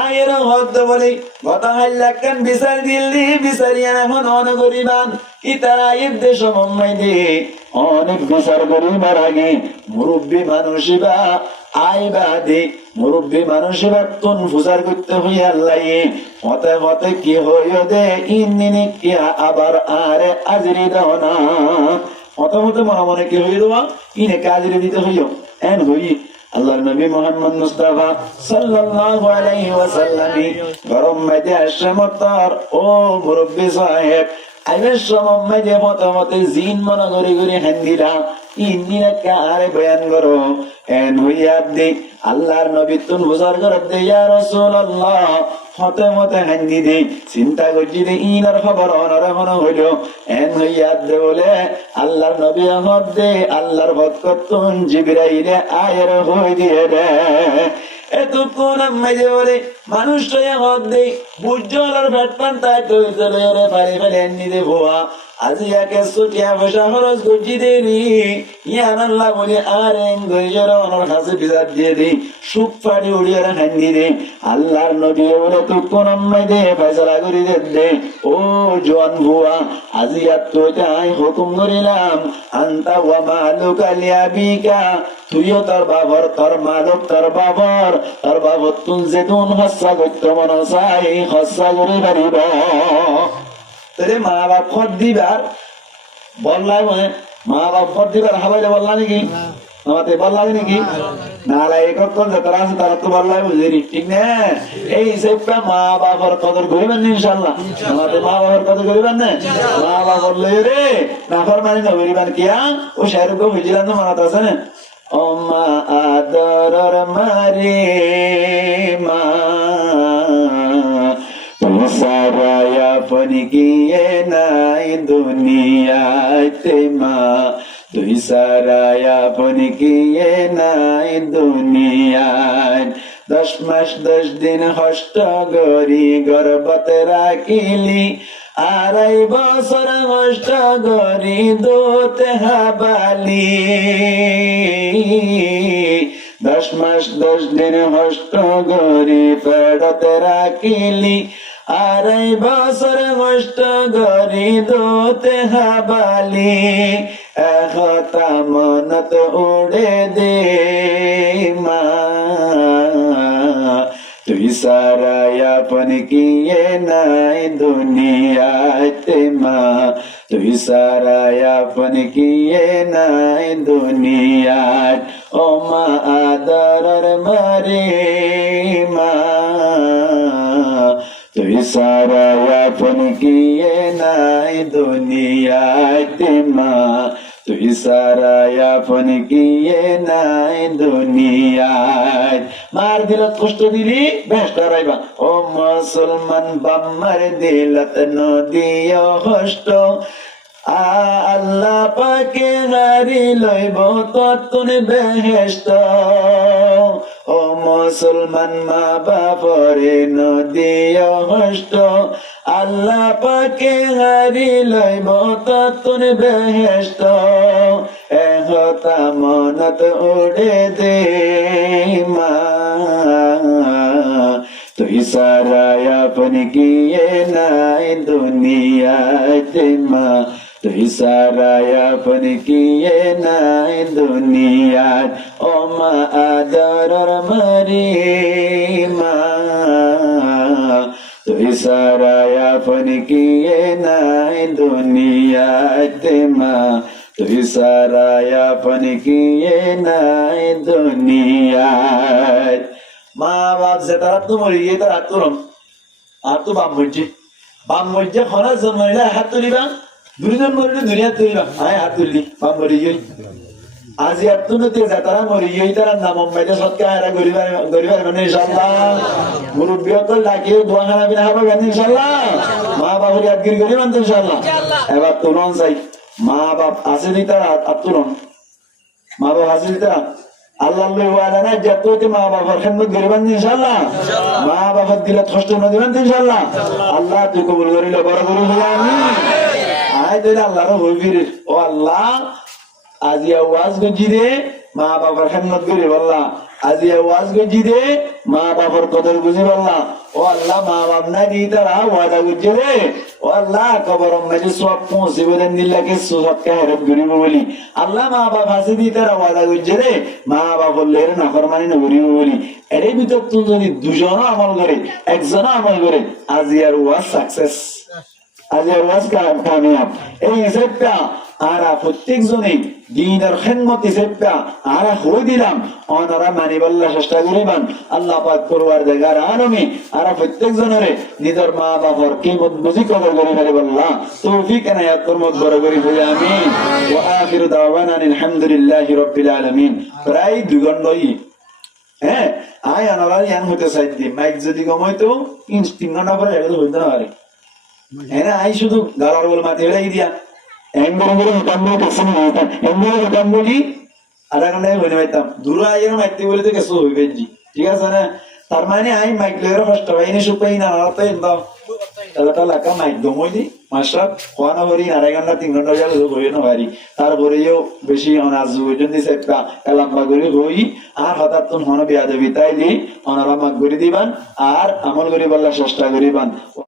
আয়ের হদ বলে কথা হাল্লাকান বিচার দিল্লি বিচারিয়া এখন অন করিবান ইতারা ইদ্দে সময় দে অনেক বিচার করিবার আগে মুরব্বী মানুষিবা আইবা দে মুরব্বী মানুষিবা তুন ফুজার করতে হই আল্লাহ হতে হতে কি হইও দে ইন্দিনে কি আবার আরে আজরি দাও না হতে হতে মনে মনে কি হইল ইনে কাজরে দিতে হইও এন হই আল্লাহর নবী মুহাম্মদ মুস্তাফা সাল্লাল্লাহু আলাইহি ওয়াসাল্লাম গরম মধ্যে আশরামতার ও মুরব্বী সাহেব আইনের সময় মধ্যে মতে জিন মনে করে করে হান্দিরা ইন্দিরা কারে বয়ান করো এন হইয়া দে আল্লাহর নবী তুন বুঝার করে দে ইয়া রাসূলুল্লাহ হতে মতে হান্দি দেই চিন্তা করছি যে ইনার খবর অনার হন হইল এন হইয়াদ দে বলে আল্লাহর নবী আহমদ দে আল্লাহর বরকতুন জিবরাইলে আয়ের হই দিয়ে দে এতক্ষণ মাঝে বলে মানুষটা হক দেই বুঝলার ভেট পান তাই চলে পারে ফেলে নিতে ভুয়া আজি একে ছুটিয়া পয়সা খরচ করছি দেরি ইয়ান আল্লাহ বলে আর গইজর অনর কাছে বিচার দিয়ে দিই সুখ ফাড়ি উড়িয়ে হান্দি দে আল্লাহর নবী বলে তুই কোন আম্মাই দে ফয়সালা করি দে ও জোয়ান ভুয়া আজি আর তোই হুকুম করিলাম আন্তা ওয়া মালুক আলিয়াবিকা তুইও তোর বাবর তোর মালুক তোর বাবর তুন যে তুন হস্যা করতে মন চাই হস্যা করে পারিব তোরে মা বাপ খত দিবার বললাই মানে মা বাপ খত দিবার হাবাইলে বললা নাকি আমাদের বললাই নাকি নালা একক্ষণ যারা আছে তারা তো বললাই বুঝেনি ঠিক না এই হিসেবটা মা বাবার কদর করিবেন না ইনশাল্লাহ আমাদের মা বাবার কদর করিবেন না মা বাবা বললে রে নাফর মানি না করিবেন কিয়া ও সেরকম হয়েছিলেন তো মনে আছে না ও মা আদর মারে মা সারায়া ফনিকিয়ে নাই দুনিয়াতে মা তুই সারায়া ফনিকিয়ে নাই দুনিয়ায় 10 মাস 10 দিন হষ্ট গরি গর্ভতে রাখিলি 2.5 বছর হষ্ট গরি দোতে হাবালি 10 মাস 10 দিন হষ্ট গরি পেড়তে রাখিলি 2.5 বছর হষ্ট গরি দোতে হাবালি এখতা মনত উড়ে দে মা তুই সারায়া আপন কিয়ে নাই দুনিয়াতে মা তুই সারায়া আপন কিয়ে নাই দুনিয়াত ও মা আদরের মারে মা তুই সারায়া আপন কিয়ে নাই দুনিয়াতে মা তুই সারায়া আপন কিয়ে নাই দুনিয়াত মার দিলত কষ্ট দিলি বেশ ডরাইবা ও মুসলমান বাম্মার দিলত নদিও কষ্ট আল্লাহ পাকে হারি লইব ততুন বেহেশত ও মুসলমান মা বাপরে নদিও কষ্ট আল্লাহ পাকে হারি লইব ততুন বেহেশত এহতা মনত উড়ে দে মা তুই সারায়া আপন কিয়ে নাই দুনিয়াতে মা তুই সারায়া আপন কিয়ে নাই দুনিয়াত ও মা আদরের মারে মা তুই সারায়া আপন কিয়ে নাই দুনিয়াতে মা তুই সারায়া আপন কিয়ে নাই দুনিয়াত মা বাপ যে তারা তো মরিয়ে তার হাত তুলম আর তো বাম মরিয়ে খরা জন্মাইলে হাত তুলিবা দুজন মরিলে দুনিয়া তুলিবা আয় হাত তুললি বাম মরিয়ে আজি আর তুলতে যা তারা মরিয়ে তারা নাম মাইতে সৎকা এরা গরিবার মানে ইনশাআল্লাহ মুরব্বী অকল ডাকিয়ে দোয়া খানা বিনা হবে ইনশাআল্লাহ মা বাবার ইয়াদগিরি করিবেন তো ইনশাআল্লাহ এবার তুলন চাই মা বাপ আছে নি তারা আর তুলন মা বাপ আছে নি তারা আল্লাহ ওয়ালানা যততে মা বাবার খেদমত করিবেন ইনশাআল্লাহ মা বাবার দিলে কষ্ট না দিবেন ইনশাআল্লাহ আল্লাহ তুই কবুল করিলে বড় বড় হইয়া আমিন আয় দিলে আল্লাহর হইবির ও আল্লাহ আজি আওয়াজ গজি দে মা বাবার খেদমত করি বললা আজি আওয়াজ গজি দে মা বাবার কদর বুঝি বললা ও আল্লাহ মা বাপ না দি তারা ওয়াদা গজি দে ও আল্লাহ কবর মেজে সব পৌঁছিব দেন দিল্লাকে সব কাহেরত করিব বলি আল্লাহ মা বাপ হাসি দি তারা ওয়াদা গজি দে মা বাপ বললে না ফরমানি না করিব বলি এর ভিতর তুই যদি দুজন আমল করে একজন আমল করে আজি আর ওয়াজ সাকসেস আজি আর ওয়াজ কামিয়াব এই হিসেবটা আরা প্রত্যেক জনে দিনের খেদমত হিসেবটা আরা হয়ে দিলাম অনারা মানিবাল্লা চেষ্টা করিবান আল্লাহ পাক করবার জায়গার আলমে আরা প্রত্যেক জনের নিজের মা বাবার কিমত বুঝি কদর করি ফেলে বললাম তৌফিক এনায়াত কর্মত বড় করি বলে আমিন ওয়া আখিরু দাওয়ানা আলহামদুলিল্লাহি রাব্বিল আলামিন প্রায় 2 ঘন্টা হ্যাঁ আয় আনারা ইয়ান হইতে চাই দি মাইক যদি কম হইতো 3 ঘন্টা পরে জায়গা হইতে না পারে হ্যাঁ আই শুধু গালার বল মাটি হয়ে দিয়া কাম বলি আধা ঘন্টায় হইতে পারতাম দূর আইয়ের মাইতে বলে তো কিছু হইবে জি ঠিক আছে না তার মানে আই মাইক লেগে কষ্ট পাইনি সুপাই না আনারাতে একদম তাহলে লাকা মাইক দমইলি মাসরাত খোয়ানো করি আড়াই ঘন্টা 3 ঘন্টা যাবে হয়ে না পারি তারপরেও বেশি অনাজ যদি সেটা লম্বা করে হই আর হঠাৎ তো হন বিয়া দেবী তাইলি অনারা মাগ করে দিবান আর আমল করি বললা চেষ্টা করিবান